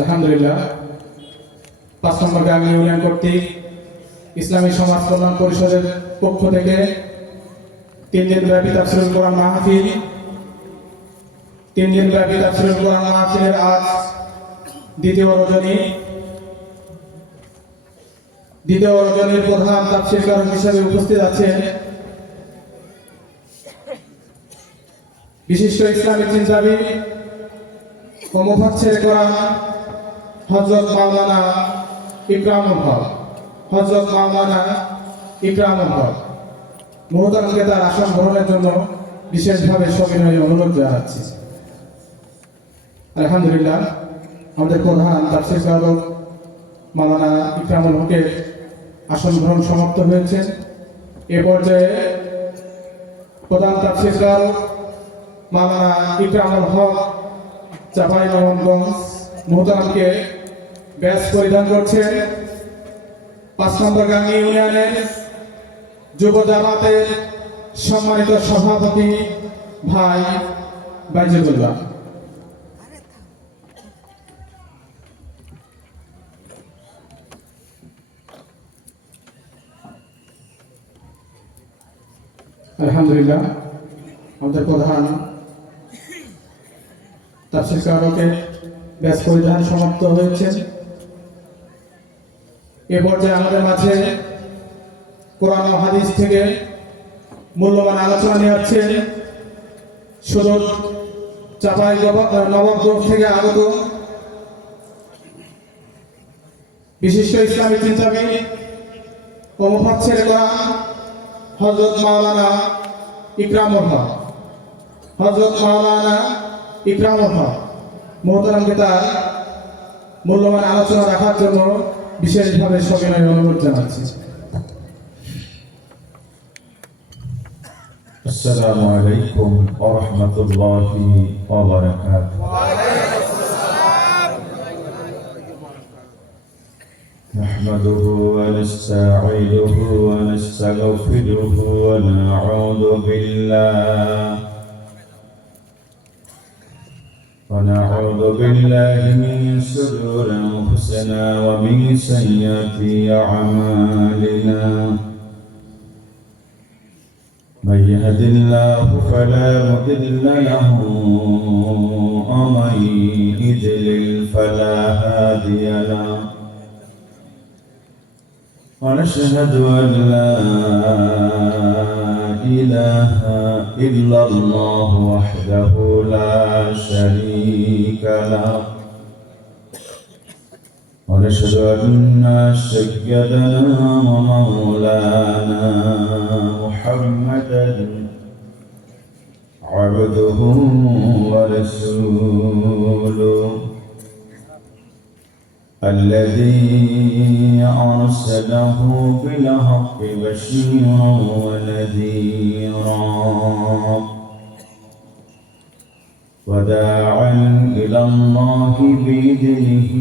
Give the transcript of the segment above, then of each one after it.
আলহামদুলিল্লাহ ৫ নম্বর গ্রাম ইউনিয়ন কর্তৃক ইসলামী সমাজ কল্যাণ পরিষদের পক্ষ থেকে 3 দিন ব্যাপী তাফসীরুল কোরআন মাহফিল 3 দিন ব্যাপী তাফসীরুল কোরআন মাহফিলের আজ দ্বিতীয় রজনীর প্রধান তাফসীরকার হিসেবে উপস্থিত আছেন বিশিষ্ট ইসলামিক চিন্তাবিদ ও মুফাসসির কোরআন হযরত মাওলানা ইকরামুল হক মুহতারামকে তার আসন গ্রহণের জন্য বিশেষভাবে সবিনয় অনুরোধ জানাচ্ছি। আলহামদুলিল্লাহ, আমাদের প্রধান তাফসীরকার মাওলানা ইকরামুল হকের আসন গ্রহণ সমাপ্ত হয়েছে। এ পর্যায়ে প্রধান তাফসীরকার মাওলানা ইকরামুল হক চাঁপাইনবাবগঞ্জ মুহতারামকে ব্যাজ পরিধান করছেন। ৫ নম্বর গ্রাম ইউনিয়নের যুব জামাতের সম্মানিত সভাপতি ভাই বাইজিদুল্লাহ। আলহামদুলিল্লাহ, আমাদের প্রধান তাফসীরকারকের ব্যাজ পরিধান সমাপ্ত হয়েছে। এ পর্যায়ে আমাদের মাঝে কোরআন ও হাদিস থেকে মূল্যবান আলোচনা নিয়ে আসছেন সুদূর চাঁপাইনবাবগঞ্জ থেকে আগত বিশিষ্ট ইসলামী চিন্তাবিদ ও মুফাসসির কোরআন হযরত মাওলানা ইকরামুল হক মুহতারামকে তার মূল্যবান আলোচনা রাখার জন্য বিশেষভাবে সবিনয় অনুরোধ জানাচ্ছি। আসসালামু আলাইকুম ওয়া রাহমাতুল্লাহি ওয়া বারাকাতুহু। নাহমাদুহু ওয়া নাস্তাঈনুহু ওয়া নাস্তাগফিরুহু ওয়া না'উযু بالله من شرور أنفسنا ومن سيئات أعمالنا. من يهد الله فلا مضل له ومن يضلل فلا هادي له. ونشهد أن لا إله إلا الله وحده لا شريك له. ونشهد أن سيدنا ومولانا محمدا عبده ورسوله الذي أرسله بالحق بشيرا ونذيرا وداعا إلى الله بإذنه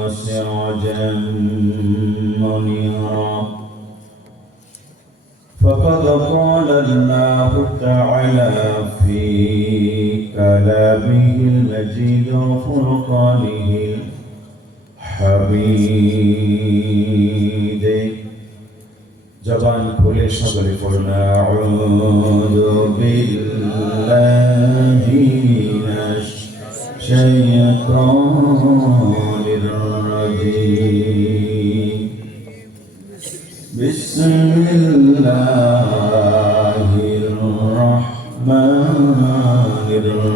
وسراجا منيرا. فقد قال الله تعالى في كلامه المجيد وفرقانه حميد. জবান খুলে সকলে পড়ুন আউযু বিল্লাহি মিনাশ শাইতানির রাজীম. বিসমিল্লাহির রাহমানির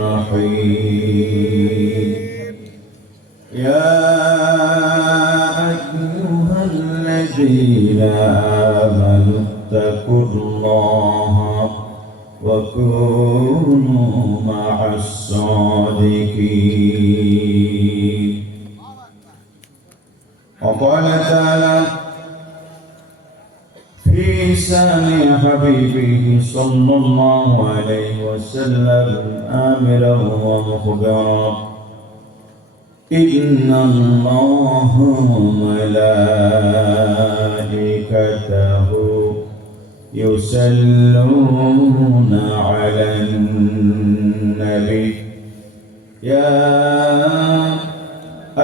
রাহিম. ইয়া الذين آمنوا اتقوا الله وكونوا مع الصادقين. وقال تعالى في شان حبيبه صلى الله عليه وسلم آمرا ومخبرا: إن الله وملائكته يصلون على النبي يا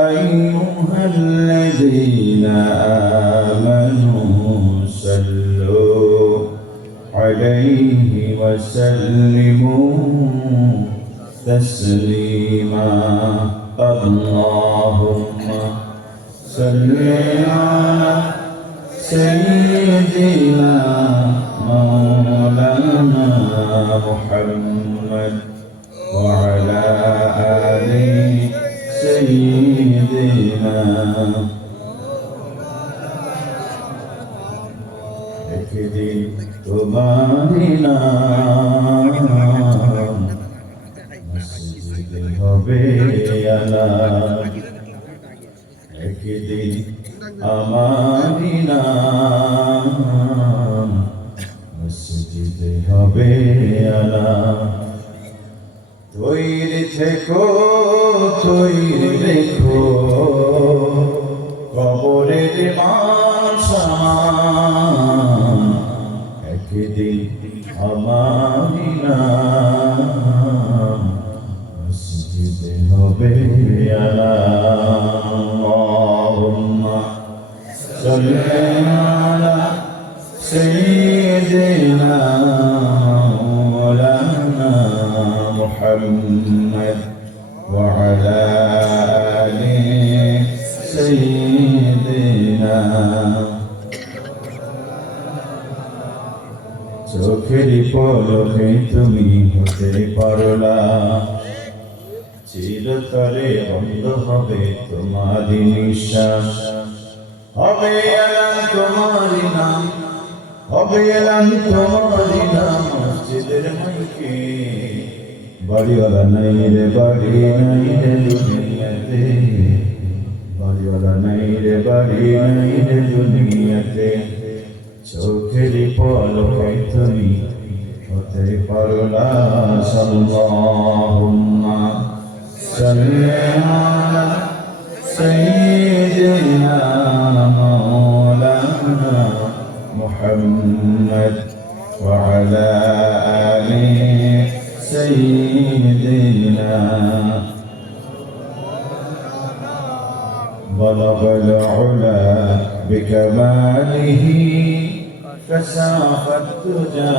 أيها آمنوا صلوا عليه وسلموا تسليما اللهم صل على سيدنا مولانا محمد وعلى آل سيدنا একদিন তোমারি নাম মসজিদে হবে আলাপ একদিন আমারি নাম মসজিদে হবে আলাপ তৈরি থেকো তৈরি রেখো কবরের মান সামান একদিন আমারি নাম মসজিদে হবে আল্লাহুম্মা সাল্লি আলা সাইয়্যিদিনা মাওলানা মুহাম্মদ ওয়া আলা আলি সাইয়্যিদিনা চোখের পলকে তুমি হতে পারলা চিরতরে বন্ধ হবে তোমারি নিঃশ্বাস হবে এলান তোমারি নাম হবে এলান তোমারি নাম মসজিদের মাইকে বাড়িওয়ালা নাই রে বাড়ি নাই রে দুনিয়াতে বাড়িওয়ালা নাই রে বাড়ি নাই রে দুনিয়াতে চোখের পলকে তুমি হতে পারলা সাল্লাল্লাহুম্মা সাল্লি আলা সাইয়্যিদিনা মাওলানা মুহাম্মদ ওয়া আলা আলি সাইয়্যিদিনা بلغ العلا بكماله كشاف الدجى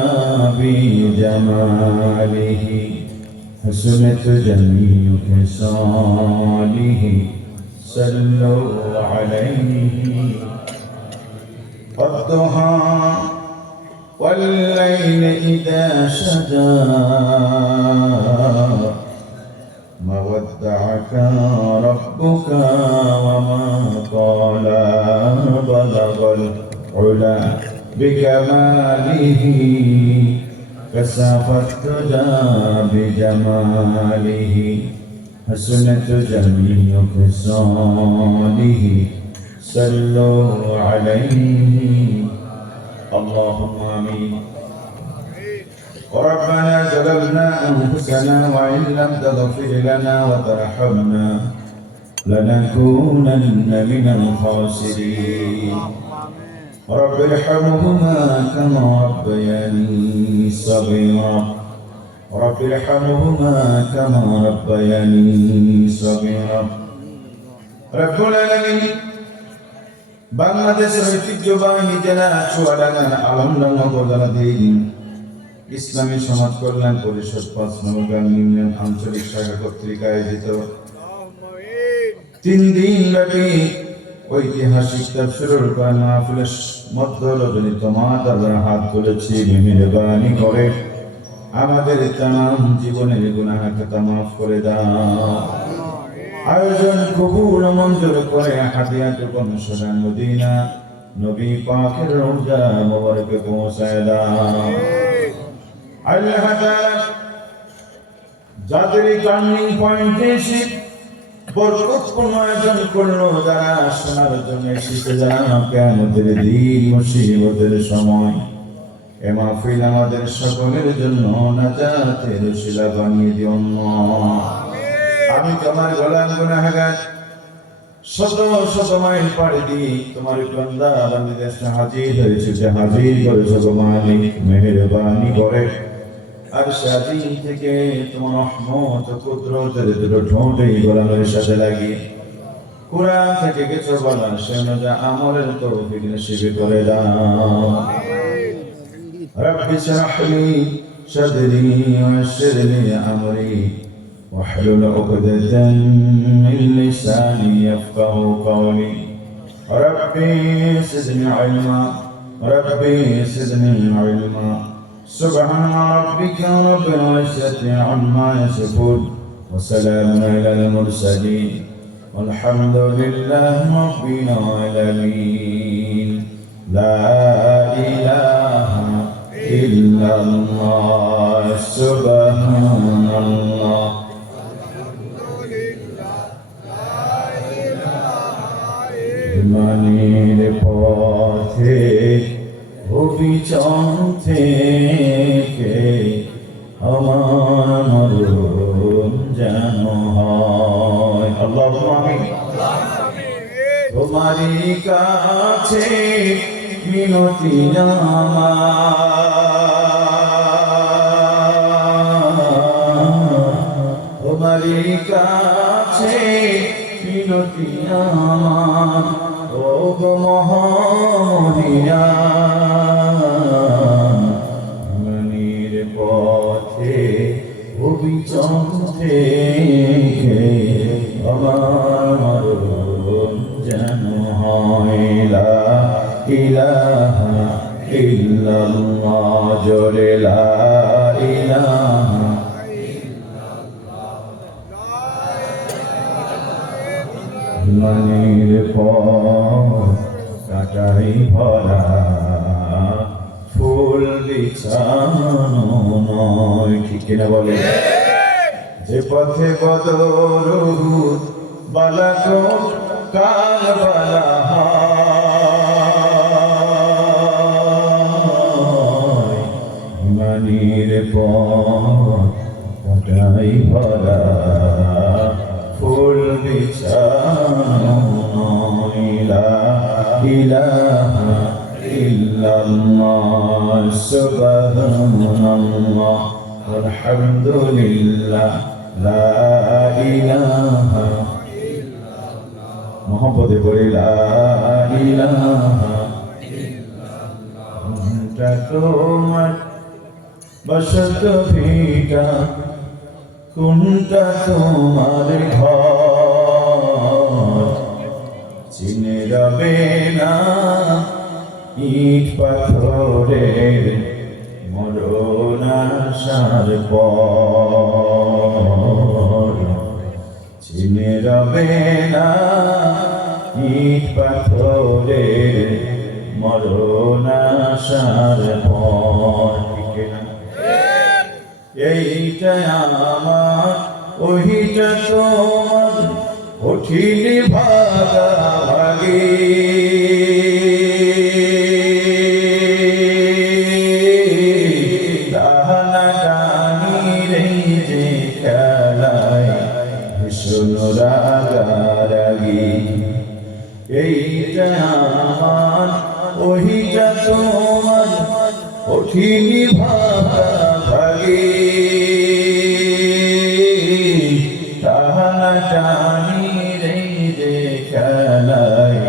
بجماله حسنت جميع خصاله صلوا عليه والضحى والليل إذا سجى ما ودعك ربك وما قلى بلغ العلا بكماله كشف الدجى بجماله حسنت جميع خصاله صلوا عليه اللهم آمين ربنا ظلمنا أنفسنا وإن لم تغفر لنا وترحمنا لنكونن من الخاسرين رب ارحمهما كما ربياني صغيرا رب ارحمهما كما ربياني صغيرا رب العالمين বাংলাদেশের ঐতিহ্যবাহী জেলা চুয়াডাঙ্গার আলমডাঙ্গা উপজেলাধীন ইসলামী সমাজ কল্যাণ পরিষদ ৫ নং ইউনিয়ন আঞ্চলিক শাখা কর্তৃক আয়োজিত 3 দিন ব্যাপী ঐতিহাসিক তাফসীরুল কোরআন মাহফিলের মধ্য রজনী তোমাদের হাত তুলেছি মেহেরবানি করে আমাদের तमाम জীবনের গুনাহ খাতা maaf করে দাও আয়োজন কবুল মঞ্জুর করে হাদিয়াত কোন সোনা মদিনা নবী পাকের রওজা মোবারকে পৌঁছায় দাও আল্লাহ তাআলা যাদের টার্নিং পয়েন্টে এসে বরকতপূর্ণ আয়োজন করলো যারা শোনার জন্য এসেছে যারা কিয়ামতের দিন মুসিবতের সময় এ মাহফিল আমাদের সকলের জন্য নাজাতের উসিলা বানিয়ে দিও আল্লাহ আমি তোমার গোলাম গুনাহগার শত শত মাইল পাড়ি দিয়ে তোমার বান্দা বান্দীদের সামনে হাজির হয়েছে যে হাজির করেছো গো মালিক মেহেরবানি করে আর সাদিন থেকে তোমার রহমত ও কুদরতের দুটো ঠোঁটে গোলামের সাথে লাগিয়ে কুরআন থেকে কিছু বলা সে অনুযায়ী আমলের তৌফিক নসিব করে দাও। رب اشرح لي صدري ويسر لي امري واحلل عقدة من لساني يفقهوا قولي ربي زدني علما ربي زدني علما سبحان ربك رب العزة عما يصفون وسلام على المرسلين والحمد لله رب العالمين. لا إله إلا الله سبحان الله. ইমানের পথে অবিচল থেকে আমার মরণ যেন হয়। আল্লাহুম্মা আমিন। তোমারই কাছে মিনতি আমার, তোমারই কাছে মিনতি আমার, ও গো মহামহিয়া মনির পথে অবিচল থেকে আমার মরণ যেন হয়। লা ইলাহা ইল্লাল্লাহ জোরে লা ইলাহা মনির পথ কাটাই ভরা ফুল বিছানো নয়, ঠিক কিনা বলে? যে পথে বদর উহুদ বালাক কারবালা হয়, মনির পথ কাটাই ভরা ফুল বিছানো নয়। লা ইলাহা ইল্লাল্লাহ সুবহানাল্লাহ আলহামদুলিল্লাহ লা ইলাহা ইল্লাল্লাহ। মোহাম্মদে বলে লা ইলাহা ইল্লাল্লাহ। তোমার বসত ভিটা, কোনটা তোমার ঘর, চিনে রবে না ইট পাথরের মরণ আসার পর, চিনে রবে না ইট পাথরের মরণ আসার পর। এইটা আমার ওইটা তোমার কঠিন ভাগাভাগি, টানাটানি রে যে খেলায় ভীষণ রাগারাগি। এইটা আমার ওইটা তোমার কঠিন ভাগাভাগি, টানাটানি রে যে খেলায়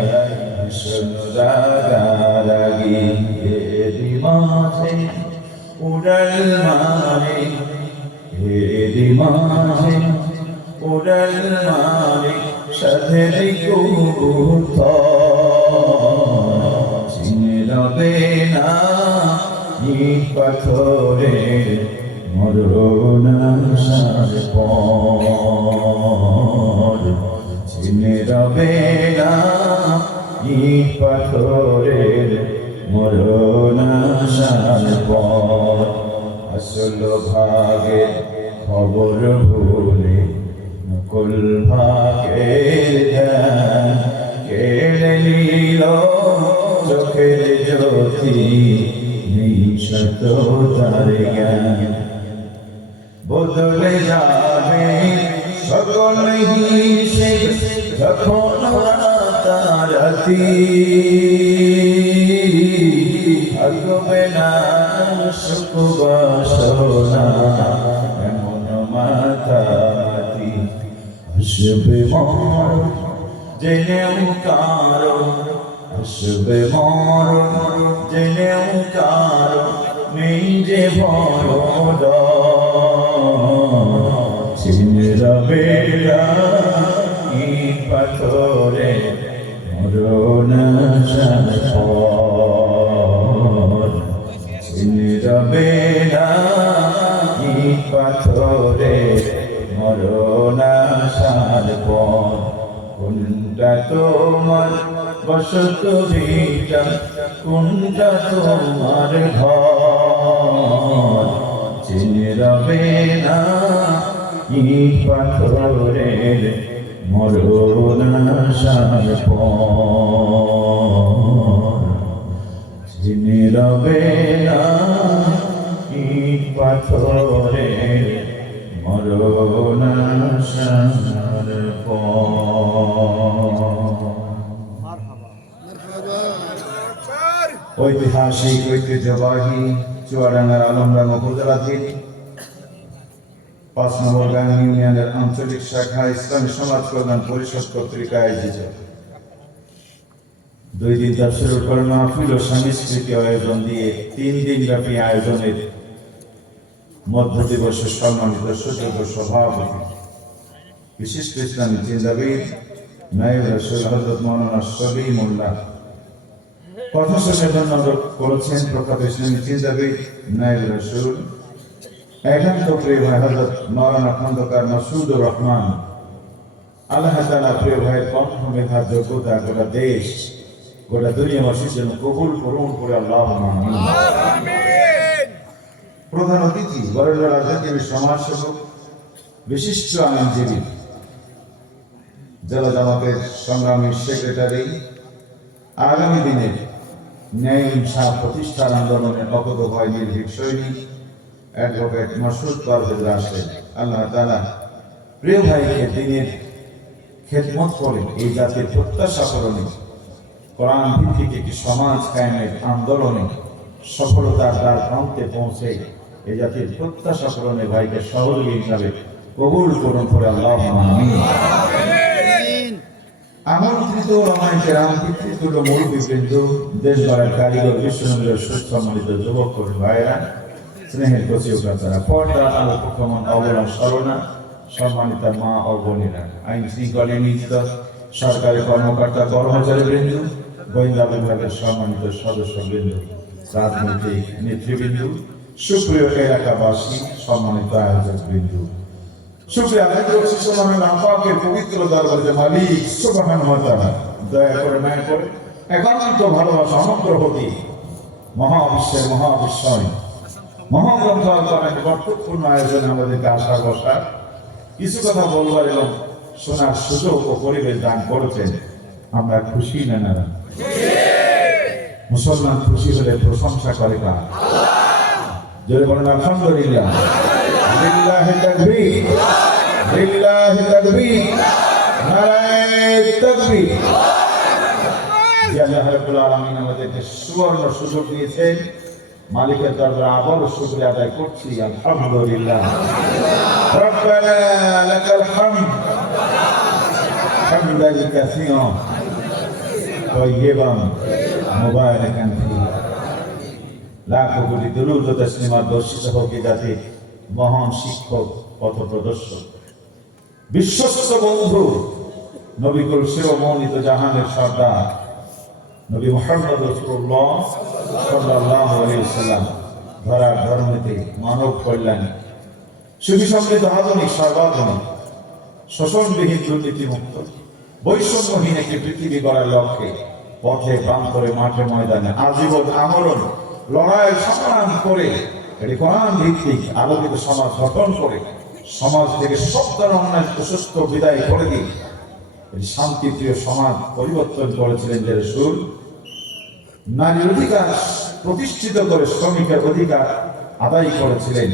ভীষণ রাগারাগি। এরি মাঝে উড়াল মারে, এরি মাঝে উড়াল মারে সাধের কবুতর, চিনে রবে না ইট পাথরের মরণ আসার পর, চিনে রবে না ইট পাথরের মরণ আসার পর। আসল ভাগের খবর ভুলে নকল ভাগের ধ্যান কেড়ে নিল চোখের জ্যোতি, নিঃশত তার জ্ঞান। বদলে যাবে সকল হিসেব যখন রাতারাতি, থাকবে না সুখ বাসনা এমন মাতামাতি। আসবে জেনেও কারো আসবে মরণ, জেনেও কারো নেই যে ভয় চিনে রবে ইট পাথরে মরণ চিনে রবে ইট পাথরে মরণ কোনটা তোমার বসত ভিটা, কোনটা তোমার ঘর চিনে রবে না ইট পাথরের মরণ চিনে রবে না ইট পাথরের মরণ ঐতিহাসিক ঐতিহ্যবাহী চুয়াডাঙ্গার আলমডাঙ্গা উপজেলাধীন ৫ নম্বর গাং ইউনিয়নের আঞ্চলিক শাখা ইসলামী সমাজ কল্যাণ পরিষদ কর্তৃক আয়োজিত 2 দিন তাফসীরুল কোরআন মাহফিল ও সাংস্কৃতিক আয়োজন দিয়ে 3 দিন ব্যাপী আয়োজনের মধ্য দিবসের সম্মানিত সুযোগ্য সভাপতি বিশিষ্ট ইসলামী চিন্তাবিদ নায়েব রাসূল হযরত মাওলানা সলিমুল্লাহ কথা শুনে ধন্যবাদ করেছেন প্রখ্যাত ইসলামী চিন্তাবিদ নায়েব রাসূল একান্ত প্রিয় ভাই হযরত মাওলানা খন্দকার মাসুদুর রহমান। আল্লাহ তাআলা প্রিয় ভাইয়ের কণ্ঠ মেধার যোগ্যতা গোটা দেশ গোটা দুনিয়াবাসীর জন্য কবুল করুন করে আল্লাহুম্মা আমিন। প্রধান অতিথি বরেণ্য রাজনীতিবিদ সমাজসেবক বিশিষ্ট আইনজীবী জেলা জামাতের সংগ্রামী সেক্রেটারি আগামী দিনের ন্যায় ইনসাফ প্রতিষ্ঠার আন্দোলনের অকুতোভয় নির্ভীক সৈনিক অ্যাডভোকেট মাসুদ পারভেজ রাশেদ। আল্লাহ তাআলা প্রিয় ভাইকে দিনের খেদমত করে এই জাতির প্রত্যাশা পূরণে কোরআন ভিত্তিক একটি সমাজ কায়েমের আন্দোলনে সফলতার দ্বার প্রান্তে পৌঁছে এই জাতির প্রত্যাশা পূরণে ভাইকে সহযোগী হিসাবে কবুল করুন করে আল্লাহুম্মা আমিন। আমন্ত্রিত ওলামায়ে কেরাম, পিতৃতুল্য মুরব্বিবৃন্দ, দেশভরের কারিগর, বিশ্বনন্দের সুসম্মানিত যুবক ও ভাইয়েরা, স্নেহের কচিকাচারা, পর্দা আলো প্রকমন অবলা স্মরণা, সম্মানিত মা ও বোনেরা, আইন শৃঙ্খলা নিয়োজিত সরকারি কর্মকর্তা কর্মচারীবৃন্দ, গোয়েন্দা বিভাগের সম্মানিত সদস্যবৃন্দ, রাজনৈতিক নেতৃবৃন্দ, সুপ্রিয় এলাকাবাসী, সম্মানিত আয়োজকবৃন্দ, সুপ্রিয় আল্লাহর পবিত্র দরবারে মালিক সুবহানাহু ওয়া তাআলা দয়া করে মায়া করে একান্ত ভালোবাসা অনন্ত হতে মহাবিশ্বের মহাবিশ্বয় মহাগ্রন্থ আল্লাহের বরকতপূর্ণ আয়োজনে আমাদেরকে আসা বসার কিছু কথা বলবার এবং শোনার সুযোগ ও পরিবেশ দান করেছেন। আমরা খুশি না না মুসলমান খুশি হলে প্রশংসা করে কার? জোরে বলেন আলহামদুলিল্লাহ। লিল্লাহি তাকবীর, লিল্লাহি তাকবীর, নারায়ে তাকবীর। আল্লাহ রাব্বুল আলামিন আমাদেরকে সুবর্ণ সুযোগ দিয়েছেন। মালিকের দরবারে আবারও শুকরিয়া আদায় করছি, আলহামদুলিল্লাহ। রব্বানা লাকাল হামদ হামদান কাসীরান তাইয়্যিবান মুবারাকান ফীহি। লাখো কোটি দুরূদ ও তাসলিমাত বর্ষিত হোক এ জাতির মহান শিক্ষক, পথপ্রদর্শক, বিশ্বস্ত বন্ধু, নবী কুল শিরোমণিত জাহানের সর্দার নবী মুহাম্মদ রাসূলুল্লাহ সাল্লাল্লাহু আলাইহি ওয়াসাল্লাম ধরার ধর্মেতে মানব কল্যাণী সুখী সমৃদ্ধ আধুনিক সর্বাধুনিক শোষণবিহীন দুর্নীতিমুক্ত বৈষম্যহীন একটি পৃথিবী গড়ার লক্ষ্যে পথে প্রান্তরে মাঠে ময়দানে আজীবন আমরণ লড়াই সংগ্রাম করে এটি কোরআন ভিত্তিক আলোকিত সমাজ গঠন করে সমাজ থেকে সব ধরনের অন্যায় সুস্থ বিদায় করে দিয়ে এটি শান্তিপ্রিয় সমাজ পরিবর্তন করেছিলেন যে রাসূল। নারীর অধিকার প্রতিষ্ঠিত করে শ্রমিকের অধিকার আদায় করেছিলেন,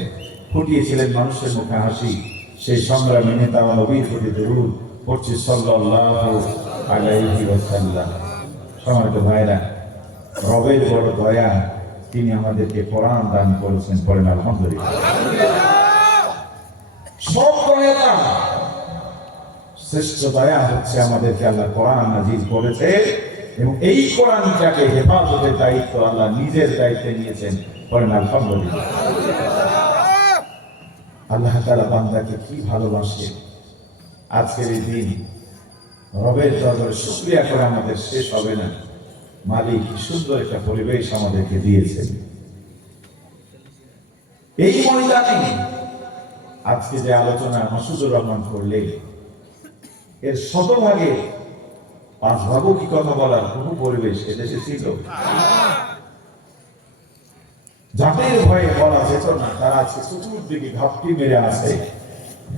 ফুটিয়েছিলেন মানুষের মুখে হাসি। সেই সংগ্রামী নেতা নবীর প্রতি দরুদ পড়ছি সাল্লাল্লাহু আলাইহি ওয়াসাল্লাম। সম্মানিত ভাইরা, রবের বড় দয়া, তিনি আমাদেরকে কোরআন দান করেছেন, পড়েন আলহামদুলিল্লাহ। সব দয়া শ্রেষ্ঠ দয়া হচ্ছে আমাদেরকে আল্লাহ কোরআন নাযিল করেছে এবং এই কোরআনটাকে হেফাজতের দায়িত্ব আল্লাহ নিজের দায়িত্বে নিয়েছেন। বলেন আলহামদুলিল্লাহ। আল্লাহ তাআলা বান্দাকে কি ভালোবাসে। আজকের এই দিন রবের দরবারে শুকরিয়া করে আমাদের শেষ হবে না। মালিক কি সুন্দর একটা পরিবেশ আমাদেরকে দিয়েছেন। এই ময়দানে আজকে যে আলোচনা মাসুদুর রহমান করলেন, এর শতভাগে 5 ভাগও কি কথা বলার কোন পরিবেশ এদেশে ছিল? যাদের ভয়ে বলা যেত না, তারা আজকে চতুর্দিকে ঘাপটি মেরে আছে।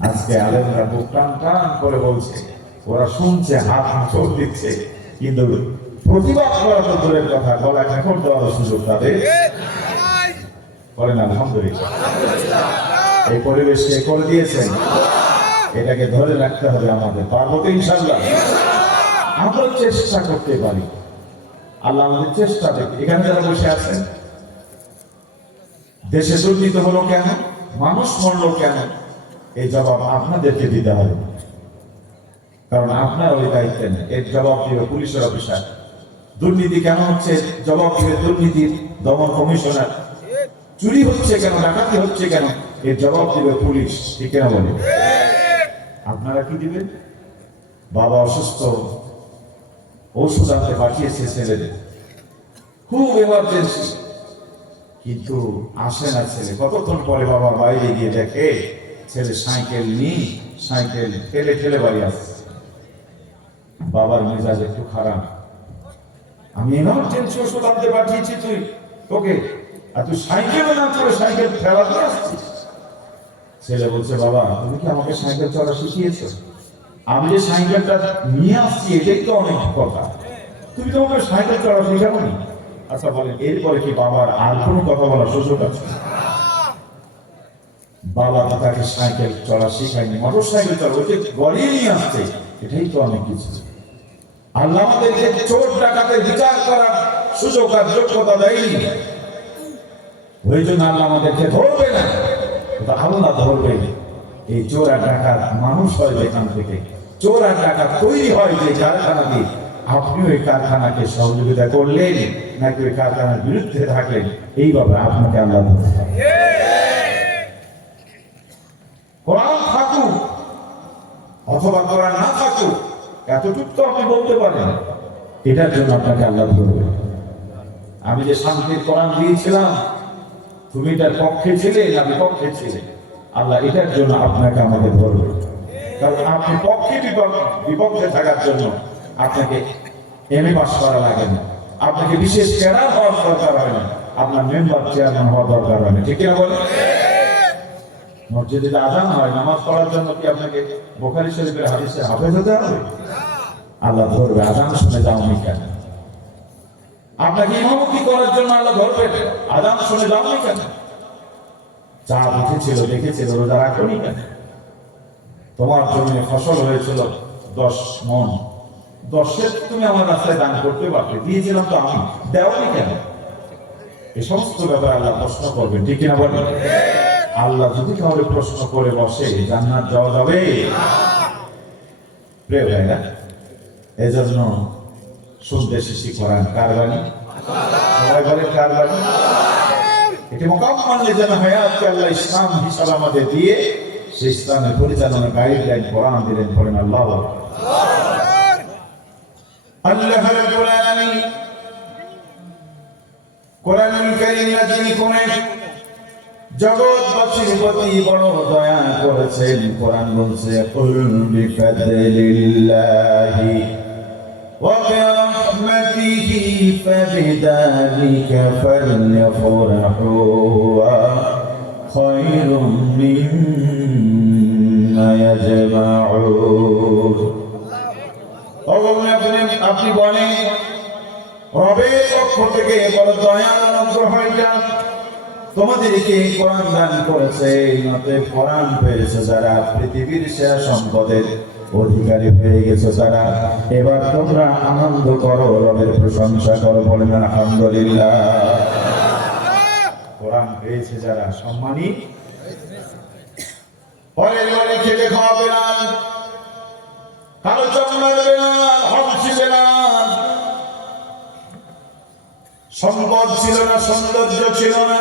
আজকে আলেমরা বুক টান টান করে বলছে, ওরা শুনছে, হাত হাঁচড় দিচ্ছে, কিন্তু প্রতিবাদ করা তো দূরের কথা, গলা এখন দেওয়ার সুযোগ তাদের। বলেন আলহামদুলিল্লাহ। এই পরিবেশকে করে দিয়েছেন, এটাকে ধরে রাখতে হবে আমাদের। পারবো তো ইনশাআল্লাহ? আমরা চেষ্টা করতে পারি, আল্লাহ আমাদের চেষ্টা দেখে। এখানে যারা বসে আছেন, দেশে দুর্নীতি হলো কেন, মানুষ মরলো কেন, এই জবাব আপনাদেরকে দিতে হবে, কারণ আপনার ওই দায়িত্ব নেই। এর জবাব দিবে পুলিশের অফিসার। দুর্নীতি কেন হচ্ছে, জবাব দিবে দুর্নীতির দমন কমিশনার। চুরি হচ্ছে কেন, ডাকাতি হচ্ছে কেন, এর জবাব দিবে পুলিশ। ঠিক না বলে? আপনারা কি দিবেন? বাবা অসুস্থ, ওষুধ আনতে পাঠিয়েছে ছেলেদের, খুব এমার্জেন্সি, কিন্তু আসে না ছেলে। কতক্ষণ পরে বাবা বাইরে গিয়ে দেখে ছেলে সাইকেল নিয়ে সাইকেল ঠেলে ঠেলে বাড়ি আসছে। বাবার মেজাজ একটু খারাপ। আমি এমার্জেন্সি ওষুধ আনতে পাঠিয়েছি তুই ওকে, আর তুই সাইকেল না করে সাইকেল ফেলাতে আসছিস। ছেলে বলছে, বাবা তুমি কি আমাকে সাইকেল চলা শিখিয়েছো? আমি যে সাইকেলটা নিয়ে আসছি এটাই তো অনেক কথা, তুমি তো আমাকে সাইকেল চলা শেখাবনি। আচ্ছা বলেন, এরপরে কি বাবার আর কোনো কথা বলার সুযোগ আছে? বাবা তাকে সাইকেল চলা শেখায়নি, মোটর সাইকেল চলা ওকে গড়িয়ে নিয়ে আসছে, এটাই তো অনেক কিছু। আল্লাহ আমাদেরকে চোর ডাকাতের বিচার করার সুযোগ আর যোগ্যতা দেয়নি, ওই জন্য আল্লাহ আমাদেরকে ধরবে না, আল্লাহ ধরবে। এই চোর আর ডাকাত মানুষ হয় যেখান থেকে, চোর আর ডাকাত তৈরি হয় যে কারখানা দিয়ে। আপনি ওই কারখানাকে সহযোগিতা করলেন নাকি ওই কারখানার বিরুদ্ধে থাকলেন, এইভাবে আপনাকে আল্লাহ ধরবে। কোরআন থাকুক অথবা কোরআন না থাকুক, এতটুকু তো আপনি বলতে পারেন, এটার জন্য আপনাকে আল্লাহ ধরবে। আমি যে শান্তির কোরআন দিয়েছিলাম, তুমি এটার পক্ষে ছিলে না বিপক্ষে ছিলে, আল্লাহ এটার জন্য আপনাকে আমাকে ধরবে। কারণ আপনি পক্ষে বিপক্ষে থাকার জন্য আপনাকে এমএ পাস করা লাগে না, আপনাকে বিশেষ ক্যাডার হওয়ার দরকার হয় না, আপনার মেম্বার চেয়ারম্যান হওয়ার দরকার হয় না। ঠিক না বলেন? মসজিদে আযান হয়, নামাজ পড়ার জন্য কি আপনাকে বুখারী শরীফের হাদিসে হাফেজ হতে হবে? আল্লাহ ধরবে, আযান শুনে যাওনি কেন? আপনাকে ইমামতি করার জন্য আল্লাহ ধরবে, আযান শুনে যাওনি কেন? চাঁদ উঠেছিল দেখেছিল, রোজা রাখনি কেন? তোমার জমিনে ফসল হয়েছিল 10 মণ, 10 তুমি আমার রাস্তায় দান করতে পারতে, দিয়েছিলাম তো আমি, দেওয়ানি কেন? এই সমস্ত ব্যাপারে আল্লাহ প্রশ্ন করবেন। ঠিক কিনা বলেন? আল্লাহ যদি কাউকে প্রশ্ন করে বসে, জান্নাত যাওয়া যাবে? প্রিয় ভাইরা, এজন্য শুনতে শিশি কোরআন কার বাণী? সবাই বলে কার বাণী? এটি মোকাম্মাল যেন হায়াতকে আল্লাহ ইসলাম হিসাবে আমাদের দিয়ে সেই ইসলামের পরিচালনা গাইডলাইন কোরআন দিলেন। পড়েন আল্লাহু আকবার। আল্লাহ রাব্বুল আলামিন কোরআনুল কারীম নাযিল করে জগৎবাসীর প্রতি বড় দয়া করেছেন। কোরআন বলছে, কুল বিফাদলিল্লাহি ওয়া বিরহমাতিহি ফাবিযালিকা ফালইফরাহু ওয়া খায়রুম মিম্মা ইয়াজমাউন। আপনি বলেন, রবের পক্ষ থেকে বড় দয়া অনুগ্রহ হইয়া তোমাদেরকে কোরআন দান করেছে। কোরআন পেয়েছে যারা, পৃথিবীর সেরা সম্পদের অধিকারী হয়ে গেছে যারা, এবার তোমরা আনন্দ করো, রবের প্রশংসা করো। বলেন আলহামদুলিল্লাহ। কোরআন পেয়েছে যারা সম্মানী। পরের খেতে খাওয়াবে না, কালো চামড়ার বেলাল, হবশি বেলাল। সম্পদ ছিল না, সৌন্দর্য ছিল না,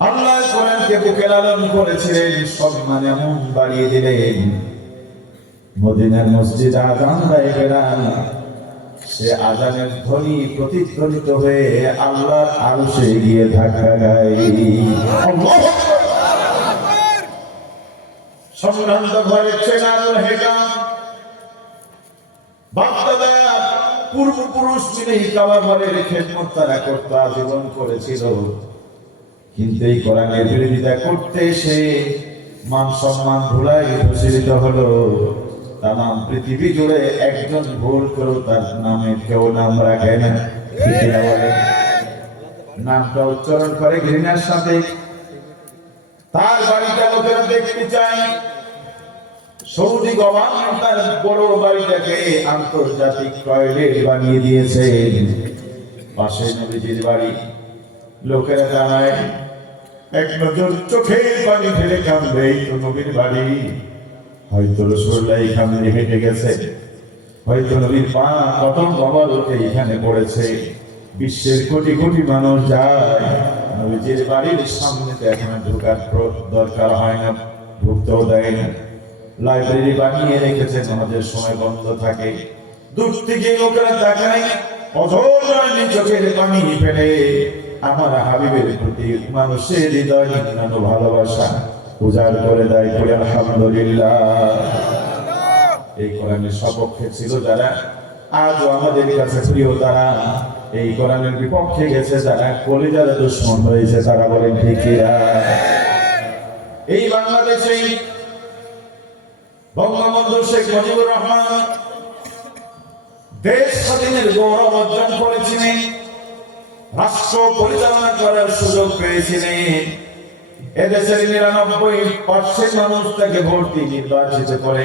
আল্লাহ কোরআনকে বুকে লালন করেছিলেন, সম্মান এমন বাড়িয়ে দিলেন। মদিনার মসজিদে আযান দেয় বেলাল, সে আযানের ধ্বনি প্রতিধ্বনিত হয়ে আল্লাহর আরশে গিয়ে ধাক্কা খায়। আল্লাহু আকবার। সম্ভ্রান্ত ঘরের ছেলে আল হেকাম বাগদাদের পূর্বপুরুষ মিলে কাবা ঘরের খেদমত তারা করতে আজীবন করেছিল, কিন্তু এই কোরআনের বিরোধিতা করতে এসে মান সম্মান ভুলাই প্রচলিত হলো। তামাম পৃথিবী জুড়ে একজন ভুল করেও তার নামে কেউ নাম রাখে না, ঠিক না বলে? নামটা উচ্চারণ করে ঘৃণার সাথে, তার বাড়িটা লোকেরা দেখতে চায়। সৌদি গভর্নমেন্ট তার বড় বাড়িটাকে আন্তর্জাতিক টয়লেট বানিয়ে দিয়েছে। পাশে নবীজির বাড়ি, লোকেরা জানায় এক নজর চোখের পানি ফেলে কাঁদবে, এই তো নবীর বাড়ি। হয়তো রাসূলুল্লাহ এখানে হেঁটে গেছে, হয়তো নবীর পা কদম মোবারকে এখানে পড়েছে। বিশ্বের কোটি কোটি মানুষ যায়, নবীজির বাড়ির সামনেতে এখন ঢোকার দরকার হয় না, ঢুকতেও দেয় না। লাইব্রেরি বানিয়ে রেখেছে, আমাদের সময় বন্ধ থাকে। দূর থেকে লোকেরা তাকায়, অধর চোখের পানি ফেলে আমার হাবিবের প্রতি মানুষের হৃদয় নির্মল ভালোবাসা উজাড় করে দেয়। বলে আলহামদুলিল্লাহ। এই কোরআনের সপক্ষে ছিল যারা, আজও আমাদের কাছে প্রিয় তারা। এই কোরআনের বিপক্ষে গেছে যারা, কলিজার দুশমন হয়েছে তারা। বলেন ঠিক কিনা? এই বাংলাদেশে বঙ্গবন্ধু শেখ মুজিবুর রহমান দেশ স্বাধীনের গৌরব অর্জন করেছিলেন, রাষ্ট্র পরিচালনা করার সুযোগ পেয়েছিলেন। এদেশের ৯৯% মানুষ তাকে ভোট দিয়ে নির্বাচিত করে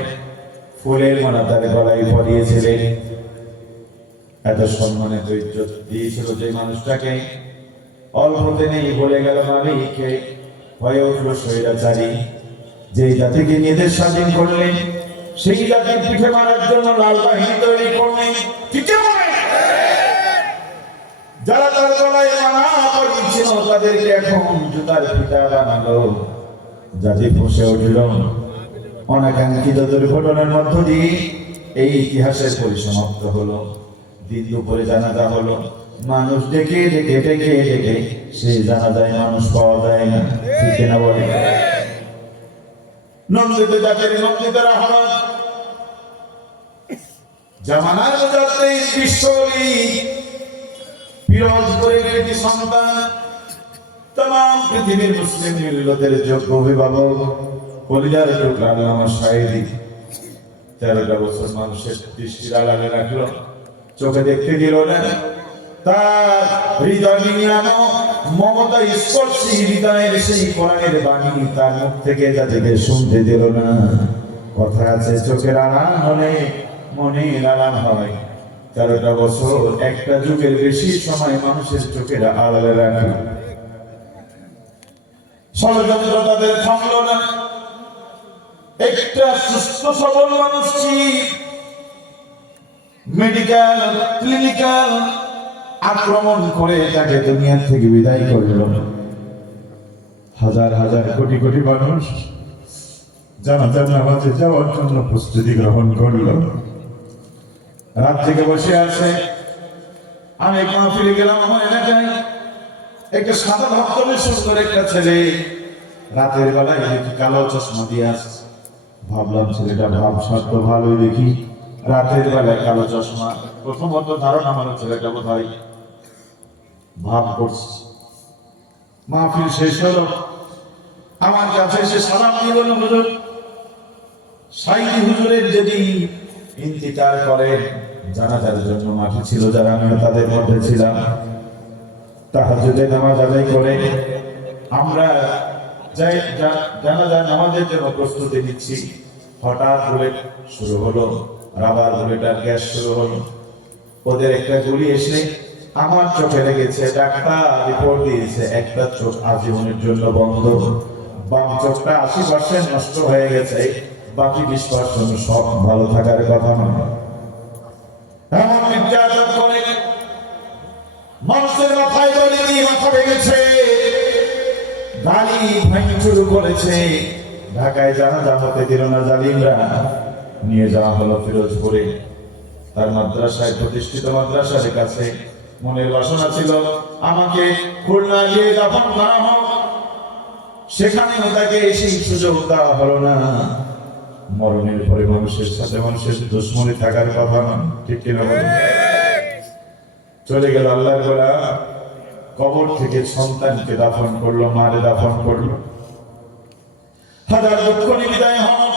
ফুলের মালা তার গলায় পরিয়েছিলেন। এত সম্মানিত ইজ্জত দিয়েছিল যে মানুষটাকে, অল্প দিনেই বলে গেল মালিককে, হয়ে উঠল স্বৈরাচারী। যে জাতিকে নিজের স্বাধীন করলেন, সেই জাতির পিঠে মারার জন্য লাল বাহিনী তৈরি করলেন। যারা তার গলায় মালা পরিয়েছিল তাদেরকে এখন জুতার পিতা বানালো। জাতি ফুঁসে উঠল। অনাকাঙ্ক্ষিত দুর্ঘটনার মধ্য দিয়ে এই ইতিহাসের পরিসমাপ্ত হলো। দিন দুপুরে জানাজা হলো, মানুষ ডেকে ডেকে ডেকে ডেকে সেই জানাজায় মানুষ পাওয়া যায় না, ঠিক না বলে? নন্দিত জাতির নন্দিত রহমান, জামানার যাত্রী বিশ্বলি পিরোজপুরের একটি সন্তান, तमाम পৃথিবীর মুসলিম মিল্লাতের যোগ্য অভিভাবক, কলিজার টুকরা আল্লামা সাঈদী 13টা বছর মানুষের দৃষ্টির আড়ালে রাখলো, চোখে দেখতে দিল না। তার হৃদয় নিয়ানো মমতা স্পর্শী হৃদয়ের সেই কোরআনের বাণী তার মুখ থেকে যাতে শুনতে দিল না। কথা আছে, চোখের আড়াল হলে মনের আড়াল হয়। 13টা বছর একটা যুগের বেশি সময় মানুষের চোখের আড়ালে রাখে। ষড়যন্ত্র তাদের থামল না। একটা সুস্থ সবল মানুষকে মেডিকেল ক্লিনিক্যাল আক্রমণ করে তাকে দুনিয়া থেকে বিদায় করল। হাজার হাজার কোটি কোটি মানুষ জানাজার নামাজে যাওয়ার জন্য প্রস্তুতি গ্রহণ করল। রাত থেকে বসে আছে। আমি এক মাহফিলে গেলাম, আমার এলাকায় একটা সাদা ভক্তবে সুন্দর একটা ছেলে, রাতের বেলায় দেখি কালো চশমা দিয়ে আসছে। ভাবলাম ছেলেটা ভাব সাধ্য ভালোই দেখি, রাতের বেলায় কালো চশমা। প্রথমত ধারণা আমার ছেলেটা বোধহয় ভাব করছে। মাহফিল শেষ হলো, আমার কাছে এসে সালাম দিয়ে বলল, হুজুর সাঈদী হুজুরের যদি ইন্তিকাল করে জানাজার জন্য মাঠে ছিল যারা, আমি তাদের মধ্যে ছিলাম। তাহাজ্জুদে নামাজ আদায় করে আমরা জানাজার নামাজের জন্য প্রস্তুতি নিচ্ছি। হঠাৎ বুলেট শুরু হলো, রাবার বুলেট আর গ্যাস শুরু হলো। ওদের একটা গুলি এসে আমার চোখে লেগেছে। ডাক্তার রিপোর্ট দিয়েছে একটা চোখ আজীবনের জন্য বন্ধ। বাম চোখটা 80% নষ্ট হয়ে গেছে, বাকি 20% সব ভালো থাকার কথা নয়। এমন নির্যাতন করে মানুষের মাথায় বলে দিয়ে মাথা ভেঙেছে, গালি ভাঙচুর করেছে। ঢাকায় জানাজা হতে দিল না জালিমরা, নিয়ে যাওয়া হলো ফিরোজপুরে তার মাদ্রাসায়, প্রতিষ্ঠিত মাদ্রাসার কাছে। মনের বাসনা ছিল আমাকে খুলনা গিয়ে দাফন করা হোক, সেখানেও তাকে সেই সুযোগ দেওয়া হলো না। মরণের পরে মানুষের সাথে মানুষের দুশ্মনী থাকার কথা না, ঠিক কিনা বলুন? চলে গেল আল্লাহর গোলা, কবর থেকে সন্তানকে দাফন করলো, মারে দাফন করলো। হাজার দুঃখ নিবিদায় হন।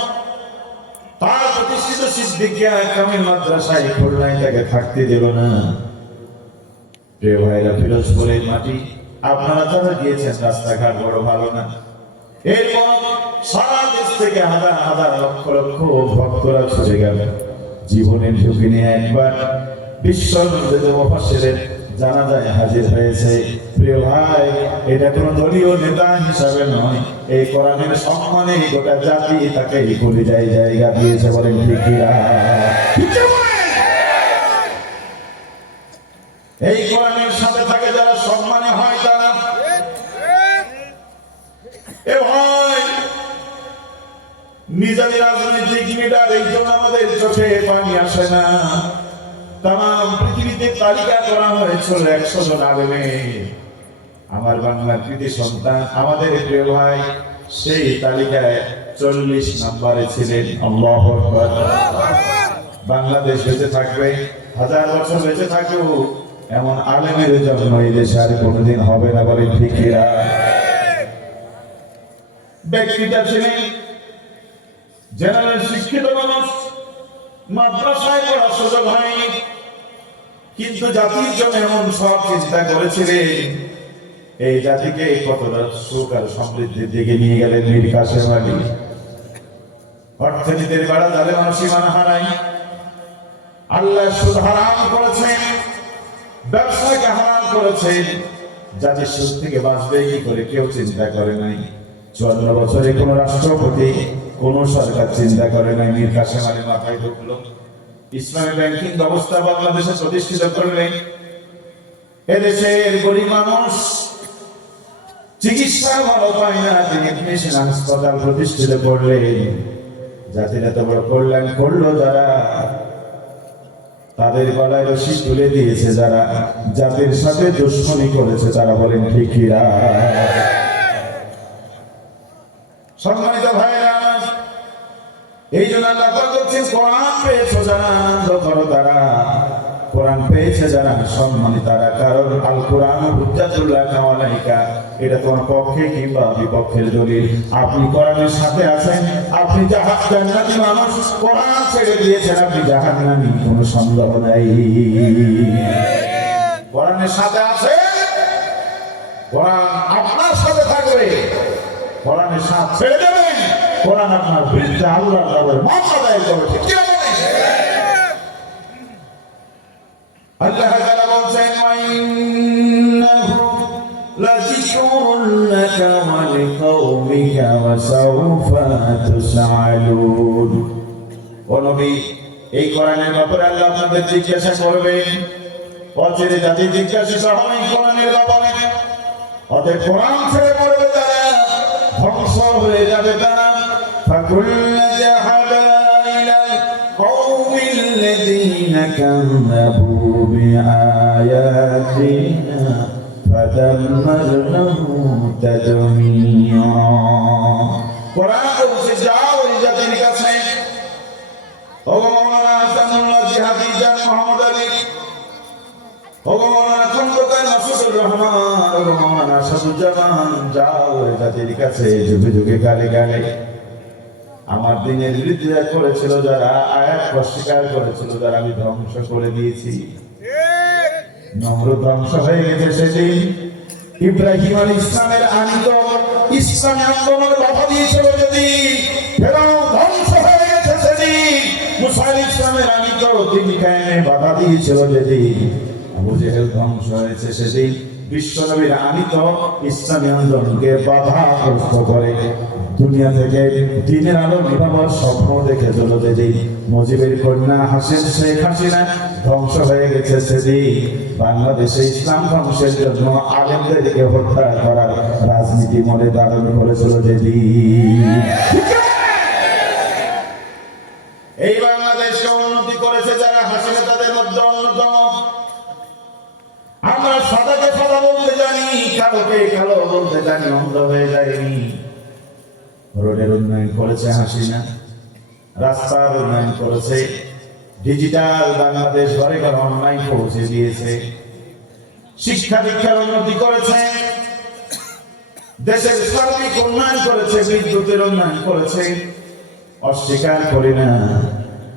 তার প্রতিষ্ঠিত সিদ্দিকিয়া কামিল মাদ্রাসায় খুলনায় তাকে থাকতে দিল না। প্রিয় ভাইরা, ফিরোজপুরের মাটি আপনারা যারা গিয়েছেন, রাস্তাঘাট বড় ভালো না। এরপর সারা দেশ থেকে হাজার হাজার লক্ষ লক্ষ ভক্তরা ছুটে গেল জীবনের ঝুঁকি নিয়ে একবার বিশ্বনন্দিত মুফাসসিরের জানাজায় হাজির হয়েছে। প্রিয় ভাই, এটা কোন দলীয় নেতা হিসাবে নয়, এই কোরআনের সম্মানে গোটা জাতি তাকে কলিজায় জায়গা দিয়েছে, বলেন ঠিক কিনা? এই কোরআনের সাথে থাকে যারা সম্মানে হয় তারা। এ ভাই, নিজামী রাজনৈতিক লিডার, এই জন্য আমাদের চোখে পানি আসে না। তাম পৃথিবীতে তালিকা করা হয়েছিল 100 জন আলেমে। আমার বাংলার কৃতি সন্তান আমাদের প্রিয় ভাই সেই তালিকায় 40 নম্বরে ছিলেন। আল্লাহু আকবার। বাংলাদেশ বেঁচে থাকবে, হাজার বছর বেঁচে থাকবে, এমন আলেমের জন্ম এই দেশে আর কোনোদিন হবে না, বলে ঠিক কিনা? ব্যক্তিটা ছিলেন জেনারেল শিক্ষিত মানুষ, মাদ্রাসায় পড়ার সুযোগ হয়নি, কিন্তু জাতির জন্য এমন সব চিন্তা করেছিলেন। এই জাতিকে কতটা সুখ আর সমৃদ্ধির দিকে নিয়ে গেলেন মীর কাসেম আলী। অর্থনীতির বাড়া জালে মানুষ সীমানা হারায়, আল্লাহ সুদ হারাম করেছেন, ব্যবসাকে হারাম করেছেন। জাতি সুদ থেকে বাঁচবে কি করে কেউ চিন্তা করে নাই। 54 বছরে কোন রাষ্ট্রপতি, কোন সরকার চিন্তা করে নাই। মীর কাসেম আলী মাথায় ঢুকলো, ইসলামী ব্যাংকিং ব্যবস্থা বাংলাদেশে প্রতিষ্ঠিত করলেন। এদেশের গরিব মানুষ চিকিৎসা ভালো পায় না, তিনি মিশন হাসপাতাল প্রতিষ্ঠিত করলেন। জাতির এত বড় কল্যাণ করলো যারা, তাদের গলায় রশি তুলে দিয়েছে যারা, জাতির সাথে দুশ্মনী করেছে তারা, বলেন ঠিক কিনা? সম্মানিত ভাইরা, এই জন্য আল্লাহ বলছেন কোরআন পেয়েছে যারা আনন্দ করো তারা, কোরআন পেয়েছে যারা সম্মানিত তারা। কারণ আল কোরআন হুজ্জাতুল্লাহ আলাইকা, এটা তোমার পক্ষে কিংবা বিপক্ষের দলিল। আপনি কোরআনের সাথে আছেন, আপনি জান্নাতি মানুষ, কোরআন ছেড়ে দিয়েছেন, আপনি জাহান্নামী, কোনো সন্দেহ নাই। কোরআনের সাথে আছে, কোরআন আপনার সাথে থাকবে। কোরআনের সাথে ছেড়ে দেবেন, কোরআন আপনার বিরুদ্ধে আল্লাহর দরবারে মামলা দায়ের করবে। ঠিক কি বলেন? আল্লাহ তাআলা বলেন, ওয়াইন্নাহু লাযিকরুন লাকা ওয়া লিকাওমিকা ওয়া সাওফা তুসআলুন। ও নবী, এই কোরআনের ব্যাপারে আল্লাহ আপনাদের জিজ্ঞাসা করবেন, অচিরে জাতি জিজ্ঞাসিত হবে কোরআনের ব্যাপারে। অতএব কোরআন ছেড়ে পড়বে তারা, ধ্বংস হয়ে যাবে তারা। ফাকুল্লা যাহাবা ইলাল কওমিল্লাযীনা কাযযাবু বিআয়াতিনা ফাদাম্মারনাহু তাদমীরা। কোরআন বলছে, যাও এই জাতির কাছে। ও মাওলানা হাসানুল্লাহ জিহাদি জান মোহাম্মদ আলী, ও মাওলানা খন্দকার নাসিরুর রহমান, ও মাওলানা সাদুজ্জামান, যাও এই জাতির কাছে। যুগে যুগে গালে গালে আমার দিনের বিরুদ্ধে করেছিল যারা, আয়াত অস্বীকার করেছিল যারা, আমি ধ্বংস করে দিয়েছি। নমরুদ ধ্বংস হয়ে গেছে সেদিন। ইব্রাহিম আলাইহিস ইসলামের আনিত ইসলামী আন্দোলনের বাধা দিয়েছিল যেদিন, ফেরাউন ধ্বংস হয়ে গেছে সেদিন। মুসা আলাইহিস ইসলামের আনিত তিনি কায়েমে বাধা দিয়েছিল যেদিন, আবু জেহেল ধ্বংস হয়েছে সেদিন। বিশ্বনবীর আনিত ইসলামী আন্দোলনকে বাধাগ্রস্ত করে দুনিয়া থেকে দিনের আলো নিভাবার স্বপ্ন দেখেছিল যেদিন মুজিবের কন্যা হাসিন শেখ হাসিনা ধ্বংস হয়ে গেছে সেদিন বাংলাদেশে ইসলাম ধ্বংসের জন্য আলেমদেরকে হত্যা করার রাজনীতি মনে ধারণ করেছিল যেদিন এই বাংলাদেশকে উন্নতি করেছে যারা হাসিনা তাদের মধ্যে অন্যতম। আমরা সাদাকে সাদা বলতে জানি, কালোকে কালো বলতে জানি, অন্ধ হয়ে যায়নি। রোডের উন্নয়ন করেছে হাসিনা, রাস্তার উন্নয়ন করেছে, ডিজিটাল বাংলাদেশ ঘরে ঘরে অনলাইন পৌঁছে দিয়েছে, শিক্ষা দীক্ষার উন্নতি করেছে, দেশের সার্বিক উন্নয়ন করেছে, বিদ্যুতের উন্নয়ন করেছে। অস্বীকার করি না,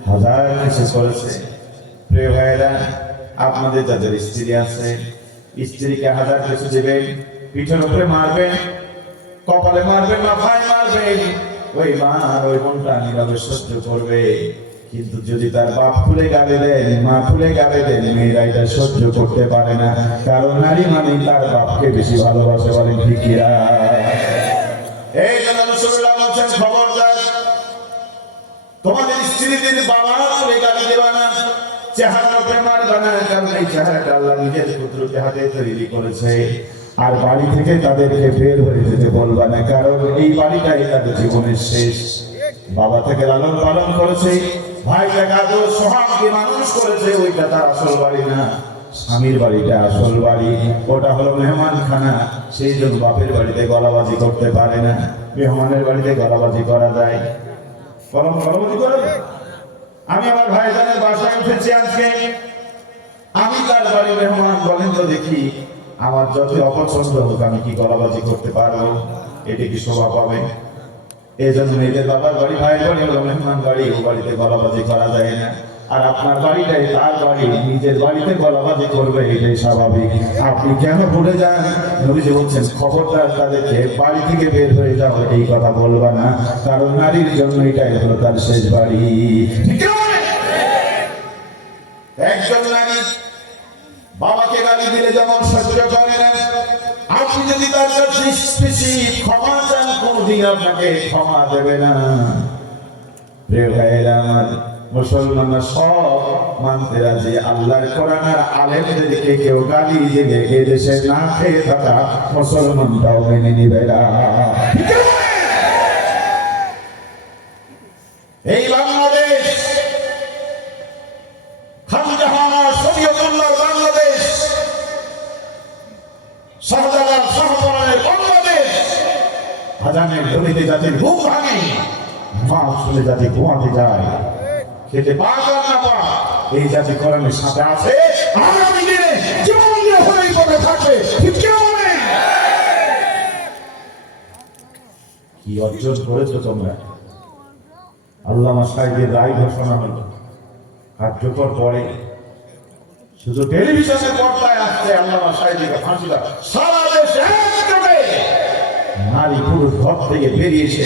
হাজার কিছু করেছে। প্রিয় ভাইরা, আপনাদের যাদের স্ত্রী আছে, স্ত্রীকে হাজার কিছু দেবেন, পিঠের উপরে মারবেন, কপালে মারবেন, মাথায় মারবেন, ওই মা ওই বোনটা নীরবে সহ্য করবে। কিন্তু যদি তার বাপ খুলে গালি দেন, মা খুলে গালি দেন, মেয়েরা এটা সহ্য করতে পারে না। কারণ নারী মানে তার বাপকে বেশি ভালোবাসে, বলেন ঠিক কিনা? এই জন্য রাসূলুল্লাহ বলেছেন, খবরদার তোমাদের স্ত্রীদের বাবা খুলে গালি দেবা না, চেহারা উপরে মারবা না। কারণ এই চেহারাটা আল্লাহ নিজের কুদরতে হাতে তৈরি করেছে। আর বাড়ি থেকে তাদেরকে বের হয়ে যেতে বলবা না, কারণ এই বাড়িটাই তাদের জীবনের শেষ। বাবা থেকে লালন পালন করেছে, ভাই থেকে আদর সোহাগ দিয়ে মানুষ করেছে, ওইটা তার আসল বাড়ি না। স্বামীর বাড়িটা আসল বাড়ি, ওটা হলো মেহমান খানা। সেই জন্য বাপের বাড়িতে গলাবাজি করতে পারে না, মেহমানের বাড়িতে গলাবাজি করা যায়। গলাবাজি করা যায়। আমি আমার ভাইজানের বাসায় উঠেছি আজকে, আমি তার বাড়ি মেহমান, বলেন তো দেখি আমার যত অপছন্দ হোক আমি কি গলাবাজি করতে পারবো? এটা কি শোভা পাবে? এই জন্য মেয়েদের বাবার বাড়ি, ভাইয়ের বাড়ি হলো মেহমান বাড়ি, ও বাড়িতে গলাবাজি করা যায় না। আর আপনার বাড়িটাই তার বাড়ি, নিজের বাড়িতে গলাবাজি করবে, এটাই স্বাভাবিক। আপনি কেন ভুলে যান? নবীজি বলছেন, খবরদার তাদেরকে বাড়ি থেকে বের হয়ে যাও, এই কথা বলবা না, কারণ নারীর জন্য এটাই হলো তার শেষ বাড়ি। একজন নারী বাবাকে গালি দিলে যেমন সহ্য করে না, আপনি যদি তার কাছে ক্ষমা চান, কোনদিন আপনাকে ক্ষমা দেবে না। প্রিয় ভাইয়েরা আমার, মুসলমানরা সব মানতে রাজি। আল্লাহর কোরআন আর আলেমদেরকে কেউ গালি দিলে এ দেশে না খেয়ে থাকা মুসলমানরাও মেনে নিবে না। এই বাংলাদেশ খানজাহান শরীয়তুল্লাহ বাংলাদেশ, শাহজালাল শাহপরানের বাংলাদেশ। আজানের ধ্বনিতে জাতির ঘুম ভাঙে, মা শুনে জাতি ঘুমাতে যায়, খেতে পাক আর না পাক, এই জাতি কোরআনের সাথে আছে। আগামী দিনে যেমন হলেই পড়ে থাকবে, ঠিক কেমন? কি অর্জন করেছো তোমরা? আল্লামা সাহেবের রায় ঘোষণা হলো, কার্যকর পরে শুধু টেলিভিশনের পর্দায় আসছে আল্লামা সাহেবকে ফাঁসি দেওয়া। সারা দেশে একযোগে নারী পুরুষ ঘর থেকে বেরিয়েছে,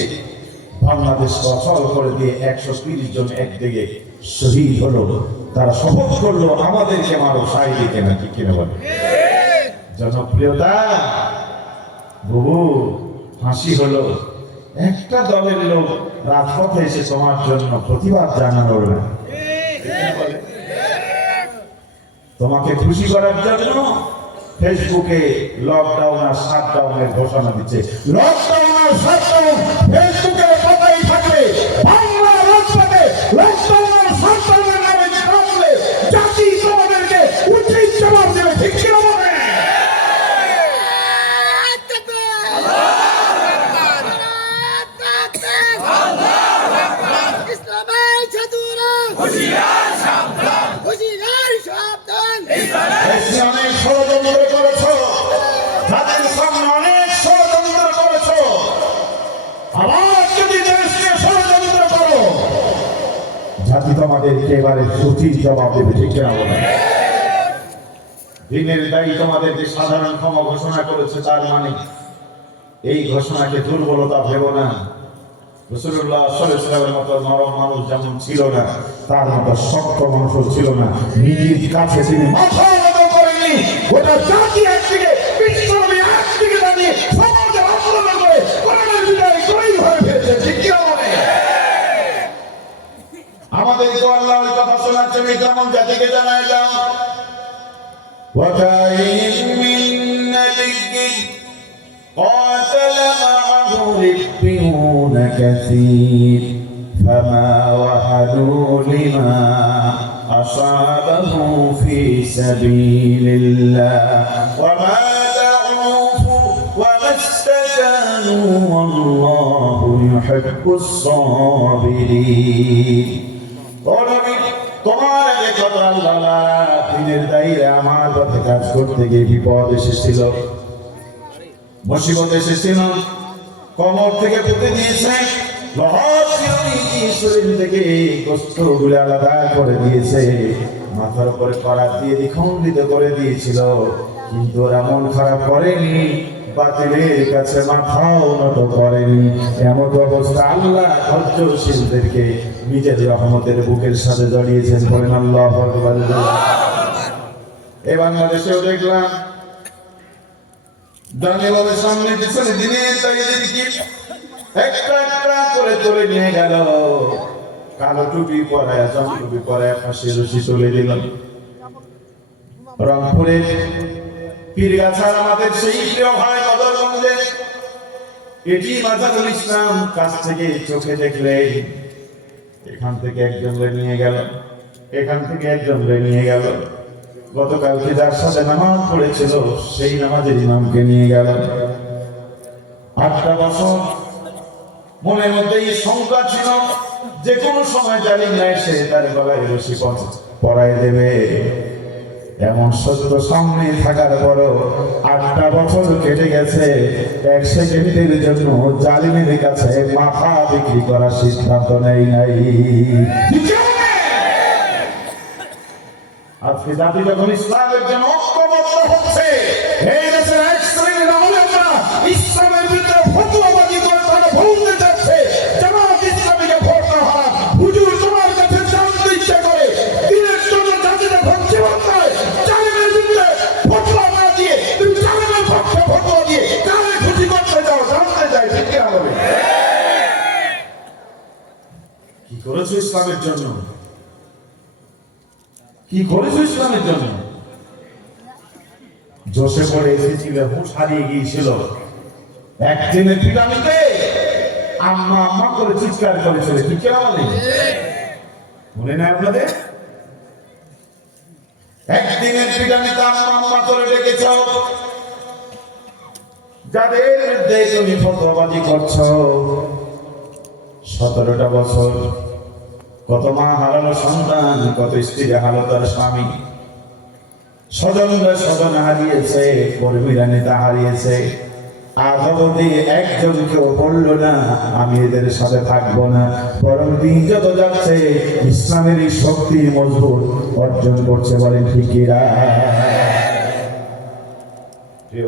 বাংলাদেশকে অচল করে দিয়ে 130 জন একদিকে শহীদ হলো। তারা শপথ করলো, আমাদেরকে মারো, সাহেবকে না, ঠিক কিনা বলে? জনপ্রিয়তা বহু, ফাঁসি হলো। একটা দলের লোক রাজপথে এসে তোমার জন্য প্রতিবাদ জানানোর না, তোমাকে খুশি করার জন্য ফেসবুকে লকডাউন আর শাটডাউনের ঘোষণা দিচ্ছে। লকডাউন আর শাটডাউন ফেসবুকের কথাই থাকবে, বাংলা রাজপথে লকডাউন আর শাটডাউনের নামে থাকলে জাতি তোমাদেরকে উচিত জবাব দেবে, ঠিক কিনা বলে? অনেক ষড়যন্ত্র করেছো, তাদের সামনে অনেক ষড়যন্ত্র করেছো, আবার যদি দেশকে ষড়যন্ত্র করো, জাতি তোমাদেরকে এবারে সঠিক জবাব দেবে, ঠিক কিনা বলে? দিনের দায়ী তোমাদেরকে সাধারণ ক্ষমা ঘোষণা করেছে, তার মানে এই ঘোষণাকে দুর্বলতা ভেবো না। রাসূলুল্লাহ সাল্লাল্লাহু আলাইহি ওয়াসাল্লামের মতো নরম মানুষ যেমন ছিল না, তার মতো শক্ত মানুষও ছিল না। নিজের কাছে তিনি মাথা নত করেননি। গোটা জাতি একদিকে, বিশ্বনবী একদিকে দাঁড়িয়ে সমাজের আন্দোলন করে কোরআনের বিদায় করেই হয়ে كثير فما وهنوا لما أصابهم في سبيل الله وما ضعفوا وما استكانوا والله يحب الصابرين তোমার যে কথা আল্লাহ দিনের দায়িত্বে আমার পথে কাজ করতে গিয়ে বিপদ এসেছিল, মুসিবত এসেছিল, কমর থেকে পুঁতে দিয়েছে, শরীর থেকে গোস্তগুলো আলাদা করে দিয়েছে, মাথার উপরে করাত দিয়ে দ্বিখণ্ডিত করে দিয়েছিল, কিন্তু ওরা মন খারাপ করেনি, বাতিলের কাছে মাথাও নত করেনি। এমন অবস্থা আল্লাহ ধৈর্যশীলদেরকে নিজের রহমতের বুকের সাথে জড়িয়েছেন। বলেন আল্লাহু আকবার। এই বাংলাদেশেও দেখলাম দাঁড়িয়ে সামনে পিছনে দিনে একটা একটা করে তুলে নিয়ে গেল, কালো টুপি পরায়, জম টুপি পরায়, ফাঁসি রশি তুলে দিল। রংপুরের পীরগাছার আমাদের সেই প্রিয় ভাই বদরগঞ্জে এটি মাজারুল ইসলাম কাছ থেকে চোখে দেখলে এখান থেকে একজন নিয়ে গেল, এখান থেকে একজন নিয়ে গেল। গতকালকে যার সাথে নামাজ পড়েছিল সেই নামাজের ইমামকে নিয়ে গেল। 8টা বছর মনের মধ্যে এই শঙ্কা ছিল যে কোনো সময় জানি না সে তার গলায় রশি পরায় দেবে। এমন সত্য সামনে থাকার পরও 8টা বছর কেটে গেছে, 1 সেকেন্ডের জন্য জালিমের কাছে মাথা বিক্রি করার সিদ্ধান্ত নেই নাই। আজকে জাতি যখন ইসলামের জন্য ঐক্যবদ্ধ হচ্ছে, এই দেশের এক শ্রেণীর আলেমরা ইসলামের বিরুদ্ধে ফতোয়াবাজি করে তারা ভুলতে যাচ্ছে। জামাত ইসলামীকে ভোট না হয়, হুজুর তোমার কাছে জানতে ইচ্ছা করে দিনের জন্য জাতিতে ভোট জীবন নয়, জালিমের বিরুদ্ধে ফতোয়া না দিয়ে তুমি জালিমের পক্ষে ফতোয়া দিয়ে কারে খুশি করতে যাও, জানতে চাই ঠিক কি হবে। কি করেছো ইসলামের জন্য? কি করেছো ইসলামের জন্য? জোশে পড়ে এসেছিল, হুঁশ হারিয়ে গিয়েছিল। একদিনের পিরামিডে আম্মা আম্মা করে চিৎকার করেছিল, কি কেন মনে নাই আপনাদের? একদিনের পিরামিডে আম্মা আম্মা করে ডেকেছ, যাদের বিরুদ্ধে তুমি ফতোয়াবাজি করছো। 17টা বছর কত মা হারালো সন্তান, কত স্ত্রী হারালো তার স্বামী, স্বজনরা স্বজন হারিয়েছে, কর্মীরা নেতা হারিয়েছে। আজ অবধি একজন কেউ বললো না আমি এদের সাথে থাকবো না, বরং দিন যত যাচ্ছে ইসলামের এই শক্তি মজবুত অর্জন করছে। বলেন ঠিকিরা?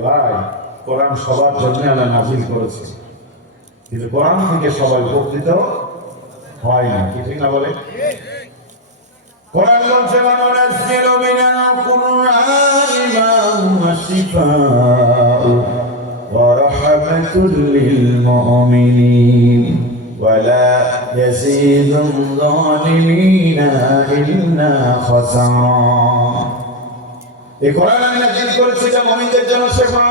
ভাই, কোরআন সবার জন্য আল্লাহ নাযিল করেছে, কিন্তু কোরআন থেকে সবাই উপকৃত হয় না, কি ঠিক না বলে? কোরআন বলছে ওয়ানুনাজ্জিলু মিনাল কুরআনি মা হুয়া শিফাউ ওয়া রাহমাতুল লিল মুমিনিন ওয়া লা ইয়াজিদুল যালিমিনা ইল্লা খাসারা। এই কোরআন আমি নাযিল করেছি এটা মুমিনদের জন্য শিফা,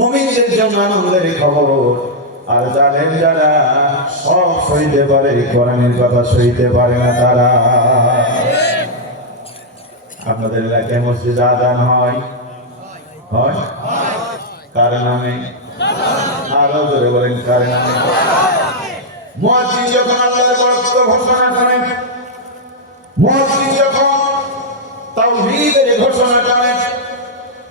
মুমিনদের জন্য আনন্দের খবর। আর জানেন যারা সব সইতে পারে, কোরআনের কথা সইতে পারে না তারা। আপনাদের এলাকায় মসজিদে আযান হয়? হয়? কার নামে? আরো জোরে বলেন, কার নামে? মুয়াজ্জিন যখন আল্লাহর বরকত ঘোষণা করেন, মুয়াজ্জিন যখন তাওহীদের ঘোষণা করেন,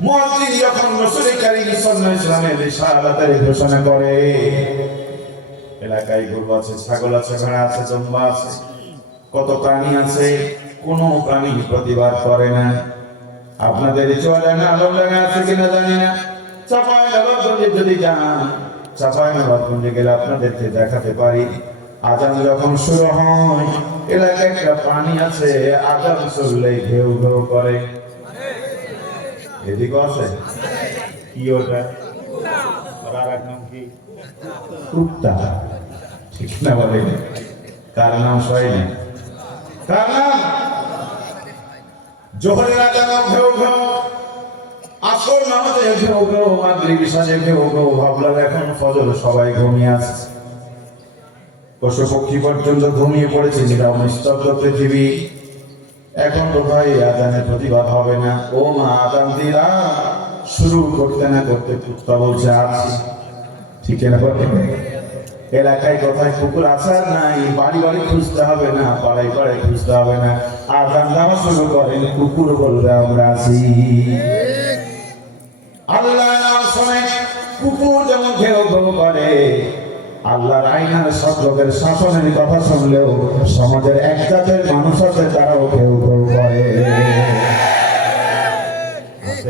মুয়াজ্জিন যখন রাসূল কারীম সাল্লাল্লাহু আলাইহি ওয়াসাল্লামের রিসালাতের ঘোষণা করে, এলাকায় গরু আছে, ছাগল আছে, ভেড়া আছে, জম্বা আছে, কত প্রাণী আছে, কোনো প্রাণী প্রতিবাদ করে না। আপনাদের চুয়াডাঙ্গা আলমডাঙ্গা আছে কিনা জানি না, চাঁপাইনবাবগঞ্জে যদি যান, চাঁপাইনবাবগঞ্জে গেলে আপনাদেরকে দেখাতে পারি আযান যখন শুরু হয় এলাকায় একটা প্রাণী আছে, আযান শুনলেই ঘেউ ঘেউ করে। এদিকে আছে কি ওটা? আর এক নাম কি? কুত্তা, ঠিক না বলে? কার নাম হয় না? কার নাম? জোহরের আযানে ঘেউ ঘেউ, আসর নামাজে ঘেউ ঘেউ, মাগরিব ইশারে ঘেউ ঘেউ। ভাবলাম এখন ফজর সবাই ঘুমিয়ে আছে, পশু পক্ষী পর্যন্ত ঘুমিয়ে পড়েছে, নিরব নিস্তব্ধ পৃথিবী। এখন তো ভাই আজানের প্রতিবাদ হবে না। ও মা, আজান দিলা শুরু করতে না করতে কুত্তা বলছে আছি। ঠিক না? এলাকায় কোথায় কুকুর আসার নাই, বাড়ি বাড়ি খুঁজতে হবে না, পাড়ায় পাড়ায় খুঁজতে হবে না। আজান দেওয়া শুরু করেন, কুকুর বলবে আমরা আছি। আল্লাহ নাম শুনে কুকুর যেমন ঘেউ ঘেউ করে, আল্লাহর আইনার সব লোকের শাসনের কথা শুনলেও সমাজের এক জাতের মানুষ আছে, তারাও ঘেউ ঘেউ করে।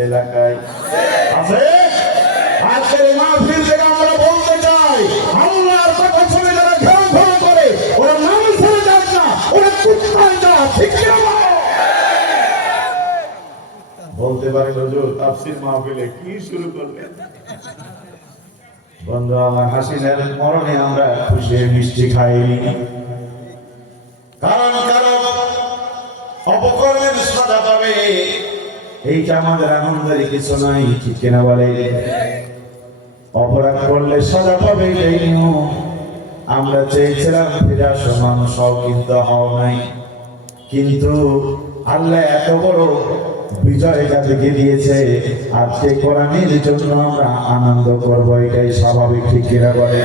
এলাকায় আছে। আজকের মাহফিল থেকে আমরা বলতে চাই, আল্লাহর কথা শুনে যারা ঘেউ ঘেউ করে, ওরা নাম ছেড়ে যাক না, ওরা কুত্তায় যা। ঠিক কি না? বলতে পারে হুজুর তাফসীর মাহফিলে কি শুরু করলেন? বন্ধু আমার, হাসিনের মরণে আমরা খুশি মিষ্টি খাইনি, কারণ অপকর্মের সাজা পাবে, এইটা আমাদের আনন্দের কিছু নাই। ঠিক কিনা বলে? অপরাধ করলে সাজা পাবে, এই নিয়ম। আমরা চেয়েছিলাম ফিরে আসো, মানুষ হও, কিন্তু হও নাই। কিন্তু আল্লাহ এত বড় বিজয় যাদেরকে দিয়েছে, আজকে কোরআনের জন্য আমরা আনন্দ করব, এটাই স্বাভাবিক। ঠিক কিনা বলে?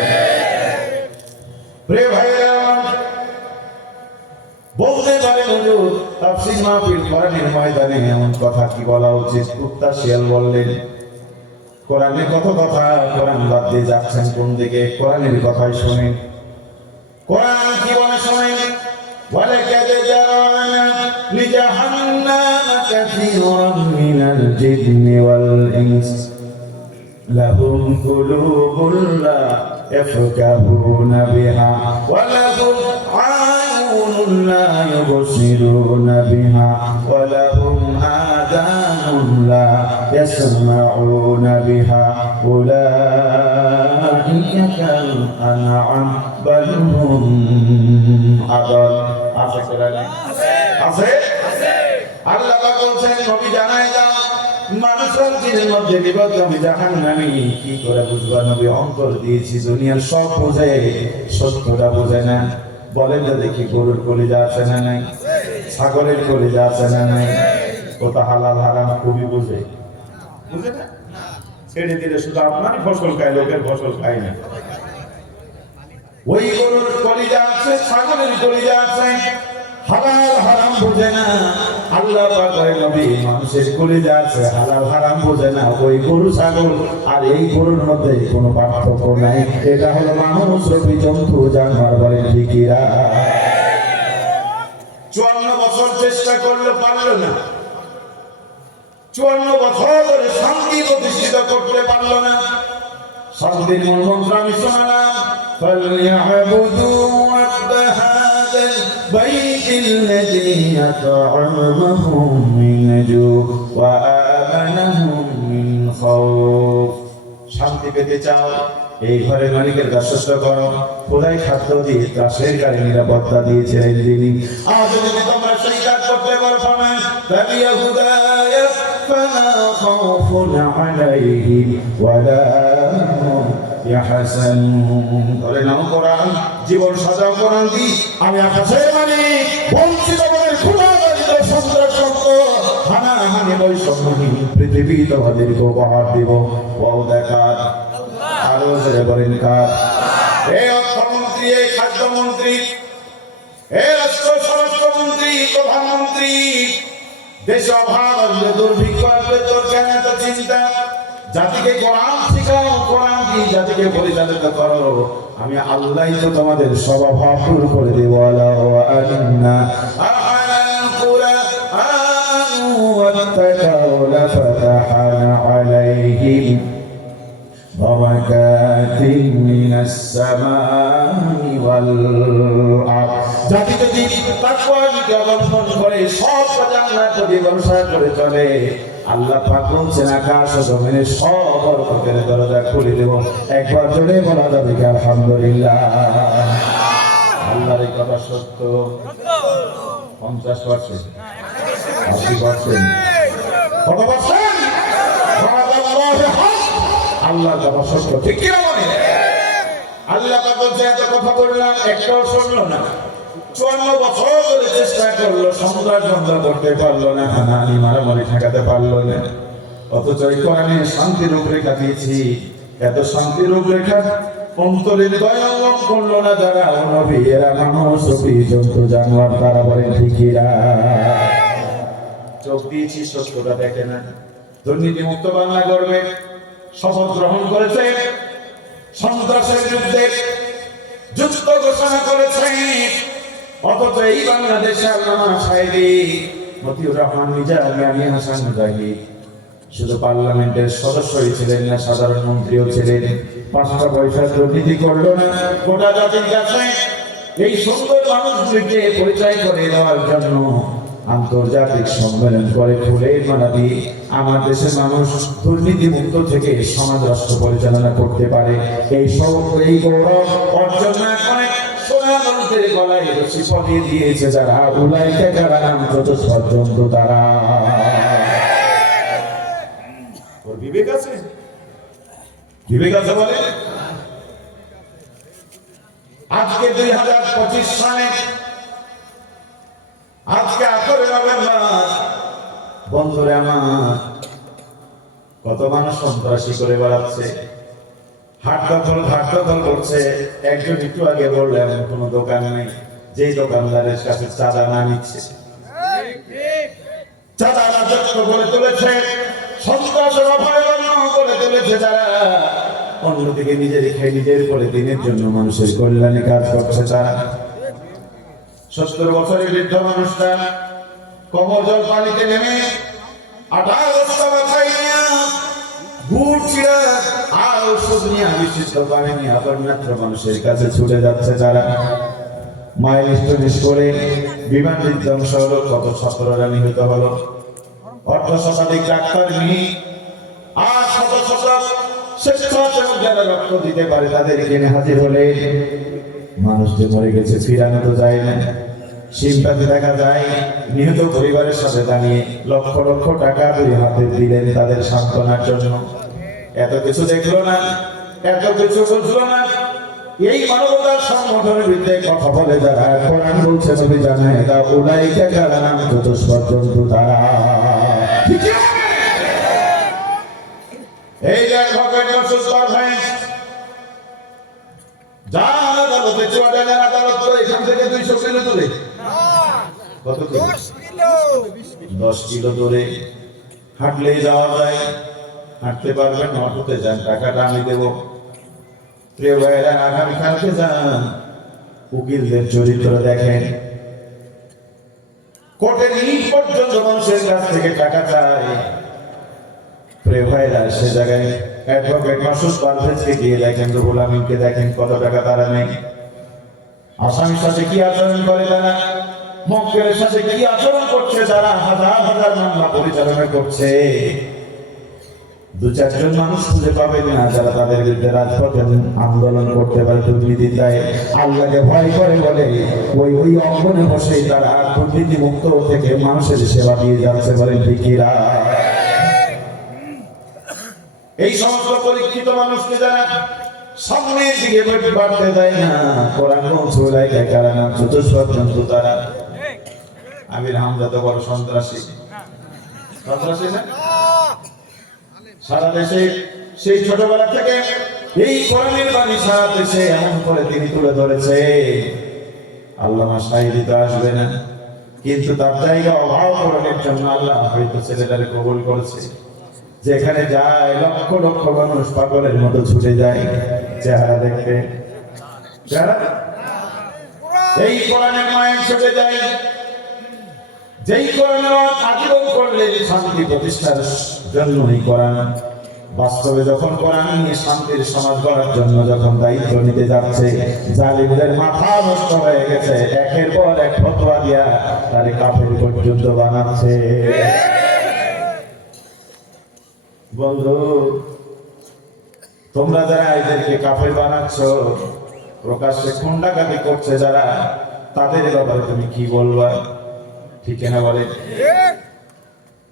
প্রিয় ভাইরা, বলতে পারে হুজুর তাফসীর মাহফিল কোরআনের ময়দানে এমন কথা কি বলা উচিত? কুত্তা শিয়াল বললেন। কোরআনের কত কথা, কোরআন বাদ দিয়ে যাচ্ছেন কোন দিকে? কোরআনের কথাই শুনেন। কোরআন কি বলে শুনেন। ওয়ালাকাদ জারানা লিজাহান্নামা কাসীরাম মিনাল জিন্নি ওয়াল ইনস লাহুম কুলুবুন লা ইয়াফকাহুনা বিহা ওয়া লাহুম আ'য়ুনুন লা ইউবসিরুনা বিহা ওয়া লাহুম আযানুন লা ইয়াসমাউনা বিহা উলাইকা কাল আনআম বাল হুম আদাল। আছে কোরআনে? আছে। আল্লাহ পাক বলছেন, নবী জানায় দাও মানুষের জিনের মধ্যে বিপদ আমি জাহান্নামী। কি করে বুঝবা নবী? অন্তর দিয়েছি, দুনিয়ার সব বোঝে, সত্যটা বোঝে না। বলেন তো দেখি, গরুর কলিজা আছে না নাই? ছাগলের কলিজা আছে না নাই? ওটা হালাল হারাম খুবই বোঝে, বুঝে না? ছেড়ে দিলে শুধু আপনারই ফসল খায়, লোকের ফসল খায় না। ওই গরুর কলিজা আছে, ছাগলের কলিজা আছে, হালাল হারাম বোঝে না। আল্লাহ পাক বলে নবী মানুষের কলিজা আছে, হালাল হারাম বোঝে না। ওই গরু ছাগল আর এই গরুর মধ্যে কোনো পার্থক্য নাই। এটা হলো মানুষ রূপী জন্তু, জানোয়ার। বলে ঠিকিরা? 54 বছর চেষ্টা করলে পারল না। 54 বছর ধরে শান্তি প্রতিষ্ঠিত করতে পারল না। শান্তির মূল মন্ত্র আমি শোনালাম, فليعبدوا رب هذا البيت الذي أطعمهم من جوع وآمنهم من خوف। শান্তি পেতে চাও? এই ঘরের মালিকের দাসত্ব করো। খোদাই খাদ্য দিয়ে ত্রাসের কারণে নিরাপত্তা দিয়েছিলেন তিনি। আজ যদি তোমরা সেই কাজ করতে পারো না, ফালিয়াহুদায়া ফালা খাউফুন আলাইহিম ওয়ালা হুম ইয়াহজানুন। বলে নাও কোরআন, জীবন সাজাও কোরআন দি। আমি আকাশের মালিক, বঞ্চিত বলে খোদা দরিদ্র সন্ত্রাসক্ত হানাহানি বৈষম্যহীন পৃথিবী তোমাদেরকে উপহার দিব। ওয়াও দেখার আরো জোরে বলেন কার? এই অর্থমন্ত্রী, এই খাদ্যমন্ত্রী, এই রাষ্ট্র স্বরাষ্ট্রমন্ত্রী, প্রধানমন্ত্রী, দেশে অভাব আসবে, দুর্ভিক্ষ আসবে, তোর কেন এত চিন্তা? জাতিকে কোরআন শিখাও, কোরআন কি জাতিকে পরিচালিত করো। আমি আল্লাহই তো তোমাদের সব অভাব দূর করে দেব। আল্লাহ জাতি যদি তাকওয়াকে অবলম্বন করে সব জান্নাত যদি ব্যবসা করে চলে, আল্লাহ পাক বলছেন আকাশ ও জমিনের সব বরকতের দরজা খুলে দেব। একবার জোরে বলা যাবে কি আলহামদুলিল্লাহ? আল্লাহর এই কথা সত্য। 50%, 80%, কত পার্সেন্ট? আল্লাহর কথা সত্য। ঠিক কি বলে? আল্লাহ পাক বলছে এত কথা বললাম একটাও শুনলো না। 54 বছর ধরে চেষ্টা করলো, সন্ত্রাস বন্ধ করতে পারলো না, হানাহানি মারামারি ঠেকাতে পারলো না। অথচ এই কোরআনে শান্তির রূপরেখা দিয়েছি, এত শান্তির রূপরেখা অন্তরের দয়ালম করলো না যারা, নবী এরা মানুষ জন্তু জানোয়ার তারা বলেন ঠিকিরা। চোখ দিয়েছি সত্যটা দেখে না। দুর্নীতি মুক্ত বাংলা গড়বে শপথ গ্রহণ করেছে, সন্ত্রাসের বিরুদ্ধে যুদ্ধ ঘোষণা করেছে। অথচ এই বাংলাদেশে আল্লামা সাইদি, মতিউর রহমান নিজামী, আমি হাসান মুজাহিদ শুধু পার্লামেন্টের সদস্যই ছিলেন না, সাধারণ মন্ত্রীও ছিলেন। 5টা পয়সা দুর্নীতি করলো না। গোটা জাতির কাছে এই সুন্দর মানুষগুলিকে পরিচয় করে দেওয়ার জন্য আন্তর্জাতিক সম্মেলন করে ফুলের মালা দিয়ে আমার দেশের মানুষ দুর্নীতি মুক্ত থেকে সমাজ রাষ্ট্র পরিচালনা করতে পারে, এই গৌরব অর্জন না করে সোনা মানুষের গলায় রশি পরিয়ে দিয়েছে যারা, উলাইকা যারা নাম চতুষ্পর্যন্ত তারা। ওর বিবেক আছে? বিবেক আছে বলে? আজকে 2025 সালে, আজকে 18 নভেম্বর, বন্ধুরে আমার, কত মানুষ সন্ত্রাসী করে বেড়াচ্ছে, হাট দখল করছে। একজন একটু আগে বললো এমন কোন দোকান নেই যে দোকানদারের কাছে চাঁদা না নিচ্ছে। চাঁদা রাজত্ব করে তুলেছে, সন্ত্রাসের অভয়ারণ্য করে তুলেছে যারা, অন্যদিকে নিজের খাই নিজের করে দিনের জন্য মানুষের কল্যাণে কাজ করছে তারা। 70 বছরের বৃদ্ধ মানুষটা কোমর জল পানিতে নেমে 18 বস্তা মাথায় নিয়ে গুড় চিড়া আর ওষুধ নিয়ে বিশুদ্ধ পানি নিয়ে অপরমাত্র মানুষের কাছে ছুটে যাচ্ছে যারা। মাইলস্টোন করে বিমান বিধ্বংস হলো, কত ছাত্ররা নিহত হলো, 8 শতাধিক ডাক্তার নিয়ে আর শত শত স্বেচ্ছাসেবক যারা রক্ত দিতে পারে তাদের এখানে হাজির হলে মানুষ যে মরে গেছে ফিরানো তো যায় না, সিম্পাতি দেখা যায়। নিহত পরিবারের সাথে দাঁড়িয়ে লক্ষ লক্ষ টাকা দুই হাতে দিলেন তাদের সান্ত্বনার জন্য। এত কিছু দেখলো না, এত কিছু বুঝলো না। এই মানবতার সংগঠনের বিরুদ্ধে কথা বলে যারা, কোরআন বলছে নবী জানায় দাও, উলাইকা যারা নাম চতুষ্পর্যন্ত তারা। এই যে অ্যাডভোকেট মাসুদ পারভেজ যান আদালতে, চুয়াডাঙ্গার আদালত তো এখান থেকে 200 কিলো দূরে, কত কিলো? 10 কিলো দূরে হাঁটলেই যাওয়া যায়। হাঁটতে পারবেন, অটোতে যান, টাকাটা আমি দেবো। প্রিয় ভাইরা, আগামীকালকে যান, উকিলদের চরিত্র দেখেন। কোর্টের ইট পর্যন্ত মানুষের কাছ থেকে টাকা চায়। প্রিয় ভাইরা, সে জায়গায় অ্যাডভোকেট মাসুদ পারভেজকে গিয়ে দেখেন, রুহুল আমিনকে দেখেন, কত টাকা তারা নেই। আসামির সাথে কি আচরণ করে তারা, মক্কেলের সাথে কি আচরণ করছে তারা, হাজার হাজার মামলা পরিচালনা করছে। 2-4 জন মানুষ খুঁজে পাবেন না যারা তাদের বিরুদ্ধে রাজপথে আন্দোলন করতে পারে দুর্নীতির দায়ে। আল্লাহকে ভয় করে বলে ওই অঙ্গনে বসেই তারা দুর্নীতি মুক্ত থেকে মানুষের সেবা দিয়ে যাচ্ছে, বলেন ঠিকিরা। এই সমস্ত পরীক্ষিত মানুষকে যারা সামনের দিকে বাড়তে দেয় না, কোরআন বলছে উলাইকা যারা নাম চতুষ্পর্যন্ত তারা। আমির হামজা তো বড় সন্ত্রাসী, সন্ত্রাসী না? সারা দেশে সেই ছোটবেলা থেকে এই কোরআনের বাণী সারা দেশে এমন করে তিনি তুলে ধরেছে, আল্লামা সাইদি তো আসবে না, কিন্তু তার জায়গা অভাব পূরণের জন্য আল্লাহ হয়তো ছেলেটারে কবুল করেছে। যেখানে যায় লক্ষ লক্ষ মানুষ পাগলের মতো ছুটে যায় চেহারা দেখতে। যারা এই কোরআনের মায়ের ছুটে যায়, যেই কোরআনের আজীবন করলে শান্তি প্রতিষ্ঠার জন্য এই কোরআন, বাস্তবে যখন কোরআন নিয়ে শান্তির সমাজ গড়ার জন্য যখন দায়িত্ব নিতে যাচ্ছে, জালিমদের মাথা নষ্ট হয়ে গেছে, একের পর এক ফতোয়া দিয়া তারে কাফের পর্যন্ত বানাচ্ছে। বন্ধু, তোমরা যারা এদেরকে কাফের বানাচ্ছ, প্রকাশ্যে খুনডাকাতি করছে যারা, তাদের ব্যাপারে তুমি কি বলবা? ঠিক না বলে?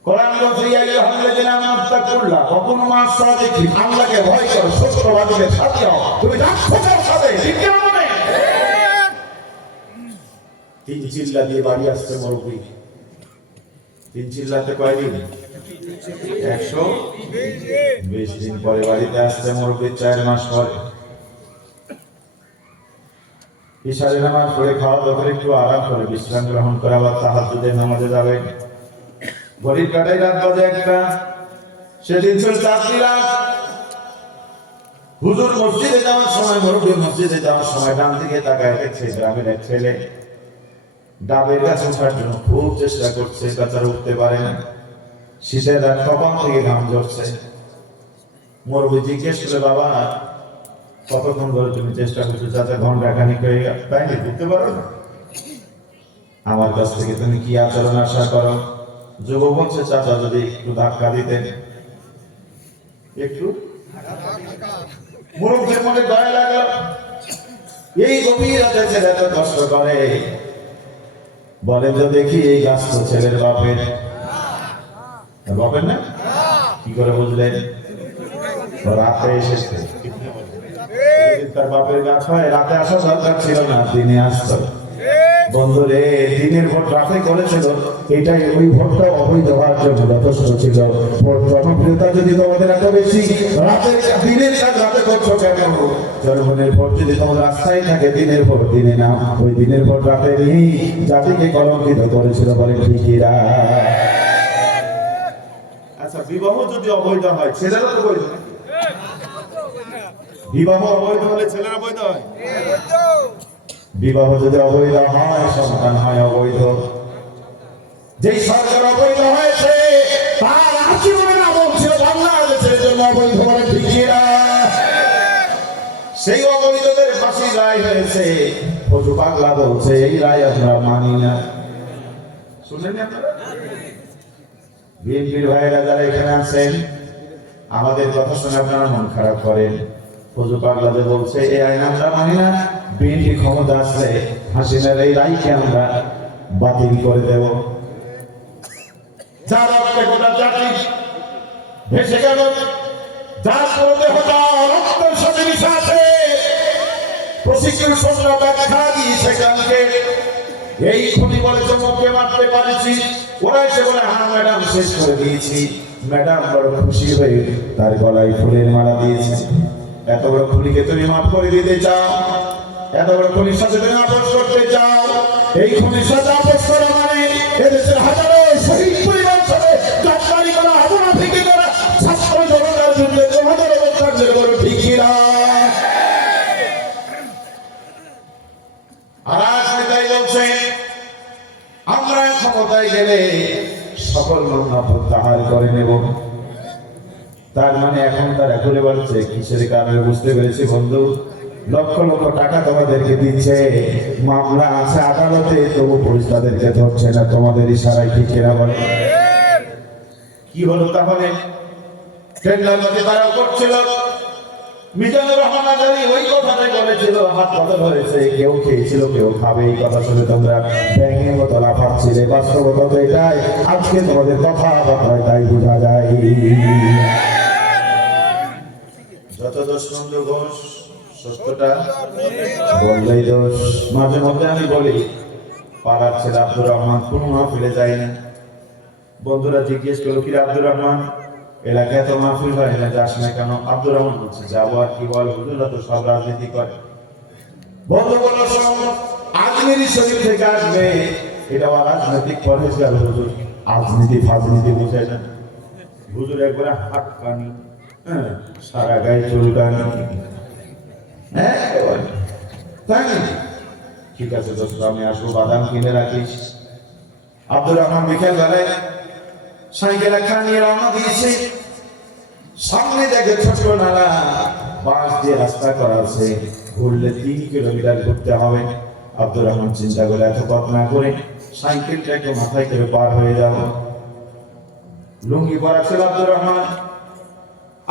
কোরআন বলছে ইয়া আইয়ুহাল্লাযীনা আমানু তাকুল্লাহ ওয়া কুনু মা'আস সাদিকিন, আল্লাহকে ভয় করো, সত্যবাদীদের সাথে হও। তুমি রাক্ষসের সাথে ঠিক কেমন নেই? 3 চিল্লা দিয়ে বাড়ি আসছে মুরব্বী। 3 চিল্লাতে কয়দিন? 120 দিন পরে বাড়িতে আসছে মুরব্বী, 4 মাস পরে। ইশারের নামাজ পড়ে খাওয়া দাওয়া করে একটু আরাম করে বিশ্রাম গ্রহণ করে আবার তাহাজ্জুদের নামাজে যাবে। ঘড়ির কাটাই রাত বাজে 1টা। সেদিন ছিল 4 রাত। হুজুর মসজিদে যাওয়ার সময়, মুরব্বী মসজিদে যাওয়ার সময় ডান দিকে তাকায় দেখছে গ্রামের এক ছেলে ডাবের গাছ ওঠার জন্য খুব চেষ্টা করছে, বেচারা উঠতে পারে না। শীতের রাত, কপাল থেকে ঘাম ঝরছে। মুরব্বী জিজ্ঞেস করে, বাবা কতক্ষণ ধরে তুমি চেষ্টা করছো? চাচা, ঘন্টা খানিক হয়ে গেল। তাই না? উঠতে পারো না? আমার কাছ থেকে তুমি কি আচরণ আশা করো? যুবক বলছে, চাচা যদি একটু ধাক্কা দিতেন। একটু মুরব্বীর মনে দয়া লাগলো। এই গভীর রাতে ছেলে এত কষ্ট করে, বলে তো দেখি এই গাছ তো ছেলের বাপের। বাপের না? কি করে বুঝলেন? রাতে এসেছে। তার বাপের গাছ হয়, রাতে আসা দরকার ছিল না, দিনে আসতো। বন্ধুরে, দিনের ভোট রাতে করেছিল, এটাই ওই ভোটটা অবৈধ হওয়ার জন্য যথেষ্ট ছিল। ভোট জনপ্রিয়তা যদি তোমাদের এত বেশি, রাতে দিনের কাজ রাতে করছো কেন? জনগণের ভোট যদি তোমার রাস্তায় থাকে, দিনের ভোট দিনে না, ওই দিনের ভোট রাতে নিয়ে জাতিকে কলঙ্কিত করেছিল বলে ঠিকিরা। আচ্ছা, বিবাহ যদি অবৈধ হয়, ছেলেরা তো বৈধ। বিবাহ অবৈধ হলে ছেলেরা বৈধ হয়? বিবাহ যদি অবৈধ হয়, সন্তান হয় অবৈধ। যেই সরকার অবৈধ হয়েছে, তার আচরণের আমল ছিল বাংলাদেশের জন্য অবৈধ বলে ঠিকিরা। সেই অবৈধদের ফাঁসি রায় হয়েছে। ফজু পাগলা বলছে, এই রায় আমরা মানি না। শুনলেন আপনারা? বিএনপির ভাইয়েরা যারা এখানে আছেন, আমাদের কথা শুনে আপনারা মন খারাপ করেন। ফজু পাগলা যে বলছে এই আইন আমরা মানি না, বিএনপি ক্ষমতা আসলে হাসিনার এই রায়কে আমরা বাতিল করে দেব। যার রক্তে গোটা জাতি ভেসে গেল, যার করতে হতো রক্তের সাথে মিশে আছে, প্রসিকিউশনরা ব্যাখ্যা দিয়েছে কালকে। এই খুনি বলে চমকে মারতে পারেছি, ওরা এসে বলে হ্যাঁ ম্যাডাম শেষ করে দিয়েছি। ম্যাডাম বড় খুশি হয়ে তার গলায় ফুলের মালা দিয়েছে। এত বড় খুনিকে তুমি মাফ করে দিতে চাও? এত বড় খুনির সাথে তুমি আপোষ করতে চাও? এই খুনির সাথে আপোষ করা মানে এদেশের হাজারো শহীদ পরিবার সাথে গাদ্দারি করা, মুনাফিকি করা, ছাত্র জনতার বিরুদ্ধে তোমাদের অবস্থান যে বড় ঠিকই না। আর আজ তাই বলছে আমরা ক্ষমতায় গেলে সকল মামলা প্রত্যাহার করে নেব। তার মানে এখন তার এখনই বলছে কিসের কারণে বুঝতে পেরেছি বন্ধু। লক্ষ লক্ষ টাকা তোমাদেরকে দিচ্ছে, মামলা আছে আদালতে, তবু পুলিশ তাদেরকে ধরছে না, তোমাদের ইশারায় ঠিক কিনা বলে? কি হলো তাহলে? টেন্ডার মধ্যে তারা করছিল, মিজানুর রহমান আজারি ওই কথাটাই বলেছিল, হাত বদল হয়েছে, কেউ খেয়েছিল কেউ খাবে, এই কথা শুনে তোমরা ব্যাঙের মতো লাফাচ্ছিলে। বাস্তবতা তো এটাই, আজকে তোমাদের কথাবার্তায় তাই বোঝা যায়। যত দোষ নন্দ ঘোষ, সত্যটা বললেই দোষ। মাঝে মধ্যে আমি বলি, পাড়ার ছেলে আব্দুর রহমান কোনো মাহফিলে যায় না। বন্ধুরা জিজ্ঞেস করলো, কি আব্দুর রহমান এলাকায় তো মাহফিল হয় না, যাস না কেন? আব্দুর রহমান বলছে, যাবো আর কি বল, হুজুররা তো সব রাজনীতি করে। বন্ধু বলল, আজমিরি শরীফ থেকে আসবে, এটা রাজনৈতিক কলেজ গেল হুজুর, রাজনীতি ফাজনীতি বুঝে না। হুজুর একবারে হাত কানি, হ্যাঁ, সারা গায়ে চুলকানি। হ্যাঁ তাই নাকি? ঠিক আছে দোস্ত, আমি আসবো, বাদাম কিনে রাখিস। আব্দুর রহমান বিকেল বেলায় সাইকেল একটা নিয়ে রওনা দিয়েছে। সামনে দেখে ছোট নালা, বাঁশ দিয়ে রাস্তা করা আছে, ঘুরলে 3 কিলোমিটার ঘুরতে হবে। আব্দুর রহমান চিন্তা করে এত পথ না করে সাইকেলটা একটু মাথায় করে পার হয়ে যাব। লুঙ্গি পরা ছিল আব্দুর রহমান।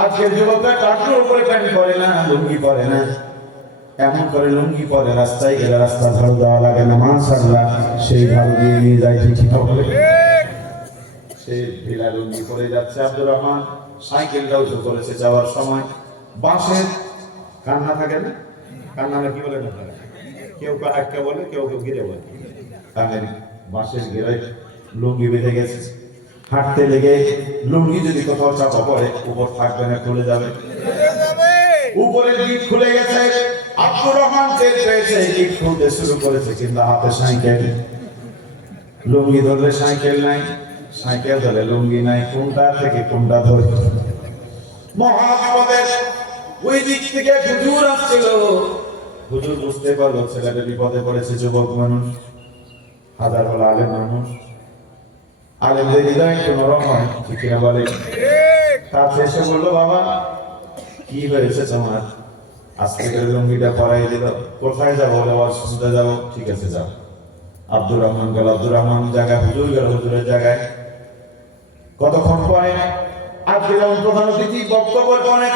আজকের যুবকরা টাকলোর উপরে প্যান্ট পরে না, লুঙ্গি পরে না। এমন করে লুঙ্গি পরে রাস্তায় গেলে রাস্তা ঝাড়ু দেওয়া লাগে না, মাশাআল্লাহ সেই ঝাড়ু দিয়ে নিয়ে যায় ঠিক হবে। সে ঢিলা লুঙ্গি পরে যাচ্ছে আব্দুর রহমান, সাইকেলটা উঁচু করেছে যাওয়ার সময়। বাঁশের কান্না থাকে না, কার নামে কি বলেন আপনারা? কেউ কেউ আটকা বলে, কেউ কেউ গিরে বলে। কানের বাঁশের গিরে লুঙ্গি বেঁধে গেছে, হাঁটতে লেগে লুঙ্গি যদি কোথাও চাপা পড়ে উপর থাকবে না, খুলে যাবে। উপরের গিট খুলে গেছে, আব্দুর রহমান টের পেয়েছে, গিট খুলতে শুরু করেছে, কিন্তু হাতে সাইকেল। লুঙ্গি ধরলে সাইকেল নাই, সাইকেল ধরলে লুঙ্গি নাই, কোনটা থেকে কোনটা ধরে? মহাবিপদের ওই দিক থেকে হুজুর আসছিল। হুজুর বুঝতে পারলো ছেলেটা বিপদে পড়েছে, যুবক মানুষ, হাজার বলা আলেম মানুষ, আলেমদের হৃদয় একটু নরম হয়, ঠিক কিনা বলে? কাছে এসে বললো, বাবা কি হয়েছে তোমার? আজকে করে লুঙ্গিটা পরাই দিল, কোথায় যাবো? বলে আওয়াজ শুনতে যাবো। ঠিক আছে যাও। আব্দুর রহমান গেল, আব্দুর রহমান জায়গায়, হুজুর গেল হুজুরের জায়গায়। কতক্ষণ পরে আজকে যেমন প্রধান অতিথি বক্তব্য করেন,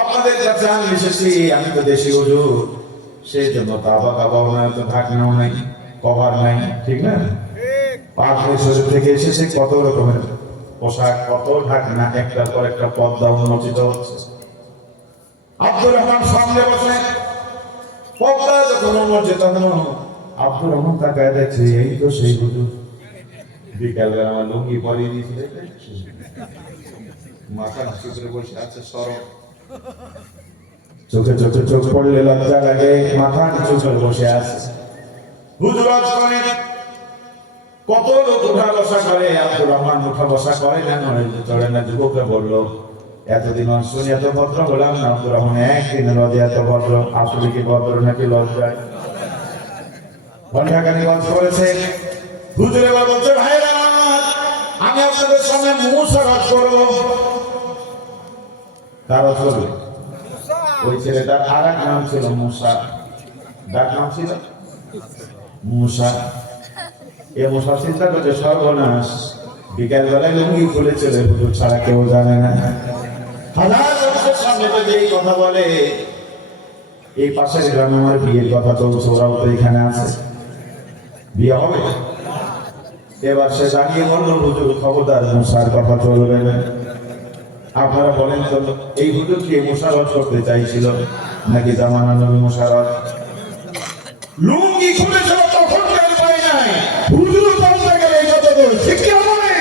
আপনাদের কাছে আমি এসেছি, আমি তো দেশি হুজুর, সেই জন্য তাবা কাবাও নাই, তো ঢাকনাও নাই, কভার নাই, ঠিক না? পাঁচ বছর থেকে এসেছে, কত রকমের পোশাক, কত ঢাকনা, একটার পর একটা পর্দা উন্মোচিত হচ্ছে। আব্দুর রহমান সামনে বসে, পর্দা যখন উন্মোচিত হলো, আব্দুর রহমান তাকায় দেখছে, এই তো সেই হুজুর, বিকালবেলা আমার লুঙ্গি পরিয়ে দিয়েছিল, মাথা নিচু করে বসে আছে, সরব। চোখে চোখে চোখ পড়লে লজ্জা লাগে, মাথা নিচু করে বসে আছে। হুজুর করে কত লোক উঠা বসা করে, আব্দুর রহমান উঠা বসা করে না, চলে না। যুবকরা বললো, এতদিন শুনি এত ভদ্র বললাম না, আব্দুর রহমান একদিন লজে এত ভদ্র, আসলে কি ভদ্র নাকি লজ্জায়? ঘন্টাখানি লজ করেছে। হুজুর এবার বলছে, ভাইরা আমি আপনাদের সামনে মুসারাত করবো। তার আসলে ওই ছেলেটার আর এক নাম ছিল মুসা, ডাক নাম ছিল মুসা। এ মুসা চিন্তা করছে, সর্বনাশ, বিকাল বেলায় লুঙ্গি খুলে চলে, হুজুর ছাড়া কেউ জানে না। হাজার মানুষের সামনে তো যেই কথা বলে, এই পাশের গ্রামে আমার বিয়ের কথা চলছে, ওরাও তো এখানে আছে, বিয়ে হবে। এবার সে দাঁড়িয়ে বলল, হুজুর খবরদার, মুসার কথা চলবে না। আপনারা বলেন তো, এই হুজুর কি মুশারত করতে চাইছিল নাকি জামানা নবী মুশারত? লুঙ্গি খুলেছিল তখন টের পাই নাই, হুজুর বলতে গেলে যত দূর, ঠিক কি হবে?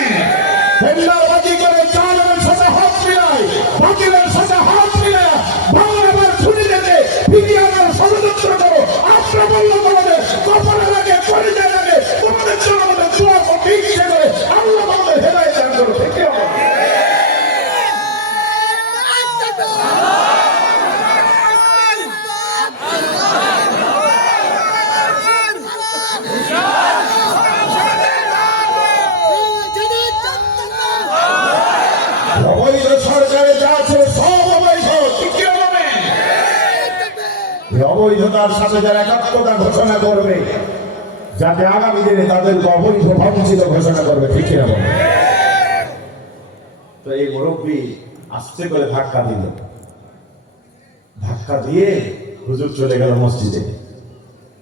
হেল্লাবাজি করে চালের সাথে হাত মিলায়, বাকিলের সাথে হাত মিলায়, বাংলাবার ছুটি যেতে ফিরিয়ে আমার ষড়যন্ত্র করো। আপনারা বললো তোমাদের কপালে লাগে, পরিচয় লাগে, তোমাদের জন্য আমাদের দোয়া করতে ইচ্ছে করে, আল্লাহ আমাদের হেদায়েত দান করো, ঠিক কি হবে? অবৈধ সরকারে যা আছে সব অবৈধ, ঠিক কি হবে? অবৈধতার সাথে যারা একাত্মতা ঘোষণা করবে, যাতে আগামী দিনে তাদের অবৈধ বঞ্চিত ঘোষণা করবে, ঠিক কি হবে? তো এই মুরব্বী আস্তে করে ধাক্কা দিল, ধাক্কা দিয়ে হুজুর চলে গেল মসজিদে,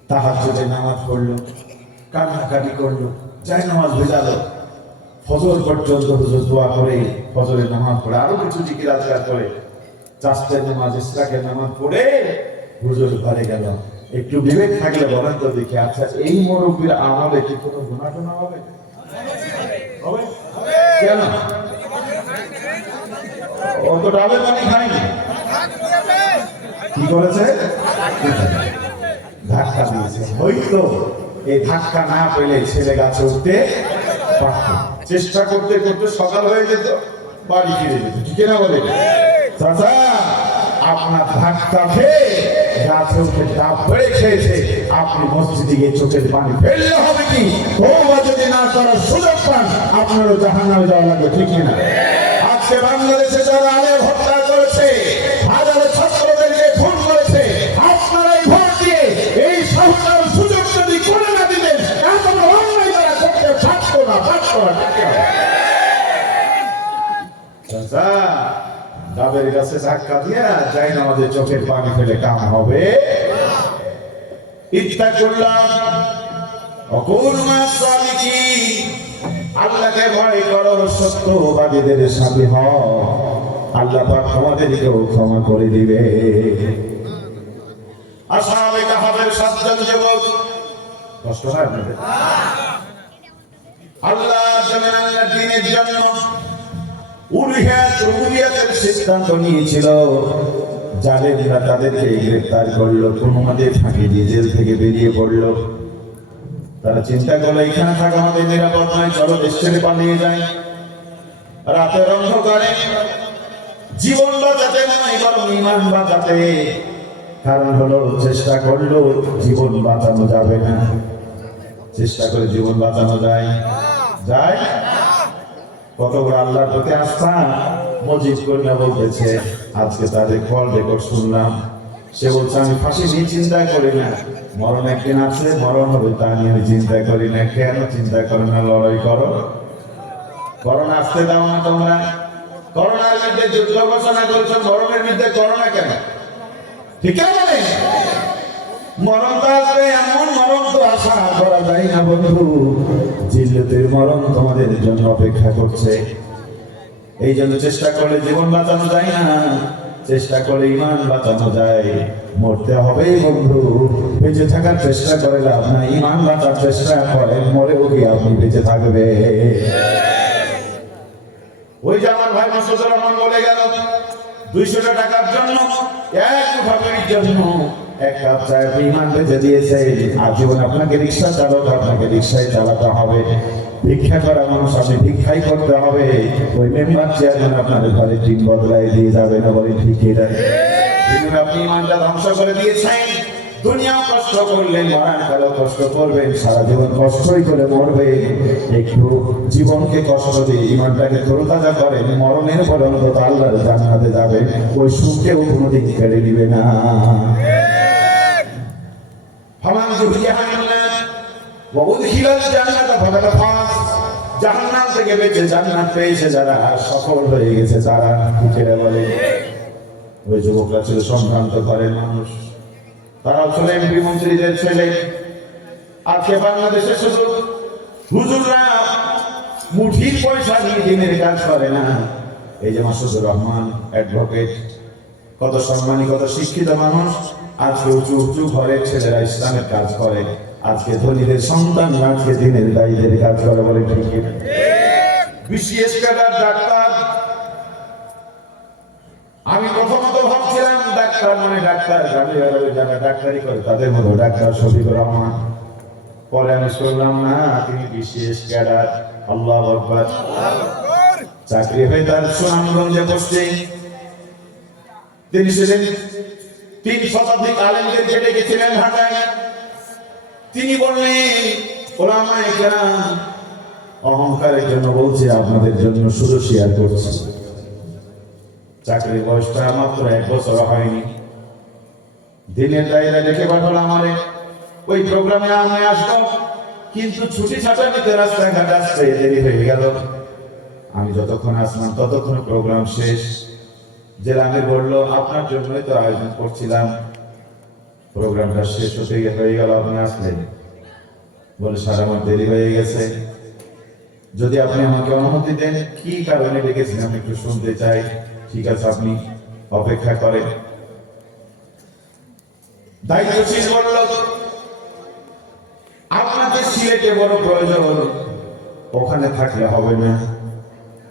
তাহাজ্জুদের নামাজ পড়লো, কান্নাকাটি করলো, জায় নামাজ ভেজালো, ফজর পর্যন্ত হুজুর দোয়া করে, ফজরের নামাজ পড়ে, আরো কিছু জিকির আজকার করে, চাষের নামাজ, ইসরাকের নামাজ পড়ে হুজুর ঘরে গেল। একটু বিবেক থাকলে বলেন তো দেখি, আচ্ছা এই মুরব্বীর আমলে কি কোনো গুনাহ টুনাহ হবে? হবে? কেন? ও তো ডাবের পানি খায়নি, কি করেছে? ধাক্কা দিয়েছে। হয়তো এই ধাক্কা না পেলে ছেলে গাছে উঠতে পারত, চেষ্টা করতে করতে সকাল হয়ে যেত, বাড়ি ফিরে যেত, ঠিক না বলে? চাচা আপনার ধাক্কা খেয়ে গাছে উঠে ডাব পড়ে খেয়েছে, আপনি মসজিদে গিয়ে চোখের পানি ফেললে হবে কি? তওবা যদি না করার সুযোগ পান, আপনারও জাহান্নামে যাওয়া লাগবে, ঠিক না? আজকে বাংলাদেশে যারা আলেম হত্যা করেছে, হাজারো ছাত্রদেরকে খুন করেছে, আপনারাই ভোট দিয়ে এই সরকার সুযোগ যদি করে না দিলেন, এত অন্যায় তারা করতে পারতো না, পারতো না, ঠিক আছে? চাচা ডাবের গাছে ধাক্কা দিয়া যাই না, আমাদের চোখের পানি ফেলে কাম হবে? ইত্তাকুল্লাহ ওয়াকুনু মা'আস সালিহিন, আল্লাহকে ভয় করো, সত্যবাদীদের সাথে হও, আল্লাহ পাক তোমাদেরকেও ক্ষমা করে দিবে। আসহাবে কাহাবের 7 জন যুবক, কষ্ট হয় আপনাদের? আল্লাহ জালালের দ্বীনের জন্য উলুহিয়াত রুবুবিয়াতের সিদ্ধান্ত নিয়েছিল। জালেমরা তাদেরকে গ্রেফতার করলো, কোনো মতে ফাঁকি দিয়ে জেল থেকে বেরিয়ে পড়লো। তারা চিন্তা করলো এখানে থাকা আমাদের নিরাপদ নয়, চলো দেশ ছেড়ে পালিয়ে যাই। রাতের অন্ধকারে জীবন বাঁচাতে নয়, বরং ঈমান বাঁচাতে। কারণ হলো চেষ্টা করলো জীবন বাঁচানো যাবে না। চেষ্টা করে জীবন বাঁচানো যায় যায় কত বড় আল্লাহর প্রতি আস্থা। মজিদ কন্যা বলতেছে, আজকে তাদের কল রেকর্ড শুনলাম, সে বলছে আমি ফাঁসি নিয়ে চিন্তা করি না, মরণ একদিন আছে, মরণ হবে তা নিয়ে আমি চিন্তা করি না। কেন চিন্তা করো না? লড়াই করো। করোনা আসতে দাও না তোমরা। করোনার মধ্যে যুদ্ধ ঘোষণা করছো, মরণের মধ্যে করোনা কেন? ঠিক আছে, মরণ তো আসবে, এমন মরণ তো আশা করা যায় না বন্ধু। জিল্লতের মরণ তোমাদের জন্য অপেক্ষা করছে। এই জন্য চেষ্টা করলে জীবন বাঁচানো যায় না, চেষ্টা করে ঈমান বাঁচানো যায়। মরতে হবে বন্ধু, বেঁচে থাকার চেষ্টা করে লাভ নাই। ঈমান বাঁচার চেষ্টা করে মরেও কি আপনি বেঁচে থাকবে? ওই যে আমার ভাই মাসুদুর রহমান বলে গেল, 200 টাকার জন্য, এক মুঠাপির জন্য এক কাপ চায়ের ঈমান বেঁচে দিয়েছে। আজীবন আপনাকে রিক্সা চালক, আপনাকে রিক্সায় চালাতে হবে। ভিক্ষা করা মানুষ আপনি ভিক্ষাই করতে হবে। ওই মেম্বার চেয়ারম্যান আপনার ঘরে টিন বদলাই দিয়ে যাবে না, বলে ঠিকই রাখে। আপনি ঈমানটা ধ্বংস করে দিয়েছেন। দুনিয়াও কষ্ট করলেন, মরার কালেও কষ্ট করবেন, সারা জীবন কষ্টই করে মরবে। একটু জীবনকে কষ্ট দিয়ে ঈমানটাকে তরতাজা করেন, মরণের পরে অন্তত আল্লাহর জান্নাতে যাবে। ওই সুখকেও কোনোদিন কেড়ে নিবে না। ফামান যুহিয়া আনিল্লাহ ওয়া উদখিলাল জান্নাতা ফাকাদ ফাজ। জাহান্নাম থেকে বেঁচে জান্নাত পেয়েছে যারা, সফল হয়ে গেছে তারা। ছেলে বলে ওই যুবকরা ছিল সম্ভ্রান্ত ঘরের মানুষ, তারা ছিল এমপি মন্ত্রীদের ছেলে। আজকে বাংলাদেশে শুধু হুজুররা মুঠির পয়সা নিয়ে দিনের কাজ করে না। এই যে মাসুদুর রহমান অ্যাডভোকেট, কত সম্মানী, কত শিক্ষিত মানুষ। আজকে উঁচু উঁচু ঘরের ছেলেরা ইসলামের কাজ করে। আজকে ধনীদের সন্তান আজকে দিনের দায়ীদের কাজ করে, বলে ঠিক। BCS cadre doctor. আমি প্রথমত ভাবছিলাম ডাক্তার মানে ডাক্তার, যারা ডাক্তারি করে তাদের মতো ডাক্তার শফিকুর রহমান। পরে আমি শুনলাম না, তিনি বিসিএস ক্যাডার। আল্লাহু আকবার। চাকরি হয়ে তার সুনামগঞ্জে বসছে। তিনি ছিলেন 3 শতাধিক আলেমদেরকে ডেকেছিলেন ঢাকায়। তিনি বললেন, ওলামায়ে কেরাম, অহংকারের জন্য বলছি, আপনাদের জন্য শুধু শেয়ার করছি। চাকরির বয়সটা মাত্র 1 বছর হয়নি। দিনের দায়রা ডেকে পাঠালো আমারে, ওই প্রোগ্রামে আমি আসবো, কিন্তু ছুটি ছাটা নিতে রাস্তাঘাটে আসতে দেরি হয়ে গেল। আমি যতক্ষণ আসলাম ততক্ষণ প্রোগ্রাম শেষ। জেলা আমির বললো, আপনার জন্যই তো আয়োজন করছিলাম, প্রোগ্রামটা শেষ হতে হয়ে গেল, আপনি আসলেন। বলে, স্যার আমার দেরি হয়ে গেছে, যদি আপনি আমাকে অনুমতি দেন, কি কারণে ডেকেছেন আমি একটু শুনতে চাই। ঠিক আছে, আপনি অপেক্ষা করেন। দায়িত্বশীল বলল, আপনাদের সিলেটে বড় প্রয়োজন, ওখানে থাকলে হবে না।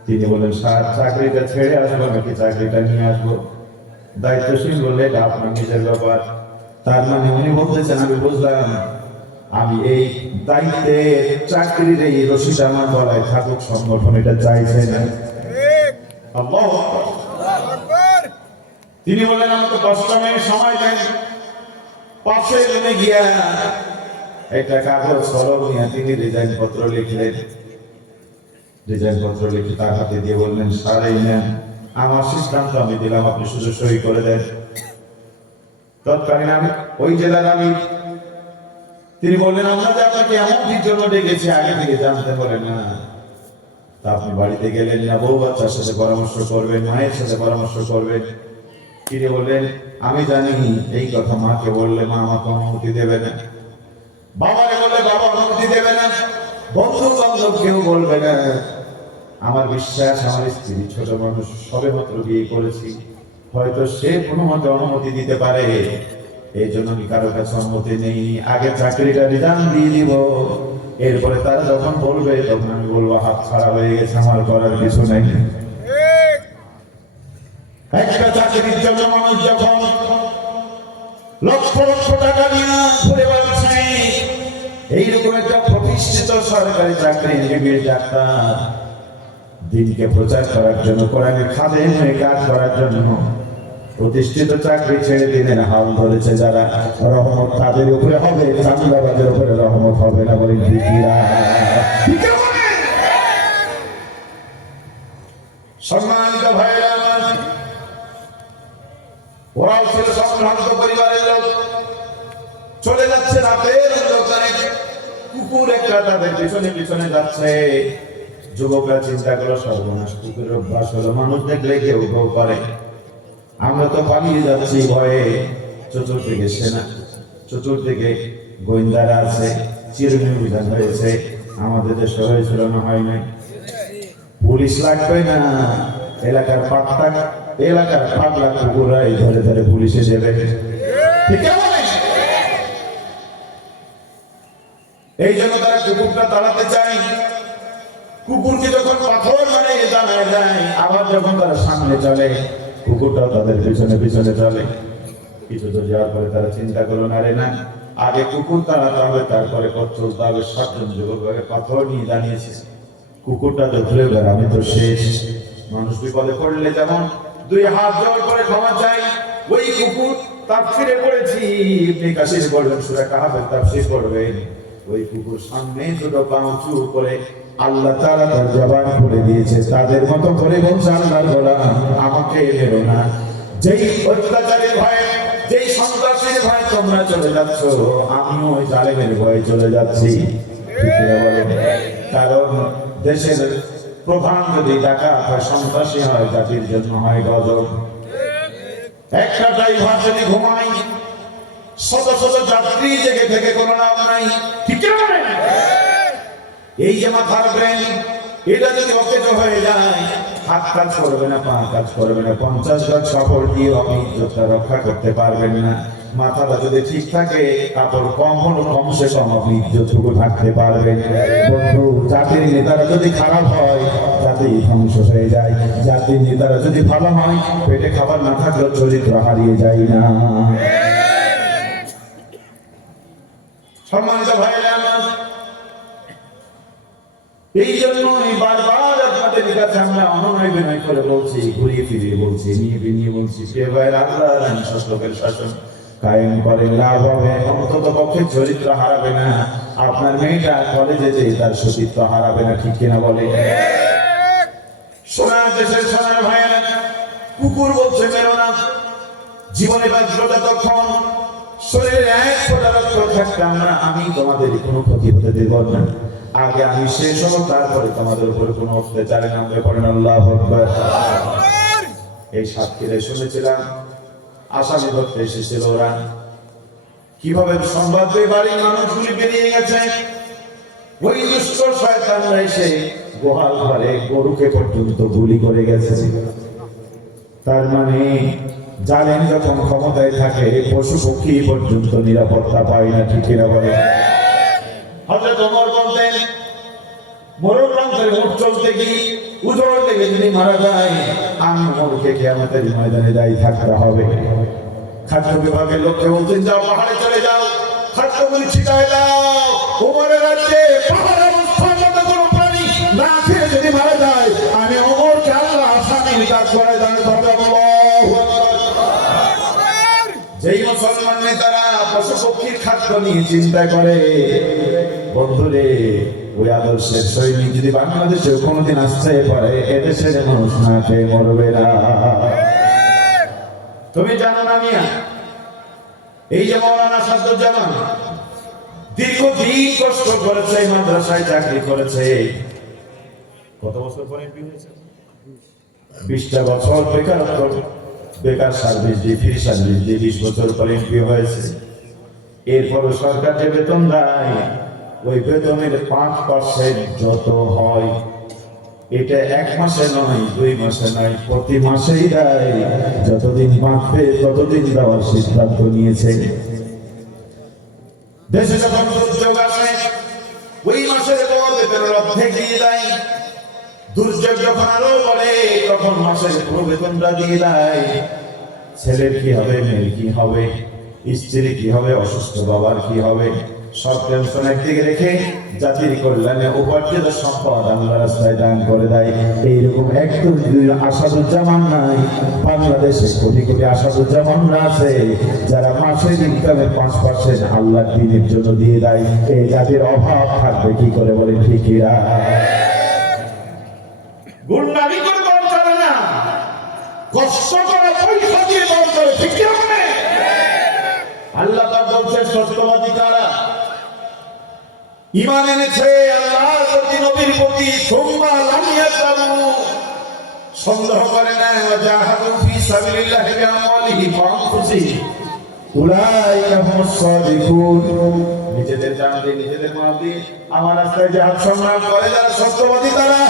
তিনি বলেন, স্যার চাকরিটা ছেড়ে আসবো নাকি চাকরিটা নিয়ে আসবো? দায়িত্বশীল বললে, এটা আপনার নিজের ব্যাপার। তার মানে উনি বলতেছেন, আমি বুঝলাম, আমি এই দায়িত্বে চাকরির এই রশিদ আমার গলায় থাকুক, সংগঠন এটা চাইছে না। আল্লাহু আকবার। তিনি বললেন, আমাকে 10টা মিনিট সময় দেন। পাশে রুমে গিয়া একটা কাগজ কলম নিয়ে তিনি রিজাইন পত্র লিখলেন। রিজাইন পত্র লিখে তার হাতে দিয়ে বললেন, স্যার এই নেন, আমার সিদ্ধান্ত আমি দিলাম, আপনি শুধু সই করে দেন। তৎকালীন আমি ওই জেলার আমির, তিনি বললেন, আমরা যে আপনাকে এমন জন্য ডেকেছি আগে থেকে জানতে পারেন না। তা আপনি বাড়িতে গেলেন না, বউ বাচ্চার সাথে পরামর্শ করবেন, মায়ের সাথে পরামর্শ করবেন। তিনি বললেন, আমি জানি এই কথা মাকে বললে মা আমাকে অনুমতি দেবে না, বাবাকে বললে বাবা অনুমতি দেবে না, বন্ধু বান্ধব কেউ বলবে না। আমার বিশ্বাস, আমার স্ত্রী ছোট মানুষ, সবে মাত্র বিয়ে করেছি, হয়তো সে কোনো মতে অনুমতি দিতে পারে। এই জন্য আমি কারো কাছে অনুমতি নেই, আগে চাকরিটা রিজার্ভ দিয়ে দিব, এরপরে তারা যখন বলবে তখন আমি বলবো হাত ছাড়া হয়ে গেছে, আমার করার কিছু নেই। একটা চাকরির জন্য মানুষ যখন লক্ষ লক্ষ টাকা নিয়ে ঘুরে বেড়াচ্ছে, এইরকম একটা প্রতিষ্ঠিত সরকারি চাকরি নিয়ে ডাক্তার দিনকে প্রচার করার জন্য, কোরআনের খাদেম হয়ে কাজ করার জন্য প্রতিষ্ঠিত চাকরি ছেড়ে দিনের হাল ধরেছে যারা, রহমত তাদের উপরে হবে, চাঁদাবাজের উপরে রহমত হবে না। বলেন ঠিক কিনা? সম্মানিত ভাইরা আমার, ওরাও ছিল সম্ভ্রান্ত পরিবারের লোক, চলে যাচ্ছে রাতের অন্ধকারে, কুকুর একটা তাদের পিছনে পিছনে যাচ্ছে। যুবকরা চিন্তা করলো সর্বনাশ, কুকুরের অভ্যাস হলো মানুষ দেখলে কেউ কেউ করে, আমরা তো পালিয়ে যাচ্ছি ভয়ে। চতুর্দিকে সেনা, চতুর্দিকে গোয়েন্দারা আছে, চিরুনি অভিযান হয়েছে, আমাদের দেশে হয়েছিল না, হয় নাই? পুলিশ লাগবে না, এলাকার পাগলা কুকুররাই ধরে ধরে পুলিশে দেবে। ঠিক আছে? এই জন্য তারা কুকুরটা তাড়াতে চায়। কুকুরকে যখন পাথর মানে জানায় যায়, আবার যখন তারা সামনে চলে, কুকুরটাও তাদের পিছনে পিছনে চলে। কিছু তো যাওয়ার পরে তারা চিন্তা করলো না রে না, আগে কুকুর তাড়াতে হবে, তারপরে চলতে হবে। 7 জন যুবক পাথর নিয়ে দাঁড়িয়েছে, কুকুরটা তো ধরে গেল, আমি তো শেষ। মানুষ বিপদে পড়লে যেমন 2 হাত জোর করে ক্ষমা চাই, ওই কুকুর তাফসীরে পড়েছি, ইবনে কাসির বলেন সূরা কাহফের তাফসীর করবেন, ওই কুকুর সামনে দুটো পা উঁচু করে আল্লাহ তাআলা তার জবান খুলে দিয়েছে, তাদের মতো করে বলছে আল্লাহর গোলাম আমাকে মেরো না। যেই অত্যাচারের ভয়ে, যেই সন্ত্রাসের ভয়ে তোমরা চলে যাচ্ছ, আমিও ওই জালেমের ভয়ে চলে যাচ্ছি। কারণ দেশের প্রধান যদি ডাকাত হয়, সন্ত্রাসী হয়, জাতির জন্য হয় গজব। একটা ড্রাইভার যদি ঘুমায়, শত শত যাত্রী জেগে থেকে কোনো লাভ নাই। ঠিক আছে? এই যে মাথার ব্রেন, এটা যদি অকেজ হয়ে যায়, হাত কাজ করবে না, পা কাজ করবে না, 50 গজ কাপড় দিয়ে আপনি ইজ্জতটা রক্ষা করতে পারবেন না। মাথাটা যদি ঠিক থাকে, কাপড় কম হলো কমসে কম আপনি ইজ্জতটুকু থাকতে পারবেন। বন্ধু, জাতির নেতারা যদি খারাপ হয়, জাতি ধ্বংস হয়ে যায়। জাতির নেতারা যদি ভালো হয়, পেটে খাবার না থাকলেও চরিত্র হারিয়ে যায় না। সম্মানিত ভাইরা, এই জন্যই বারবার আপনাদের কাছে আমরা অনুনয় বিনয় করে বলছি, ঘুরিয়ে ফিরিয়ে বলছি, নিয়ে বিনিয়ে বলছি, সে ভাইয়ের আল্লাহর আইন শাসকের শাসন কায়েম করে লাভ হবে, অন্তত পক্ষে চরিত্র হারাবে না। আপনার মেয়েটা কলেজে যে তার সতীত্ব হারাবে না। ঠিক কিনা বলে? সোনার দেশের সোনার ভাইয়েরা, কুকুর বলছে মেরো না, জীবনে বাঁচবো যতক্ষণ, শরীরে 1 ফোঁটা রক্ত থাকতে আমি তোমাদের কোনো ক্ষতি হতে দেব না। আগে আমি শেষ হবো, তারপরে তোমাদের উপরে কোনো অত্যাচারে নামবে। পড়েন আল্লাহু আকবার। এই সাক্ষীরে শুনেছিলাম আসামি ধরতে এসেছিল ওরা, কিভাবে সংবাদ পেয়ে বাড়ির মানুষগুলি বেরিয়ে গেছে, ওই দুষ্ট শয়তানরা এসে গোহাল ঘরে গরুকে পর্যন্ত গুলি করে গেছে। তার মানে জালেম যখন ক্ষমতায় থাকে, পশু পক্ষী পর্যন্ত নিরাপত্তা পায় না। ঠিক কিনা বলে? হযরত ওমর বলতেন, মরণান্তের মুখ চলতে গিয়ে উজোর থেকে যদি মারা যায়, আমি ওমরকে কিয়ামতের ময়দানে দাঁড়িয়ে থাকতে হবে। খাদ্য বিভাগের লোককে বলতেন, যাও পাহাড়ে চলে যাও, খাদ্যগুলি ছিটায় দাও। ওমরের রাজ্যে পাহাড়ে অবস্থান মতো কোনো প্রাণী না খেয়ে যদি মারা যায়, আমি ওমরকে আল্লাহ আসামির কাজ করে দাঁড়াতে হবে। যেই মুসলমান নেতারা পশু পক্ষীর খাদ্য নিয়ে চিন্তা করে, বন্ধুরে, ওই আদর্শের সৈনিক যদি বাংলাদেশে কোনোদিন আসতে পারে, এদেশের মানুষ না খেয়ে মরবে না। তুমি জানো না মিয়া, এই যে মাওলানা সাদুজ্জামান দীর্ঘদিন কষ্ট করেছে, মাদ্রাসায় চাকরি করেছে। কত বছর পরে এমপি হয়েছে? 20টা বছর বেকার সার্ভিস দিয়ে, ফ্রি সার্ভিস দিয়ে 20 বছর পরে এমপি হয়েছে। এরপর সরকার যে বেতন দেয়, ওই বেতনের 5% যত হয় এটা 1 মাসে নয়, 2 মাসে নয়, প্রতি মাসেই দেয়। যতদিন বাঁচবে ততদিন দেওয়ার সিদ্ধান্ত নিয়েছে। দেশে যখন দুর্যোগ আসে ওই মাসের বেতনের অর্ধেক দিয়ে দেয়। দুর্যোগ যখন আরো বলে তখন মাসের পুরো বেতনটা দিয়ে দেয়। ছেলের কি হবে, মেয়ের কি হবে, স্ত্রীর কি হবে, অসুস্থ বাবার কি হবে, সব টেনশন একদিকে রেখে জাতির কল্যাণে উপার্জিত সম্পদ আল্লাহ রাস্তায় দান করে দেয়। এইরকম একদম আসাদুজ্জামান নাই বাংলাদেশে, কোটি কোটি আসাদুজ্জামানরা আছে যারা মাসের ইনকামের 5% আল্লাহর দ্বীনের জন্য দিয়ে দেয়। এই জাতির অভাব থাকবে কি করে বলে ঠিকিরা? গুন্ডামি করে দল চলে না, কষ্ট করে পয়সা দিয়ে দল চলে, ঠিক কি হবে? আল্লাহ তার বলছে সত্যবাদী কারা? ঈমান এনেছে আল্লাহর প্রতি, নবীর প্রতি, সুম্মা লাম ইয়াতাবু, সন্দেহ করে না, ওয়াজাহাদু ফি সাবিলিল্লাহি বিআমওয়ালিহিম ওয়া আনফুসিহিম, উলাইকা হুমুস সাদিকুন। নিজেদের জান দিয়ে, নিজেদের মাল দিয়ে আমার রাস্তায় জিহাদ সংগ্রাম করে যারা সত্যবাদী তারা।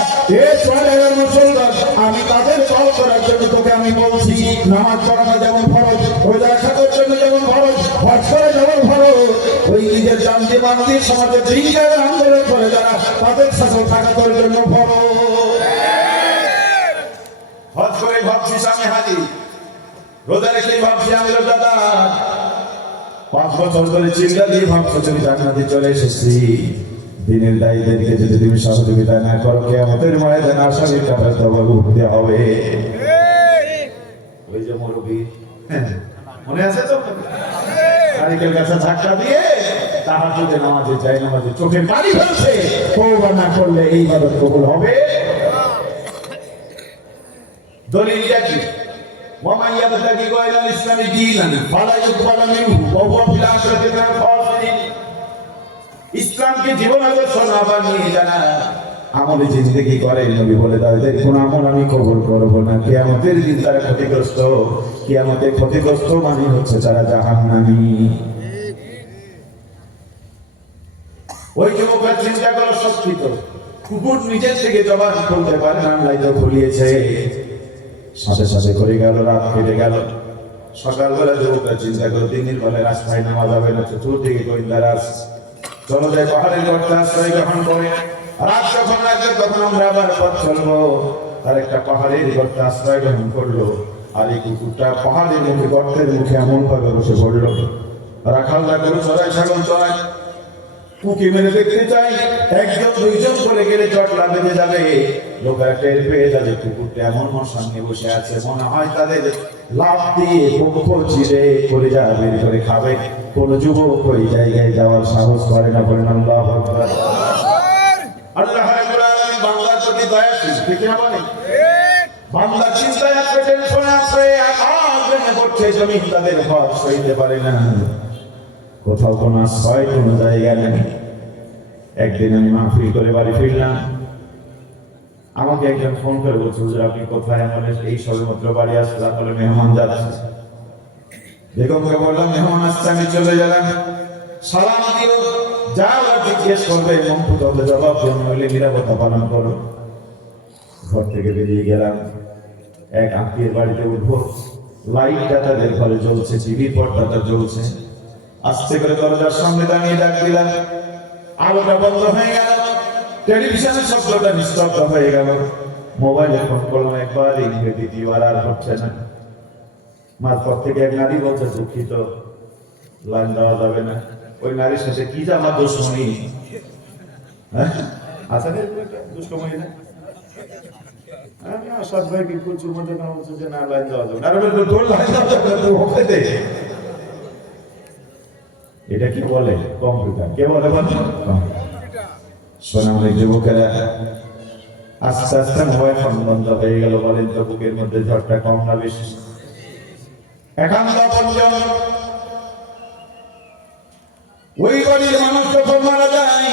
এ চলের মুসলমান, আমি তাদের দল করার জন্য তোকে আমি বলছি, নামাজ পড়ানো যেমন ফরজ, রোজা রাখার জন্য যেমন ফরজ, হজ করা যেমন ফরজ, ওই নিজের জান দিয়ে মাল দিয়ে সমাজে দিনের আন্দোলন করে যারা তাদের সাথে থাকা তোর জন্য ফরজ। হজ করে ভাবছিস আমি হাজি, রোজা রেখে ভাবছি আমি রোজাদার, 5 বছর ধরে চিন্তা দিয়ে ভাবছো তুমি জান্নাতে চলে এসেছি। দিনের দায়ীদেরকে যদি তুমি সহযোগিতা না করো, কিয়ামতের ময়দানে আসামির কাতারে তোমাকে উঠতে হবে। ওই যে মুরব্বি, মনে আছে তো, তারিখের কাছে ধাক্কা দিয়ে তাহাজ্জুদে নামাজে যায়, নামাজে চোখের পানি ফেলছে, তওবা না করলে এই ইবাদত কবুল হবে? দলিল কি? ومن يبتغي غير الاسلام دينا فلا يقبل منه وهو في الاخره من الخاسرين। ইসলামকে জীবন আদর্শ না বানিয়ে যারা আমলে জিন্দেগি করে, নবী বলে তাদের কোন আমল আমি কবুল করব না। কিয়ামতের দিন তারা ক্ষতিগ্রস্ত, কিয়ামতে ক্ষতিগ্রস্ত মানে হচ্ছে তারা জাহান্নামী। ওই যুবকরা চিন্তা করো, সত্যি তো কুকুর নিজের থেকে জবান খুলতে পারে না, আল্লাহ তো খুলিয়েছে। সাথে সাথে করে গেল, রাত কেটে গেল। সকালবেলা যুবকরা চিন্তা করে দিনের বেলায় রাস্তায় নামা যাবে না, চতুর্দিকে গোয়েন্দারা চলো যায় পাহাড়ের গর্তে আশ্রয় গ্রহণ করে। রাত যখন লাগবে তখন আমরা আবার পথ চলবো। আর একটা পাহাড়ের গর্তে আশ্রয় গ্রহণ করলো, আর এই কুকুরটা পাহাড়ের মুখে, গর্তের মুখে এমন ভাবে বসে পড়লো। রাখালরা গরু চড়ায়, ছাগল চড়ায়, কুকি মেরে দেখতে চাই, 1-2 করে গেলে জটলা বেঁধে যাবে। লোকেরা টের পেয়ে যাবে কুকুরটা এমন সামনে বসে আছে, মনে হয় তাদের লাফ দিয়ে পক্ষ চিরে করে যাবে, বের করে খাবে। কোন যুবক ওই জায়গায় যাওয়ার সাহস করে না, বলেন আল্লাহু আকবার। আল্লাহ রাব্বুল আলামিন বান্দার প্রতি দয়াশীল, ঠিক না বলেন? বান্দা চিন্তায় আছে, টেনশনে আছে, আকাশ ভেঙে পড়ছে, জমিন তাদের ভর সইতে পারে না, কোথাও কোনো আশ্রয়, কোনো জায়গা নেই। একদিন আমি মাহফিল করে বাড়ি ফিরলাম, আমাকে একজন ফোন করে বলছে, হুজুর আপনি কোথায়? আমাদের এই সবেমাত্র বাড়ি আসলাম, বলে মেহমান যাচ্ছে। বেগমকে বললাম মেহমান আসছে, আমি চলে গেলাম। সালাম দিও, যা জিজ্ঞেস করবে মমপুত হলে জবাব দিও, নইলে নিরাপত্তা পালন করো। ঘর থেকে বেরিয়ে গেলাম, এক আত্মীয়ের বাড়িতে উঠবো, লাইটটা তাদের ঘরে জ্বলছে, টিভির পর্দাটা জ্বলছে। আস্তে করে দরজার সামনে দাঁড়িয়ে ডাক দিলাম, আলোটা বন্ধ হয়ে গেল, টেলিভিশনের শব্দটা নিস্তব্ধ হয়ে গেল। মোবাইলে ফোন করলাম, একবার ইংরেজি, দ্বিতীয়বার আর হচ্ছে না। মাঝপথ থেকে এক নারী বলছে, দুঃখিত, লাইন দেওয়া যাবে না। ওই নারীর সাথে কি যে আমার দুশ্মনী, আচ্ছা দুশ্মনী না, আমি আসাদ ভাইকে প্রচুর মধ্যে না বলছে যে না লাইন দেওয়া যাবে না। এটা কি বলে? কম্পিউটার। কে বলে? শোনা অনেক যুবকেরা আস্তে আস্তে মোবাইল ফোন বন্ধ হয়ে গেল। বলেন তো বুকের মধ্যে ঝড়টা কম না বেশি? একান্ত পঞ্চম। ওই বাড়ির মানুষ যখন মারা যায়,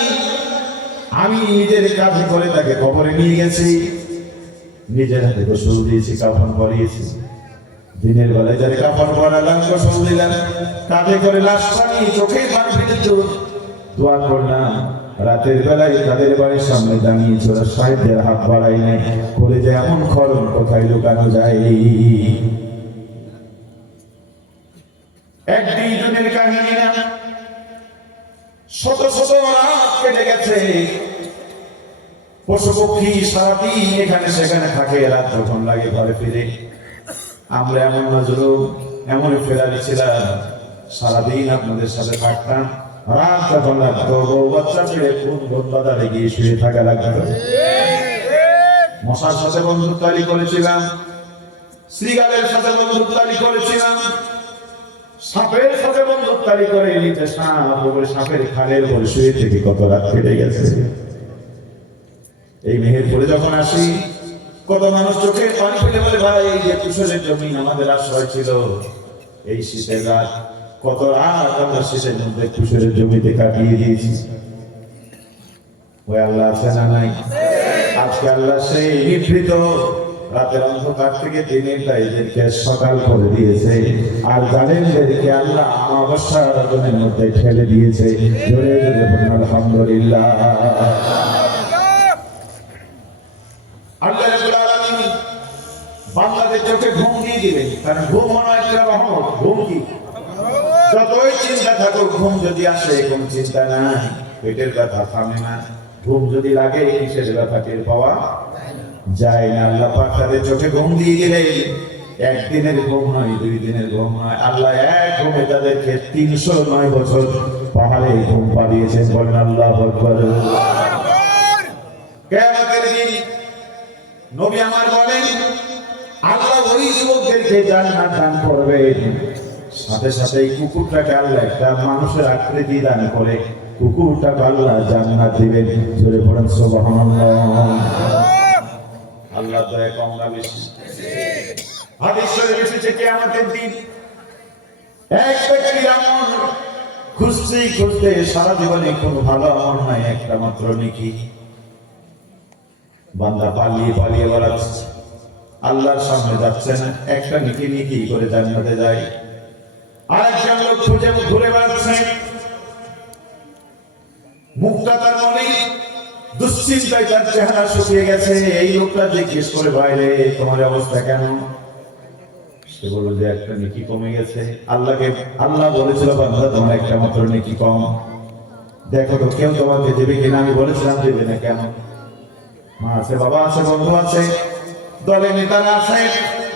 আমি নিজের কাছে করে তাকে কবরে নিয়ে গেছি, নিজের হাতে গোসল দিয়েছি, কাফন পরিয়েছি। দিনের বেলায় যারা কাফন পরালাম, গোসল দিলাম, কাঁধে করে লাশ পানি, চোখে পানি ফেলে দোয়া করলাম, রাতের বেলায় তাদের বাড়ির সামনে দাঁড়িয়েছে, ওরা সাহেবদের হাত বাড়ায় নাই, করে যে এমন খরণ কোথায় লুকানো যায়। এক দুই দিনের কাহিনী না, শত শত রাত কেটে গেছে। পশু পক্ষী সারাদিন এখানে সেখানে থাকে, রাত যখন লাগে ঘরে ফিরে। আমরা এমন নজরুল এমন ফেরারি ছিলাম, সারাদিন আপনাদের সাথে থাকতাম, রাত যখন লাগতো বউ বাচ্চা ফিরে কোন বাজারে গিয়ে শুয়ে থাকা লাগতো। মশার সাথে বন্ধুত্বালি করেছিলাম, শ্রীগালের সাথে বন্ধুত্বালি করেছিলাম, সাপের সাথে বন্ধুত্বালি করে নিতে সাপের খালের উপর শুয়ে থেকে কত রাত কেটে গেছে। এই মেহেরপুরে যখন আসি, কত মানুষ চোখে পানি ফেলে বলে, ভাই এই যে তুষারের জমি আমাদের আশ্রয় ছিল, এই শীতের রাত কত রাত আমরা শীতের মধ্যে তুষারের জমিতে কাটিয়ে দিয়েছি। ওই আল্লাহ আছে না নাই? আজকে আল্লাহ সেই নিভৃত রাতের অন্ধকার থেকে দিনের এদেরকে সকাল করে দিয়েছে, আর জালেমদেরকে আল্লাহ অমাবস্যা রজনীর মধ্যে ঠেলে দিয়েছে। জোরে জোরে বলুন আলহামদুলিল্লাহ। আল্লাহ রাব্বুল আলামিন বান্দাদের চোখে ঘুম দিয়ে দিবেন, কারণ ঘুম হলো একটা রহমত। ঘুম কি? যতই চিন্তা থাকুক, ঘুম যদি আসে কোন চিন্তা নাই, পেটের ব্যথা থামে না। ঘুম যদি লাগে কিসের ব্যথা টের পাওয়া যায় না। আল্লাহ পাক তাদের চোখে ঘুম দিয়ে দিলেন। একদিনের ঘুম নয়, 2 দিনের ঘুম নয়, আল্লাহ এক ঘুমে তাদেরকে 309 বছর পাহাড়ে ঘুম পাড়িয়েছেন। বলেন আল্লাহু আকবার। কিয়ামতের দিন নবী আমার বলেন, আল্লাহ ওই যুবকদেরকে জান্নাত দান করবেন, সাথে সাথে এই কুকুরটাকে আল্লাহ একটা মানুষের আকৃতি দান করে কুকুরটাকে আল্লাহ জান্নাত দিবেন। জোরে পড়েন সুবহানাল্লাহ। আল্লাহ দয়া কম না বেশি? হাদিস শরীফে এসেছে কিয়ামতের দিন এক ব্যক্তি আমল খুঁজতে সারা জীবনে কোনো ভালো আমল নাই, একটা মাত্র নেকি। বান্দা পালিয়ে পালিয়ে বেড়াচ্ছে, আল্লাহর সামনে যাচ্ছে না, একটা নেকি করে জান্নাতে যায়। আরেকজন লোক খুঁজে ঘুরে বেড়াচ্ছে, মুখটা তার মনে দুশ্চিন্তায় তার চেহারা শুকিয়ে গেছে। এই লোকটা জিজ্ঞেস করে, বাইরে তোমার অবস্থা কেন? সে বলল যে একটা নেকি কমে গেছে। আল্লাহ বলেছিল, বান্দা তোমার একটা মাত্র নেকি কম, দেখো তো কেউ তোমাকে দেবে কিনা। আমি বলেছিলাম দেবে না, কেন? মা আছে, বাবা আছে, বন্ধু আছে, দলে নেতারা আছে,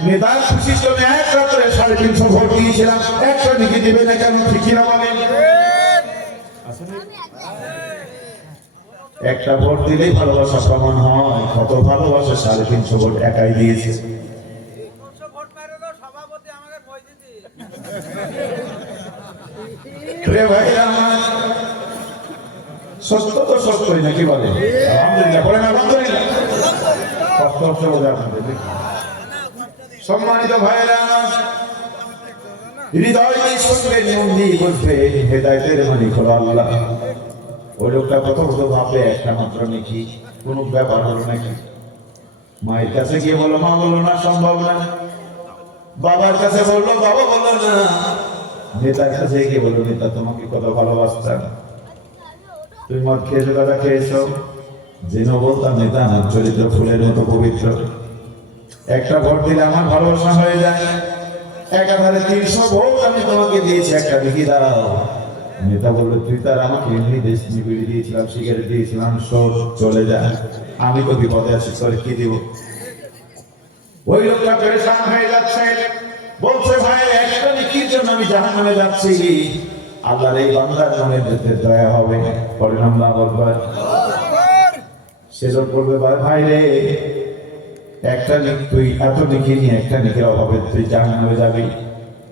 নেতার খুশির জন্য এক রাত্রে 350 ভোট দিয়েছিলাম, একটা নেকি দেবে না কেন? ঠিকই না বলেন? একটা ভোট দিলেই ভালোবাসা প্রমাণ হয়। কত ভালোবাসা, 350 ভোট একাই দিয়েছে। সত্য তো সত্যই নাকি বলে? আলহামদুলিল্লাহ বলেন আলহামদুলিল্লাহ। সম্মানিত ভাইয়েরা আমার, হৃদয় দিয়ে শুনবেন, মন দিয়ে বুঝবেন, হেদায়েতের মালিক হলো আল্লাহ। ওই লোকটা প্রথমত ভাবলে একটা মাত্র নাকি, কোন ব্যাপার হলো নাকি। মায়ের কাছে গিয়ে বললো, মা বললো না, সম্ভব না। বাবার কাছে বললো, বাবা বললো না। নেতার কাছে গিয়ে বললো, নেতা তোমাকে কত ভালোবাসতাম, তুমি মদ খেয়েছো, দাদা খেয়েছো, যেন বলতাম নেতা আমার চরিত্র ফুলের মতো পবিত্র, একটা ভোট দিলে আমার ভালোবাসা হয়ে যায়। একাধারে 300 ভোট আমি তোমাকে দিয়েছি, একটা লিখে দাও। নেতা বললো, তুই তার আমাকে এমনি বিড়ি দিয়েছিলাম, সিগারেট দিয়েছিলাম, সব চলে যায়, আমি তো বিপদে আছি, তোর কি দিব? ওই লোকটা পেরেশান হয়ে যাচ্ছে, বলছে, ভাই একটা নেকির জন্য আমি জাহান্নামে যাচ্ছি, আল্লাহর এই বান্দার মনে দয়া হবে। পড়েন আল্লাহু আকবার। সে লোক বলবে, ভাই রে, একটা নেকি, তুই এত নেকি নিয়ে একটা নেকির অভাবে তুই জাহান্নামে যাবি,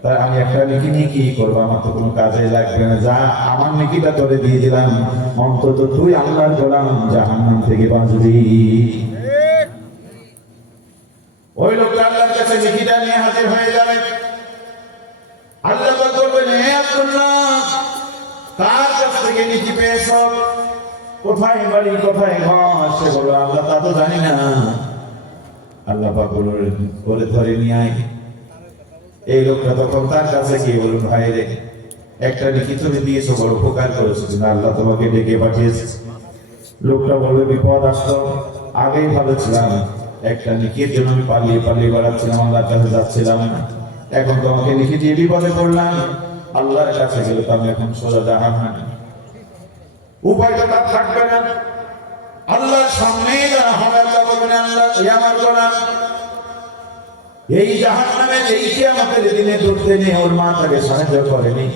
তাই আমি একটা নেকি নিয়ে কি করবো? আমার তো কোনো কাজে লাগবে না, যা আমার নেকিটা তোরে দিয়ে দিলাম, অন্তত তুই আল্লাহর গোলাম, জাহান্নাম থেকে বাঁচবি। ওই লোকটা আল্লাহর কাছে নেকিটা নিয়ে হাজির হয়ে যাবে। আল্লাহ পাক বলবেন, হে আব্দুল্লাহ, কার কাছ থেকে নেকি পেয়েছো? কোথায় বাড়ি, কোথায় ঘর? সে বলল, আল্লাহ তা তো জানি না। আল্লাহ পাক বললেন, করে ধরে নিয়ে আয়। এই লোকটা তখন তার কাছে গিয়ে বলল, ভাই রে, একটা নেকি তুমি দিয়েছো, বড় উপকার করেছো, কিন্তু আল্লাহ তোমাকে ডেকে পাঠিয়েছে, লোকটা বলবে বিপদ আসলো, আগেই ভাবেছিলাম একটা নিকির জন্য আমি পালিয়ে পালিয়ে বেড়াচ্ছিলাম, আল্লাহর কাছে যাচ্ছিলাম না, এখন তোমাকে লিখে দিয়ে বিপদে পড়লাম, আল্লাহর কাছে গেলে তো আমি এখন সোজা জাহান্নামে। উপায়টা তার থাকবে না। আল্লাহর সামনে যারা হবে, আল্লাহ বলবেন আল্লাহ আমার গোলাম এই জাহান্নামের এই কিয়ামতের দিনে ধরতে নিয়ে ওর মা তাকে সাহায্য করেনি,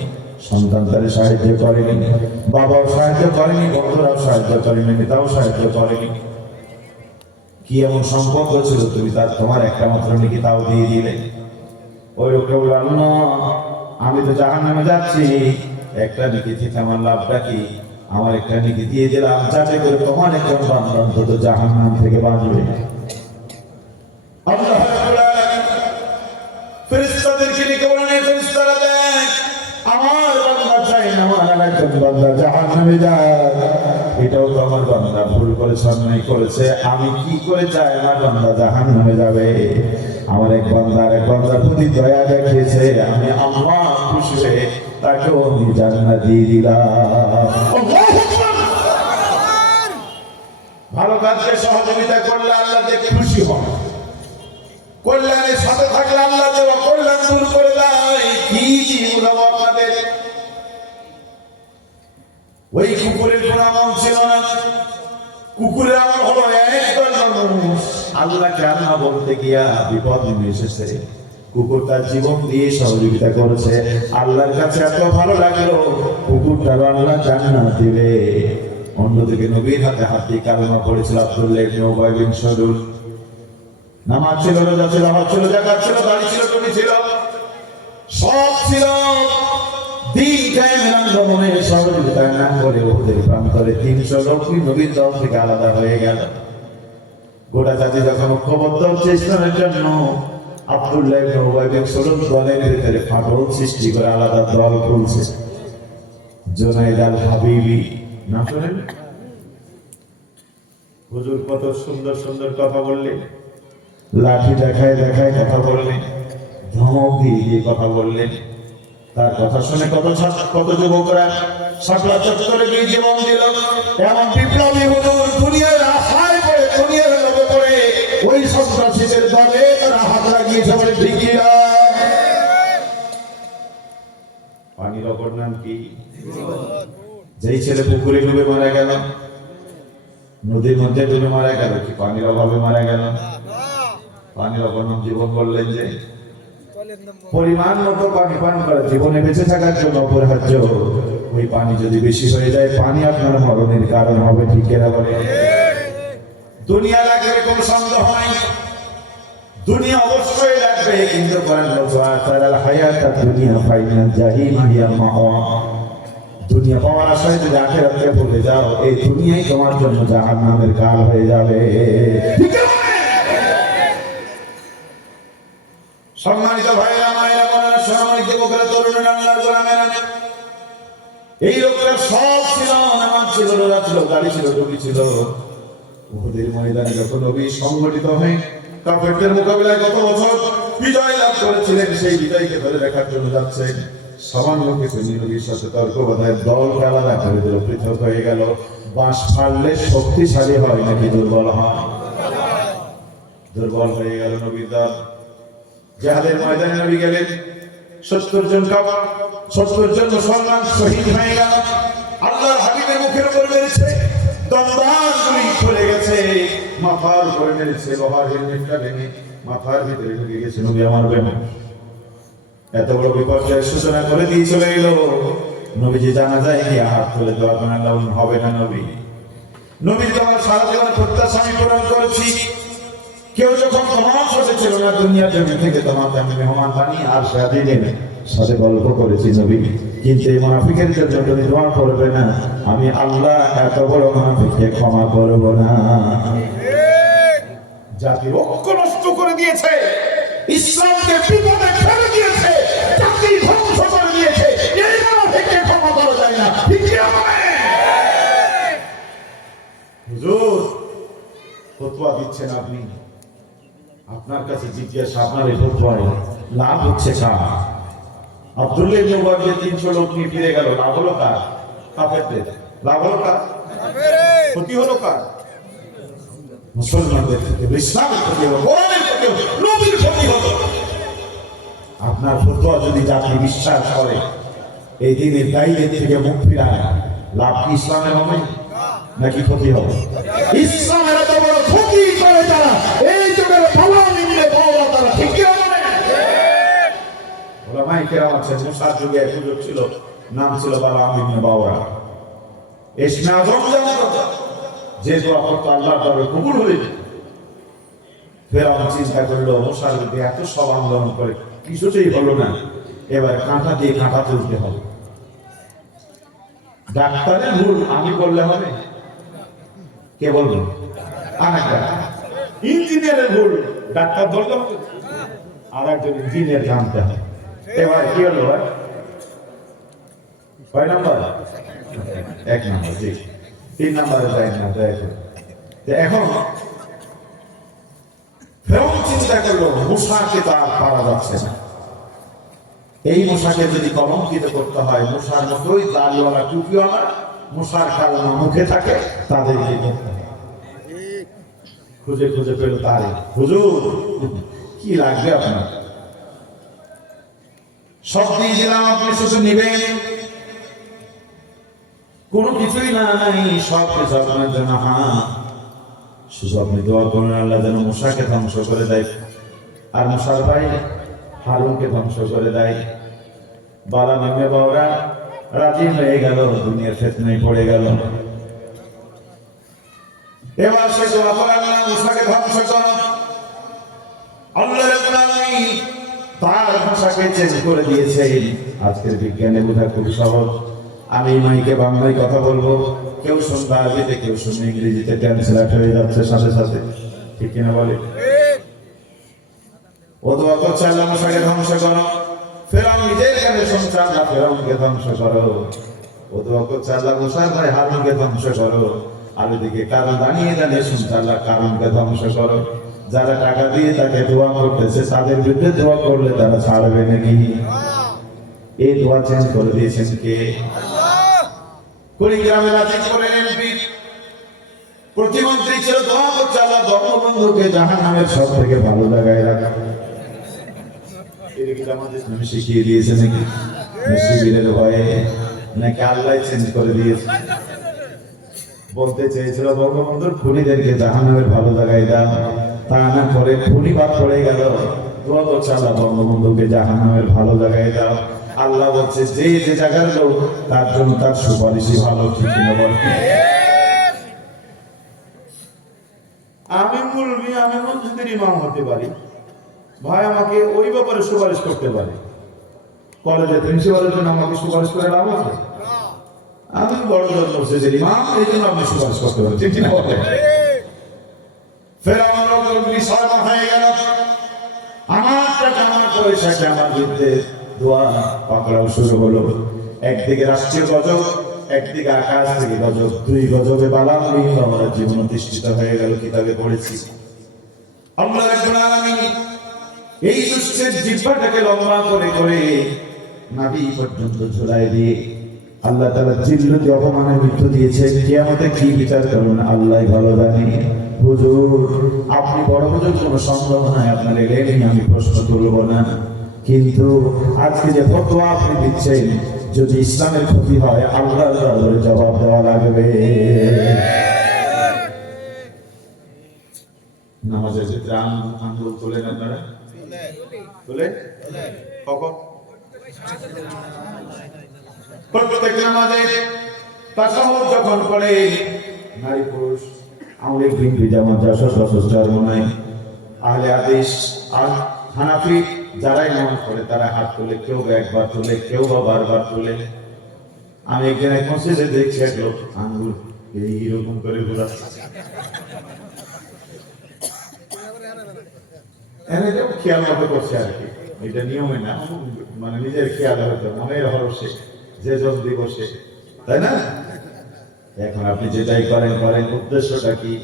সন্তান তাকে সাহায্য করেনি, বাবাও সাহায্য করেনি, বন্ধুরাও সাহায্য করেনি, নেতাও সাহায্য করেনি। কি এমন সম্পর্ক ছিল তুমি তার তোমার একটা মাত্র নাকি তাও দিয়ে দিলে? ওই লোকটা বলল আল্লাহ আমি তো জাহান্নামে যাচ্ছি, একটা নাকি থেকে আমার লাভটা কি? আমার একটা নাকি দিয়ে দিলাম, যাতে করে তোমার একজন বান্দা অন্তত জাহান্নাম থেকে বাঁচবে। আল্লাহ রাব্বুল আলামিন ফেরেশতাদেরকে ডেকে বলেন, এই ফেরেশতারা দেখ, আমার বান্দা চাই না আমার একজন বান্দা জাহান্নামে যায়। এটাও তো আমার বান্দা ভুল করেছে, অন্যায় করেছে, আমি কি করে চাই আমার বান্দা জাহান্নামে যাবে? আমার এক বান্দার প্রতি দয়া দেখিয়েছে, আমি আল্লাহ খুশি হয়ে তাকেও আমি জান্নাত দিয়ে দিলাম। ভালো কাজকে সহযোগিতা করলে আল্লাহ দেখে খুশি হন, কল্যাণের সাথে থাকলে আল্লাহ দেওয়া কল্যাণ দূর করে দেয়। কি বুঝাবো আপনাদের? ওই কুকুরের কোন আমল ছিল না, কুকুরের আমল হলো একদল মানুষ আল্লাহকে আল্লাহ বলতে গিয়া বিপদ নেমে এসেছে, কুকুর তার জীবন দিয়ে সহযোগিতা করেছে, আল্লাহর কাছে এত ভালো লাগলো কুকুরটার আল্লাহ জান্নাত দিবে। অন্যদিকে নবীর হাতে হাত দিয়ে কালেমা পড়েছিল আব্দুল্লাহ ইবনে উবাই বিন সালুল। নামাজ ছিল, রোজা ছিল, হজ ছিল, যাকাত ছিল, দাড়ি ছিল, টুপি ছিল, সব ছিল। দিন কায়েমের আন্দোলনে সহযোগিতা না করে ওদের প্রান্তরে 300 লোক নবীর দল থেকে আলাদা হয়ে গেল। গোটা জাতি যখন ঐক্যবদ্ধ হচ্ছে ইসলামের জন্য, আব্দুল্লাহ ইবনে উবাই বিন সালুল দলের ভিতরে ফাটল সৃষ্টি করে আলাদা দল খুলছে। জুনাইদ আল হাবিবি না শোনেন? হুজুর কত সুন্দর সুন্দর কথা বললেন, লাঠি দেখায় দেখায় কথা বললেন, ধমক দিয়ে কথা বললেন। তার কথা শুনে কত যুবকরা শাপলা চত্বরে গিয়ে জীবন দিল। এমন বিপ্লবী হুজুর দুনিয়ার আশায় পড়ে, দুনিয়ার লোভে পড়ে ওই সন্ত্রাসীদের দলে তারা হাত লাগিয়েছে বলে ঠিক না? পানির অপর নাম কি? যেই ছেলে পুকুরে ডুবে মারা গেল, নদীর মধ্যে ডুবে মারা গেল, কি পানির অভাবে মারা গেল? পানির অপর নাম জীবন। বললেন যে পরিমাণ মতো পানি পান করা জীবনে বেঁচে থাকার জন্য অপরিহার্য। ওই পানি যদি বেশি হয়ে যায়, পানি আপনার মরণের কারণ হবে। ঠিক এরা বলে দুনিয়া লাগবে, কোন সন্দেহ নাই, দুনিয়া অবশ্যই লাগবে, কিন্তু দুনিয়া পাওয়ার আশায় যদি আখিরাতকে ভুলে যাও, এই দুনিয়াই তোমার জন্য জাহান্নামের কাল হয়ে যাবে। সম্মানিত ভাইরা, মায়েরা, বোনেরা, সম্মানিত যুবকেরা, তরুণেরা, আল্লাহর গোলামেরা, এই লোকটা সব ছিল, নামাজ ছিল, রোজা ছিল, দাড়ি ছিল, টুপি ছিল। উহুদের ময়দানে যখন নবী সংগঠিত হয়ে কাফেরদের মোকাবিলায় গত বছর বিজয় লাভ করেছিলেন, সেই বিজয়কে ধরে রাখার জন্য যাচ্ছেন। সামান্য কিছু নবীর সাথে তর্ক বাধায় দলকে আলাদা করে দিল, পৃথক হয়ে গেল। বাঁশ ফাড়লে শক্তিশালী হয় নাকি দুর্বল হয়? দুর্বল হয়ে গেল নবীর দল। জিহাদের ময়দানে নবী গেলেন, 70 জন কাফের, 70 জন মুসলমান শহীদ হয়ে গেল। আল্লাহর হাবিবের মুখের উপর মেরেছে, দমদার গুলি চলে গেছে, মাথার উপরে মেরেছে, লোহার হেলমেটটা ভেঙে মাথার ভিতরে ঢুকে গেছে। নবী আমার বেমা এত বড় বিপর্যয়ের সূচনা করে দিয়ে চলে এলো। নবীজি জানাজায় গিয়ে হাত তুলে দোয়া করেন, হবে না নবী, নবীর তোমার সারা জীবন প্রত্যাশা আমি পূরণ করেছি। কেউ যখন তোমার সাথে ছিল না, দুনিয়া জমি থেকে তোমাকে আমি মেহমান বানিয়ে আর সাথে সাথে গল্প করেছি নবী, কিন্তু এই মুনাফিকের জন্য তুমি দোয়া করবে না, আমি আল্লাহ এত বড় মুনাফিককে ক্ষমা করব না। জাতির ঐক্য নষ্ট করে দিয়েছে, ইসলামকে বিপদে ফেলে দিয়েছে, জাতি ধ্বংস করে দিয়েছে, এই মুনাফিককে ক্ষমা করা যায় না। ঠিক কি হবে? হুজুর ফতোয়া দিচ্ছেন আপনি, আপনার কাছে জিজ্ঞাসা, আপনার এই ফতোয়ায় লাভ হচ্ছে কার? আব্দুল্লাহ ইবনে উবাই 300 লোক নিয়ে ফিরে গেল, লাভ হলো কার? কাফেরদের। লাভ হলো কার? ক্ষতি হলো কার? মুসলমানদের ক্ষতি হলো, ইসলামের ক্ষতি হলো, কোরআনের ক্ষতি হলো, নবীর ক্ষতি হলো। আপনার ফতোয়া যদি জাতি বিশ্বাস করে এই দিনের দায়ীদের থেকে মুখ ফিরায়, লাভ কি ইসলামের হবে নাকি ক্ষতি হবে? ইসলামের এত বড় ক্ষতি করে তারা, এই যুগের ভালো নিমিলে বাবা তারা ঠিক কি হবে? ওলামাই কেরাম আছেন, মুসার যুগে এক হুজুর ছিল, নাম ছিল বালাম ইবনে বাওরা। ইসমে আজম জানতো, যে দোয়া করতো আল্লাহর দরবারে কবুল হয়ে যেত। ফেরাউন চিন্তা করলো মুসার যদি এত সব আন্দোলন করে কিছুতেই হলো না, এবার কাঁটা দিয়ে কাঁটা তুলতে হবে। ডাক্তারের ভুল আমি বললে হবে? কে বলবো? ইঞ্জিনিয়ারের ভুল ডাক্তার বললে হবে? আর একজন ইঞ্জিনিয়ার জানতে হবে। এবার কি হলো? কয় নাম্বার? 1 নাম্বার। জি, 3 নাম্বারে যায় না। এখন ফেরাউন চিন্তা করলো মুসাকে তো আর পারা যাচ্ছে না, এই মুসাকে যদি কলঙ্কিত করতে হয়, মুসার মতোই দাড়িওয়ালা টুপিওয়ালা, মুসার কালমা মুখে থাকে, তাদেরকে করতে হবে। খুঁজে খুঁজে পেল তারে। হুজুর কি লাগবে আপনার? সব দিয়ে দিলাম, আপনি শুধু নিবেন। কোনো কিছুই নাই, সব কিছু আপনার জন্য। হ্যাঁ, শুধু আপনি দোয়া করুন আল্লাহ যেন মুসাকে ধ্বংস করে দেয়, আর মুসার ভাই হারুনকে ধ্বংস করে দেয়। বালাম ইবনে বাওরা রাজি হয়ে গেল, দুনিয়ার ফিতনায় পড়ে গেল। এবার সে দোয়া করে আল্লাহ মুসাকে ধ্বংস করো। আল্লাহ রাব্বুল আলামিন তার ভাষাকে চেঞ্জ করে দিয়েছে। আজকের বিজ্ঞানে বোঝা খুব সহজ। আমি মাইকে বাংলায় কথা বলবো, কেউ শুনবে আরবিতে, কেউ শুনবে ইংরেজিতে, ট্রান্সলেট হয়ে যাচ্ছে সাথে সাথে। ঠিক কিনা বলে? ও দোয়া করছে আল্লাহ মুসাকে ধ্বংস করো। ফেরাউন নিজের কানে শুনছে আল্লাহ ফেরাউনকে ধ্বংস করো। ও দোয়া করছে আল্লাহ মুসার ভাই হারুনকে ধ্বংস করো। আর ওদিকে কারণ দাঁড়িয়ে দাঁড়িয়ে শুনছে আল্লাহ কারণকে ধ্বংস করো। যারা টাকা দিয়ে তাকে দোয়া করতেছে, তাদের বিরুদ্ধে দোয়া করলে তারা ছাড়বে নাকি? এই দোয়া চেঞ্জ করে দিয়েছেন কে? কুড়িগ্রামের আজিজ করে এমপি প্রতিমন্ত্রী ছিল, দোয়া করছে আল্লাহ বঙ্গবন্ধুকে জাহান্নামের সব থেকে ভালো জায়গায় রাখা। এটা কি আমাদের ইসলামে শিখিয়ে দিয়েছে নাকি? শিবিরের ভয়ে নাকি আল্লাহ চেঞ্জ করে দিয়েছে? বলতে চেয়েছিল বঙ্গবন্ধুর খুনিদেরকে জাহান্নামের ভালো জায়গায় দাও, তা না করে খুনি বাদ পড়ে গেল। দোয়া করছে আল্লাহ বঙ্গবন্ধুকে জাহান্নামের ভালো জায়গায় দাও। আল্লাহ বলছে যে যে জায়গার লোক তার জন্য তার সুপারিশই ভালো। ঠিক কিনা বল? আমি মুলবি, আমি মসজিদের ইমাম হতে পারি, ভাই আমাকে ওই ব্যাপারে সুপারিশ করতে পারে। কলেজে প্রিন্সিপালের জন্য আমাকে সুপারিশ করে লাভ আছে? আমি বড় মসজিদের ইমাম, এই জন্য আপনি সুপারিশ করতে পারেন। ঠিক কিনা বলে? ফেরাউন বিশাল হয়ে গেল, আমার টাকা আমার পয়সাকে আমার বিরুদ্ধে দোয়া পাকড়াও শুরু হলো। একদিকে রাষ্ট্রীয় গজব, একদিকে আকাশ থেকে গজব, 2 গজবে বালাম আমার জীবন প্রতিষ্ঠিত হয়ে গেল। কিতাবে পড়েছি আল্লাহ রাব্বুল আলামিন এই দুষ্টের জিহ্বাটাকে লম্বা করে করে নাভি পর্যন্ত ঝুলাই দিয়ে আল্লাহ তাআলা জিল্লতি অপমানের মৃত্যু দিয়েছে। কিয়ামতে কি বিচার করবেন আল্লাহই ভালো জানে। হুজুর আপনি বড় হুজুর, কোনো সন্দেহ নাই, আপনার এলেন আমি প্রশ্ন করব না, কিন্তু আজকে যে ফতোয়া আপনি দিচ্ছেন, যদি ইসলামের ক্ষতি হয় আল্লাহর দরবারে জবাব দেওয়া লাগবে। নামাজের ক্ষেত্রে আঙ্গুল তোলেন আপনারা? তোলেন কখন? প্রত্যেক নামাজে তাশাহুদ যখন পড়ে নারী পুরুষ আঙ্গুলের ভিঙ্গি যেমন 400 নয়, আহলে হাদিস আর হানাফি যারাই নামাজ পড়ে তারা হাত তোলে, কেউ একবার তোলে, কেউ বা বারবার তোলে। আমি একদিন এক মসজিদে দেখছি এক লোক আঙ্গুল এইরকম করে ঘোরাচ্ছে। এনেও খেয়াল মতো করছে আর কি, এটা নিয়মে না, মানে নিজের খেয়াল হতো মনের হরসে যে জন দিবসে, তাই না? এখন আপনি যেটাই করেন করেন, উদ্দেশ্যটা কি?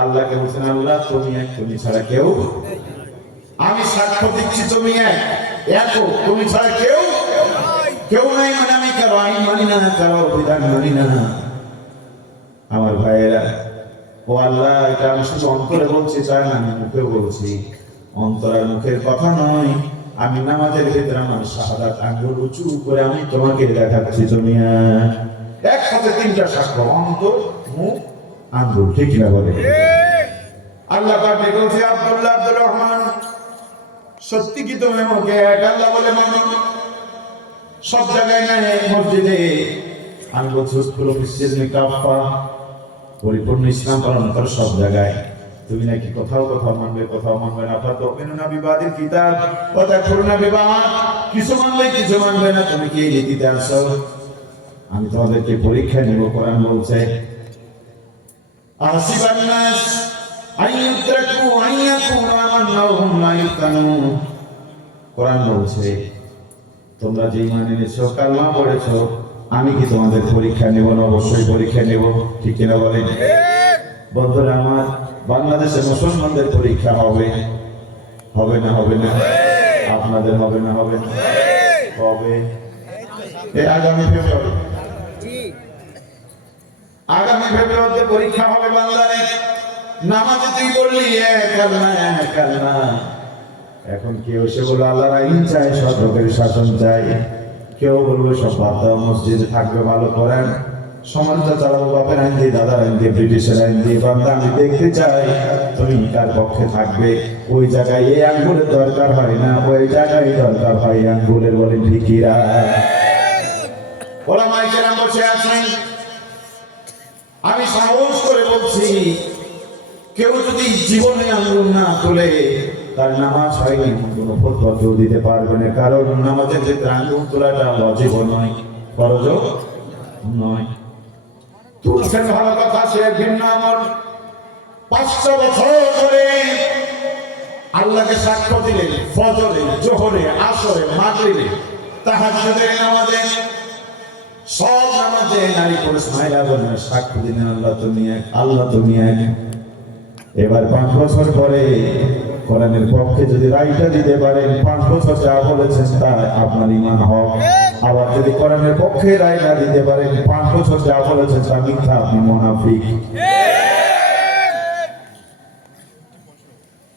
আল্লাহকে বলছেন আল্লাহ তুমি এক, তুমি ছাড়া কেউ, আমি সাক্ষ্য দিচ্ছি তুমি এক, তুমি ছাড়া কেউ কেউ নাই। মানে আমি কারো আইন মানি না, কারো বিধান মানি না। আমার ভাইয়েরা, ও আল্লাহ, এটা আমি শুধু অন্তরে বলছি চাই না, আমি মুখেও বলছি। অন্তর আর মুখের কথা নয়, আমি নামাজের ভিতরে আমার শাহাদাত আঙ্গুল উঁচু করে আমি তোমাকে দেখাচ্ছি, তুমি একসাথে তিনটা সাক্ষ্য, অন্তর, মুখ, আঙ্গুল, ঠিক না বলে? আল্লাহ পাক বলছে, আব্দুল্লাহ আব্দুর রহমান, সত্যি কি তুমি আমাকে এক আল্লাহ বলে মানো? সব জায়গায় নাই, মসজিদে আমি বলছি উসকুলু ফিস-সিলমি কাফা, পরিপূর্ণ ইসলাম পালন করো সব জায়গায়। তুমি নাকি কোথাও কোথাও মানবে, কোথাও মানবে না। ফাতুমিনুনা বিবাদিল কিতাব ওয়া তাকফুরুনা বিবাদ, কিছু মানবে কিছু মানবে না। তুমি কি এই নীতিতে আছো? আমি তোমাদেরকে পরীক্ষা নিব। কোরআন বলছে, আহসিবান নাস আইয়ুতরাকু আইয়াকুনু আমান্না ওয়া হুম লা ইফতানুন। কোরআন বলছে, তোমরা যে ঈমান এনেছো, কালমা পড়েছো, আমি কি তোমাদের পরীক্ষা নেব না? অবশ্যই পরীক্ষা নেব, ঠিক কিনা বলেন? বন্ধুরা আমার, বাংলাদেশে মুসলমানদের পরীক্ষা হবে, হবে না? হবে না? আপনাদের হবে না? হবে না? হবে। এই আগামী ফেব্রুয়ারি, আগামী ফেব্রুয়ারিতে পরীক্ষা হবে বাংলাদেশ। নামাজে তুই বললি এক আল্লাহ, এক আল্লাহ। এখন কেউ সে বললো আল্লাহর আইন চাই, সরকারের শাসন চাই। কেউ বললো সব বাদ দাও, মসজিদে থাকবে, ভালো করেন, সমাজটা চালাবো বাপের আইন দিয়ে, দাদার আইন দিয়ে, ব্রিটিশের আইন দিয়ে। বান্দা, আমি দেখতে চাই তুমি কার পক্ষে থাকবে। ওই জায়গায় এই আঙ্গুলের দরকার হয় না, ওই জায়গায় দরকার হয় আঙ্গুলের। বলেন ঠিকিরা? ওলামায়ে কেরাম বসে আছেন, আমি সাহস করে বলছি, কেউ যদি জীবনে আঙ্গুল না তোলে, তার নামাজ হয়নি, কোনো ফতোয়া কেউ দিতে পারবে না। কারণ নামাজের যে আঙ্গুল তোলাটা ওয়াজিব নয়, ফরজও নয়। তুলছেন ভালো কথা, সে ভিন্ন আমল। 500 বছর ধরে আল্লাহকে সাক্ষ্য দিলেন, ফজরে, জোহরে, আসরে, মাগরিবে, তাহাজ্জুদে, নামাজে, সব নামাজে নারী পুরুষ মহিলা বোনের সাক্ষ্য দিলেন, আল্লাহ তুমি এক, আল্লাহ তুমি এক। এবার 5 বছর পরে কোরআনের পক্ষে যদি রায়টা দিতে পারেন, 5 বছর যা বলেছেন তা আপনার ঈমান হক। আবার যদি কোরআনের পক্ষে রায় না দিতে পারেন, 5 বছর যা বলেছেন তা মিথ্যা, আপনি মুনাফিক।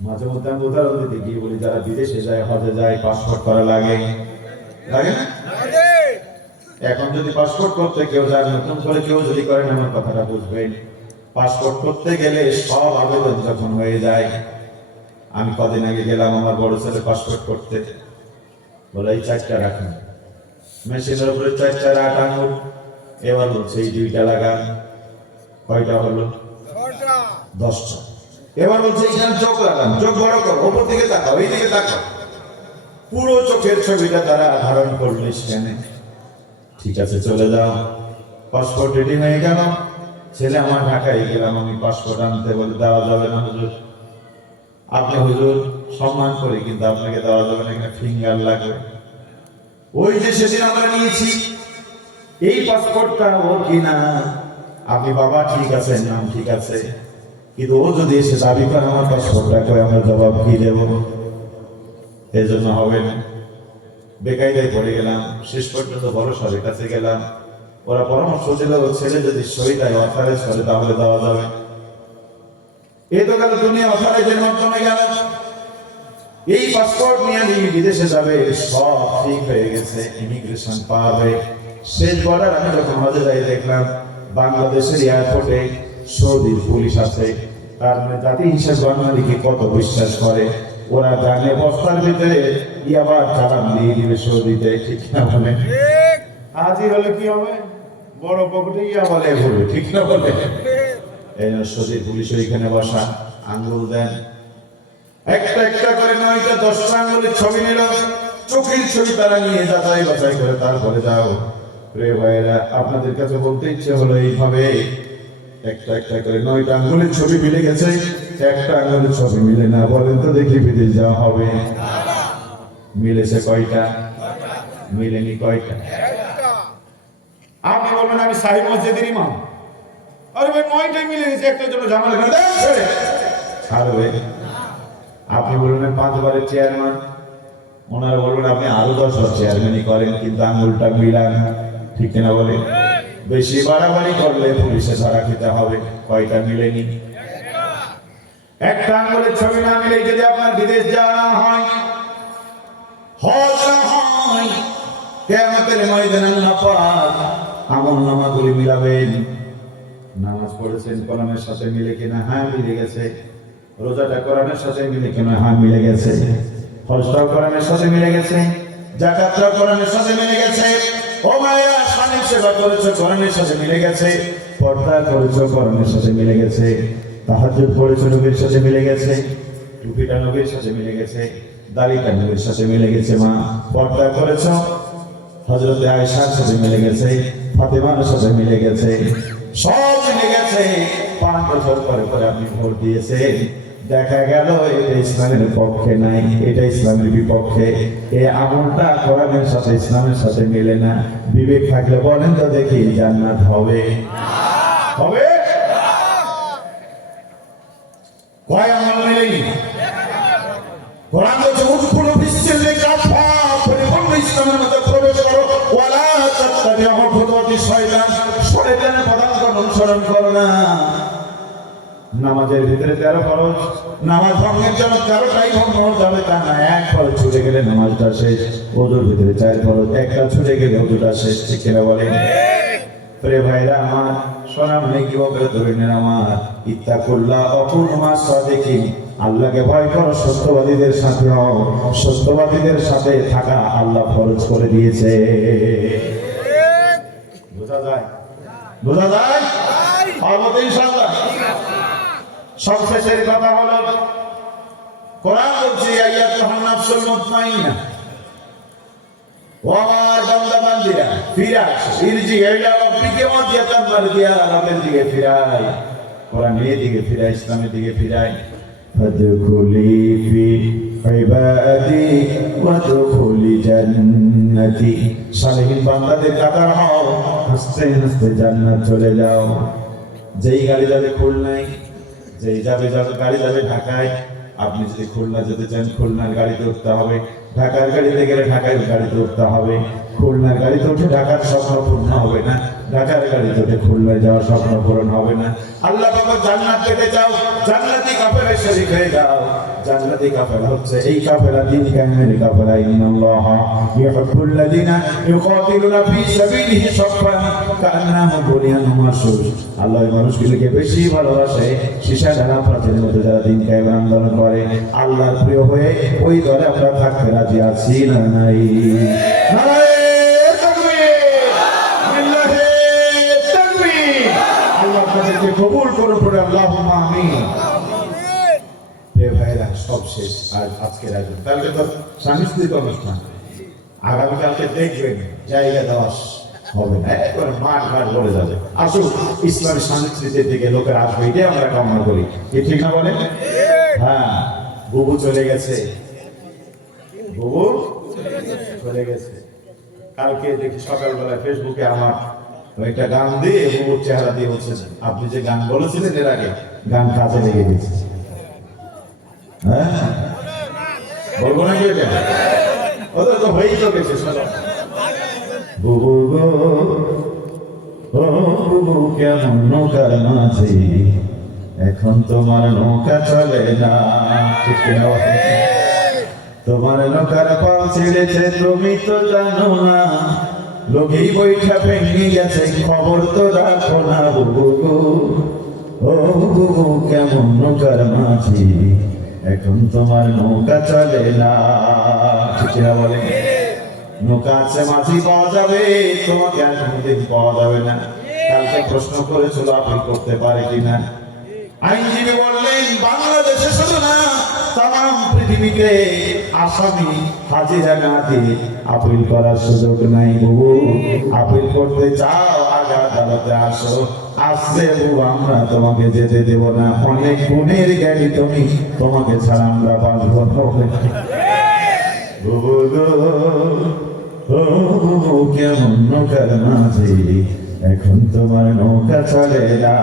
মাঝে মধ্যে আমি উদাহরণ দিতে গিয়ে বলি, যারা বিদেশে যায়, হজে যায়, পাসপোর্ট করা লাগে, লাগে না? এখন যদি পাসপোর্ট করতে কেউ যায়, নতুন করে কেউ যদি করেন, আমার কথাটা বুঝবেন। পাসপোর্ট করতে গেলে সব আবেদন যখন হয়ে যায়, আমি কদিন আগে গেলাম আমার বড় ছেলে পাসপোর্ট করতে, বলে এই 4টা রাখুন, মেশিনের উপরে 4টা রাখ আঙুল। এবার বলছে এই 2টা লাগান, কয়টা হলো? 10টা। এবার বলছে এখানে চোখ লাগান, চোখ বড় করো, ওপর দিকে তাকাও, এই দিকে তাকাও। পুরো চোখের ছবিটা তারা ধারণ করলো স্ক্যানে। ঠিক আছে, চলে যাও। পাসপোর্ট রেডি হয়ে গেল। ছেলে আমার ঢাকায় গেলাম, আমি পাসপোর্ট আনতে, বলে দেওয়া যাবে না হুজুর। আপনি হুজুর সম্মান করে, কিন্তু আপনাকে দেওয়া যাবে না, এখানে ফিঙ্গার লাগবে। ওই যে সেদিন আমরা নিয়েছি, এই পাসপোর্টটা ওর কিনা? আপনি বাবা ঠিক আছে, নাম ঠিক আছে, কিন্তু ও যদি এসে দাবি করে আমার পাসপোর্টটা কই, আমরা জবাব কি দেব? এই জন্য হবে না। বেকায়দায় পড়ে গেলাম। শেষ পর্যন্ত বড় সাহেবের কাছে গেলাম, ওরা পরামর্শ দিল ছেলে যদি সই দেয়, অথরাইজ করে, তাহলে দেওয়া যাবে। এই তো গেল দুনিয়া অথরাইজের মাধ্যমে গেল। এই পাসপোর্ট নিয়ে নিয়ে বিদেশে যাবে, সব ঠিক হয়ে গেছে, ইমিগ্রেশন পাবে। শেষ বর্ডার আমি যখন হজে যাই দেখলাম, বাংলাদেশের এয়ারপোর্টে সৌদির পুলিশ আছে। তার মানে জাতি হিসেবে বাঙালিকে কত বিশ্বাস করে। ওরা জানে বস্তার ভিতরে ইয়াবার চালান দিয়ে দিবে সৌদিতে, ঠিক না বলে? আজই হলে কি হবে? বড় পকেটে ইয়া বলে ঘুরবে, ঠিক না বলে? এই সৌদির পুলিশ ওইখানে বসা, আঙ্গুল দেন, একটা একটা করে 9টা 10টা আঙ্গুলের ছবি নিল। চোখের ছবি তারা নিয়ে যাচাই বাছাই করে তারপরে যাও। প্রিয় ভাইয়েরা, আপনাদের কাছে বলতে ইচ্ছে হলো, এইভাবে একটা একটা করে 9টা আঙ্গুলের ছবি মিলে গেছে, একটা আঙ্গুলের ছবি মিলে না। বলেন তো দেখি বিদেশ যাওয়া হবে? মিলেছে কয়টা? মিলেনি কয়টা? আপনি বলবেন আমি সাহিব মসজিদের ইমাম, আরে ভাই 9টাই মিলে গেছে, একটা জন্য ঝামেলা করে ছাড়বে। আপনি বলবেন 5 বারের চেয়ারম্যান, ওনারা বলবেন আপনি আরো 10 বার চেয়ারম্যানই করেন, কিন্তু আঙ্গুলটা মিলান, ঠিক কিনা বলে? বেশি বাড়াবাড়ি করলে পুলিশে ধরা খেতে হবে। কয়টা মিলেনি? একটা আঙ্গুলের ছবি না মিলে যদি আপনার বিদেশ যাওয়া না হয়, হজ না হয়, কিয়ামতের ময়দানে আল্লাহ পাক আমলনামাগুলি মিলাবেন। নামাজ পড়েছেন কোরআনের সাথে মিলে কিনা? হ্যাঁ মিলে গেছে। রোজাটা কোরআনের সাথে মিলে কিনা? হ্যাঁ মিলে গেছে। হজটাও কোরআনের সাথে মিলে গেছে। যাকাতটাও কোরআনের সাথে মিলে গেছে। ও মায়েরা, স্বামীর সেবা করেছো কোরআনের সাথে মিলে গেছে। পর্দা করেছো কোরআনের সাথে মিলে গেছে। তাহাজ্জুদ পড়েছো নবীর সাথে মিলে গেছে। টুপিটা নবীর সাথে মিলে গেছে। দাড়িটা নবীর সাথে মিলে গেছে। মা, পর্দা করেছো হযরতে আয়েশার সাথে মিলে গেছে। ফাতেমার সাথে মিলে গেছে। সব মিলে গেছে। 5 বছর পরে পরে আপনি ভোট দিয়েছেন, দেখা গেল এটা ইসলামের পক্ষে নাই, এটা ইসলামের বিপক্ষে। এই আমলটা কোরআনের সাথে ইসলামের সাথে মেলে না। বিবেক থাকলে বলেন তো দেখি, জান্নাত হবে? হবে? কয় আমল মেলেনি? কোরআন বলছে উদখুলু ফিস-সিলমি কাফা, পরিপূর্ণ ইসলামের মধ্যে প্রবেশ করো। ওয়ালা তাত্তাবিউ খুতুওয়াতি শয়তান, শয়তানের পদাঙ্ক অনুসরণ করো না। নামাজের ভিতরে 13 ফরজ, নামাজ ভঙ্গের জন্য 13টাই ভঙ্গ যাবে তা না। এক ফরজ ছুটে গেলে নামাজটা শেষ। ওযুর ভিতরে 4 ফরজ, একটা ছুটে গেলে ওযুটা শেষ। ঠিক কিনা বলেন? প্রিয় ভাইরা আমার, শোনাম নেই কিভাবে ধরে নেন আমার। ইত্তাকুল্লাহ ওয়া কুনু মা'আস সাদিকিন, আল্লাহকে ভয় করো, সত্যবাদীদের সাথে হও। সত্যবাদীদের সাথে থাকা আল্লাহ ফরজ করে দিয়েছে। বোঝা যায়? বোঝা যায়? পারবো ইনশাআল্লাহ। সবশেষের কথা হলো, কোরআন বলছে আইয়াতুহান নাফসুল মুতমাইন্না, ও আমার বান্দা বান্দিরা ফিরে আসো, ইরজি ইলা রাব্বিকা মারজিয়াতান মারজিয়া, রবের দিকে ফিরাই, কোরআনের দিকে ফিরাই, ইসলামের দিকে ফিরাই। ফাদখুলি ফি ইবাদি ওয়াদখুলি জান্নাতি, সালেহীন বান্দাদের কাতার হও, হাসতে হাসতে জান্নাত চলে যাও। যেই গাড়ি যাবে খুলনায়, যেই যাবে গাড়ি যাবে ঢাকায়। আপনি যদি খুলনা যেতে চান খুলনার গাড়িতে উঠতে হবে, ঢাকার গাড়িতে গেলে ঢাকার গাড়িতে উঠতে হবে। খুলনার গাড়িতে উঠে ঢাকার স্বপ্ন পূর্ণ হবে না, ঢাকার গাড়িতে উঠে খুলনায় যাওয়ার স্বপ্ন পূরণ হবে না। আল্লাহ বাবা জান্নাত পেতে চাও, জান্নাতি কাফেলায় শরীক হয়ে যাও। জান্নাতি কাফেলা হচ্ছে এই কাফেলা, দিন কায়েমের কাফেলা। ইন্নাল্লাহ ইউহিব্বুল লাযিনা ইউকাতিলুনা ফি সাবিলিহি সাফফান কাআন্নাহুম বুনিয়ানুম মারসুস। আল্লাহ মানুষগুলোকে বেশি ভালোবাসে, সীসা ঢালা প্রাচীরের মধ্যে যারা দিন কায়েমের আন্দোলন করে, আল্লাহর প্রিয় হয়ে ওই দলে আমরা থাকতে রাজি আছি না নাই? নারায়ে তাকবীর, লিল্লাহি তাকবীর। আল্লাহ আপনাদেরকে কবুল করুন, পড়ে আল্লাহুম্মা আমিন। ভাইরা সব শেষ। আর আজকের আয়োজন, কালকে তো সাংস্কৃতিক অনুষ্ঠান, আগামীকালকে দেখবেন জায়গা দেওয়া হবে না, একবার মাঠ ঘাট ভরে যাবে। আসুন ইসলামী সংস্কৃতির দিকে লোকের আসবে, এটাই আমরা কামনা করি। কি ঠিক না বলেন? হ্যাঁ, বুবু চলে গেছে, বুবু চলে গেছে। কালকে দেখি সকালবেলা ফেসবুকে আমার একটা গান দিয়ে বুবুর চেহারা দিয়ে বলছে, আপনি যে গান বলেছিলেন এর আগে, গান কাজে লেগে গেছে। হ্যাঁ, বলবো না কি এটা? ওদের তো হয়েই তো গেছে। বুবু গো, ও বুবু কেমন নৌকার মাঝে, এখন তোমার নৌকা চলে না। ঠিক কিনা? তোমার নৌকার পা ছেড়েছে, তুমি তো জানো না, লোকেই বৈঠা ভেঙে গেছে, খবর তো রাখো না। বুবু গো, ও বুবু কেমন নৌকার মাঝে, এখন তোমার নৌকা চলে না। ঠিক না বলে? নৌকা আছে, মাঝি পাওয়া যাবে, তোমাকে আর কোনোদিন পাওয়া যাবে না। কালকে প্রশ্ন করেছিল আপিল করতে পারে কিনা, আইনজীবী বললেন বাংলাদেশে শুধু না তাম পৃথিবীতে আসামি হাজিরা না দিয়ে আপিল করার সুযোগ নাই। বাবু, আপিল করতে চাও আগে আদালতে আসো। আসলে বাবু আমরা তোমাকে যেতে দেব না, অনেক গুণের জ্ঞানী তুমি, তোমাকে ছাড়া আমরা বাঁচব না। বাবু গো, ও বাবু কেমন নৌকার মাঝে, এখন তোমার নৌকা চলে না।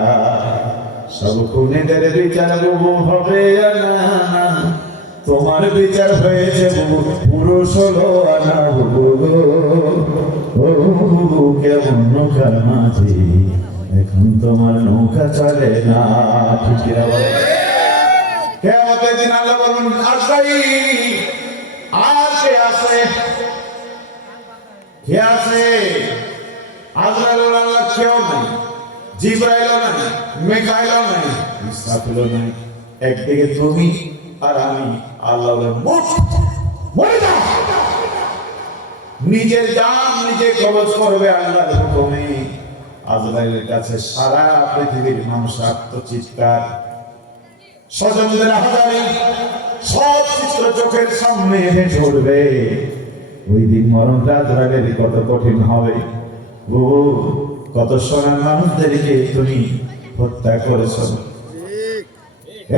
সব খুনিদের বিচার বাবু হবে না, তোমার বিচার হয়েছে বাবু পুরো 16 আনা। বাবু গো, ও বাবু কেমন নৌকা নৌকার মাঝে, এখন তোমার নৌকা চলে না। ঠিক কিনা বলো? কিয়ামতের দিন আল্লাহ বলবেন, আজরাইল আর কে আছে? কে আছে? আজরাইল আল্লাহ কেউ নাই, জিবরাইলও নাই, মিকাইলও নাই, ইসরাফিলও নাই। একদিকে তুমি আর আমি। আল্লাহ বলেন, মরে যা। নিজের জান নিজে কবজ করবে আল্লাহর হুকুমে। আজরাইলের কাছে সারা পৃথিবীর মানুষ আত্মচিৎকার, স্বজনদের হাজারি, সব চিত্র চোখের সামনে হেঁটে উঠবে। ওই দিন মরণটা আজরাইলের কত কঠিন হবে। ও কত সোনার মানুষদেরকে তুমি হত্যা করেছ।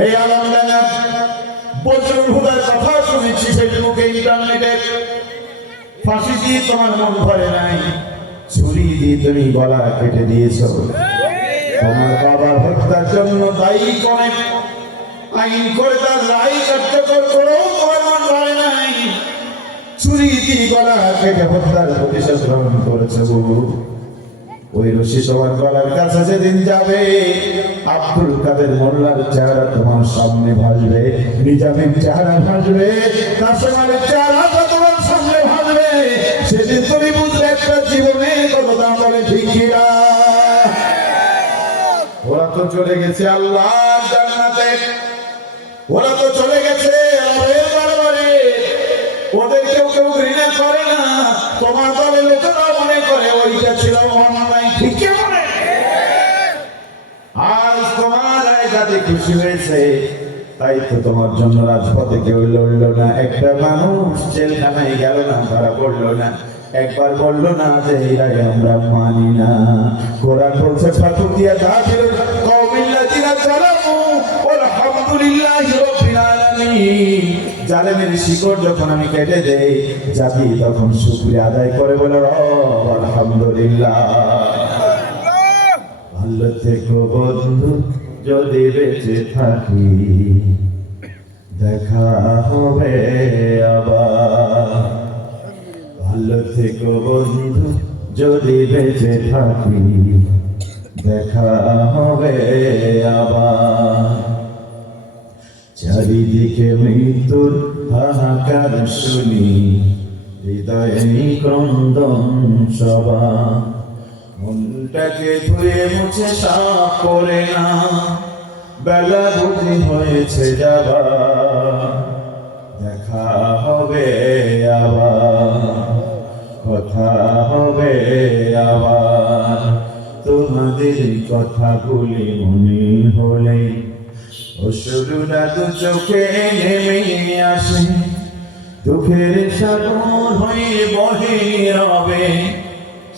এই আলমডাঙ্গা বজরুল হুদার কথা শুনেছি ফেসবুকে, ইন্টারনেটে। ফাঁসি দিয়ে তোমার মন ভরে নাই, ছুরি দিয়ে তুমি গলা কেটে দিয়েছ। তোমার বাবার হত্যার জন্য দায়ী করে আইন করে তার রায় কার্যকর করেও তোমার মন ভরে নাই, ছুরি দিয়ে গলা কেটে হত্যার প্রতিশোধ গ্রহণ করেছে। বহু ওই রশি তোমার গলার কাছে যেদিন যাবে, আব্দুল কাদের মোল্লার চেহারা তোমার সামনে ভাসবে, নিজামের চেহারা ভাসবে, কাসেমের চেহারা তোমার সামনে ভাসবে। সেদিন তুমি বুঝবে একটা জীবনে কত দাম বলে। ঠিক কিনা? ওরা তো চলে গেছে আল্লাহর জান্নাতে, ওরা তো চলে গেছে রবের দরবারে। ওদের কেউ কেউ ঘৃণা করে না, তোমার দলে লোকেরা মনে করে ওইটা ছিল মহামায়। ঠিক মনে? আজ তোমার জাতি খুশি হয়েছে, তাই তো তোমার জন্য রাজপথে কেউ লড়লো না, একটা মানুষ জেলখানায় গেল না, ধরা পড়লো না, একবার বললো না যে এরাই আমরা মানি না। কোরআন বলছে, ফাতুতিয়া দাখিলুল কওমিল্লাযিনা যালামু আলহামদুলিল্লাহি রাব্বিল আলামিন। জালেমের শিকড় যখন আমি কেটে দেই, জাতি তখন শুকরিয়া আদায় করে বলে, রব আলহামদুলিল্লাহ। ভালো থেকো বন্ধু, যদি বেঁচে থাকি, দেখা হবে আবার। ভালো থেকো বন্ধু, যদি বেঁচে থাকি, দেখা হবে আবার। চারিদিকে মৃত্যুর হাহাকার শুনি, হৃদয়ে ক্রন্দন সভা। মনটাকে ধুয়ে মুছে সাফ করে না, বেলা বুঝি হয়েছে যাবা। দেখা হবে আবার, কথা হবে আবার। তোমাদের কথাগুলি মনে হলে অশ্রুরা দু চোখে নেমে আসে, দুঃখের সাগর হয়ে বহে রবে।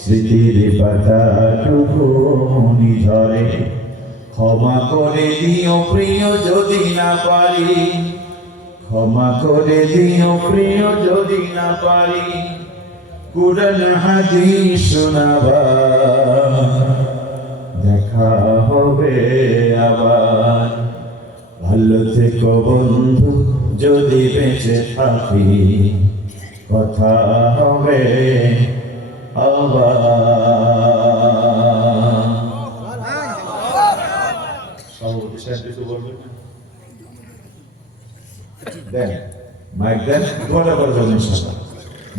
স্মৃতির পাতাটুকু ঝরে, ক্ষমা করে দিও প্রিয় যদি না পারি, ক্ষমা করে দিও প্রিয় যদি না পারি। কুরআন হাদিস শোনাবা, দেখা হবে আবার। ভালো থেকো বন্ধু, যদি বেঁচে থাকি, কথা হবে আবার। সভাপতি সাহেব কিছু বলবেন? দেন মাইক দেন, দোয়া করবেন ইনশাআল্লাহ।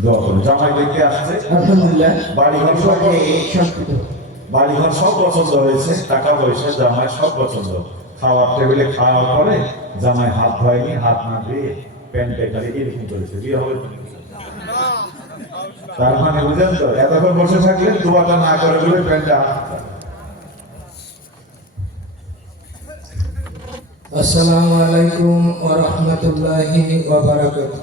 দোয়া করুন। জামাই দেখতে আসছে, আলহামদুলিল্লাহ। বাড়িঘর সব পছন্দ হয়েছে, টাকা পয়সা জামাই সব পছন্দ। খাওয়ার টেবিলে খাওয়ার পরে জামাই হাত ধোয়নি, হাত না ধুয়ে প্যান্টে খালি এরকম করেছে। বিয়ে হবে তার মানে বুঝেন তো? এতক্ষণ বসে থাকলে দোয়াটা না করে বলে প্যান্টে হাত। আসসালামু আলাইকুম ওয়া রাহমাতুল্লাহি ওয়া বারাকাতুহু।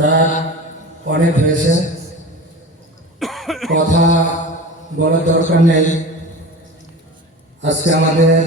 রাত অনেক হয়েছে, কথা বলার দরকার নেই। আজকে আমাদের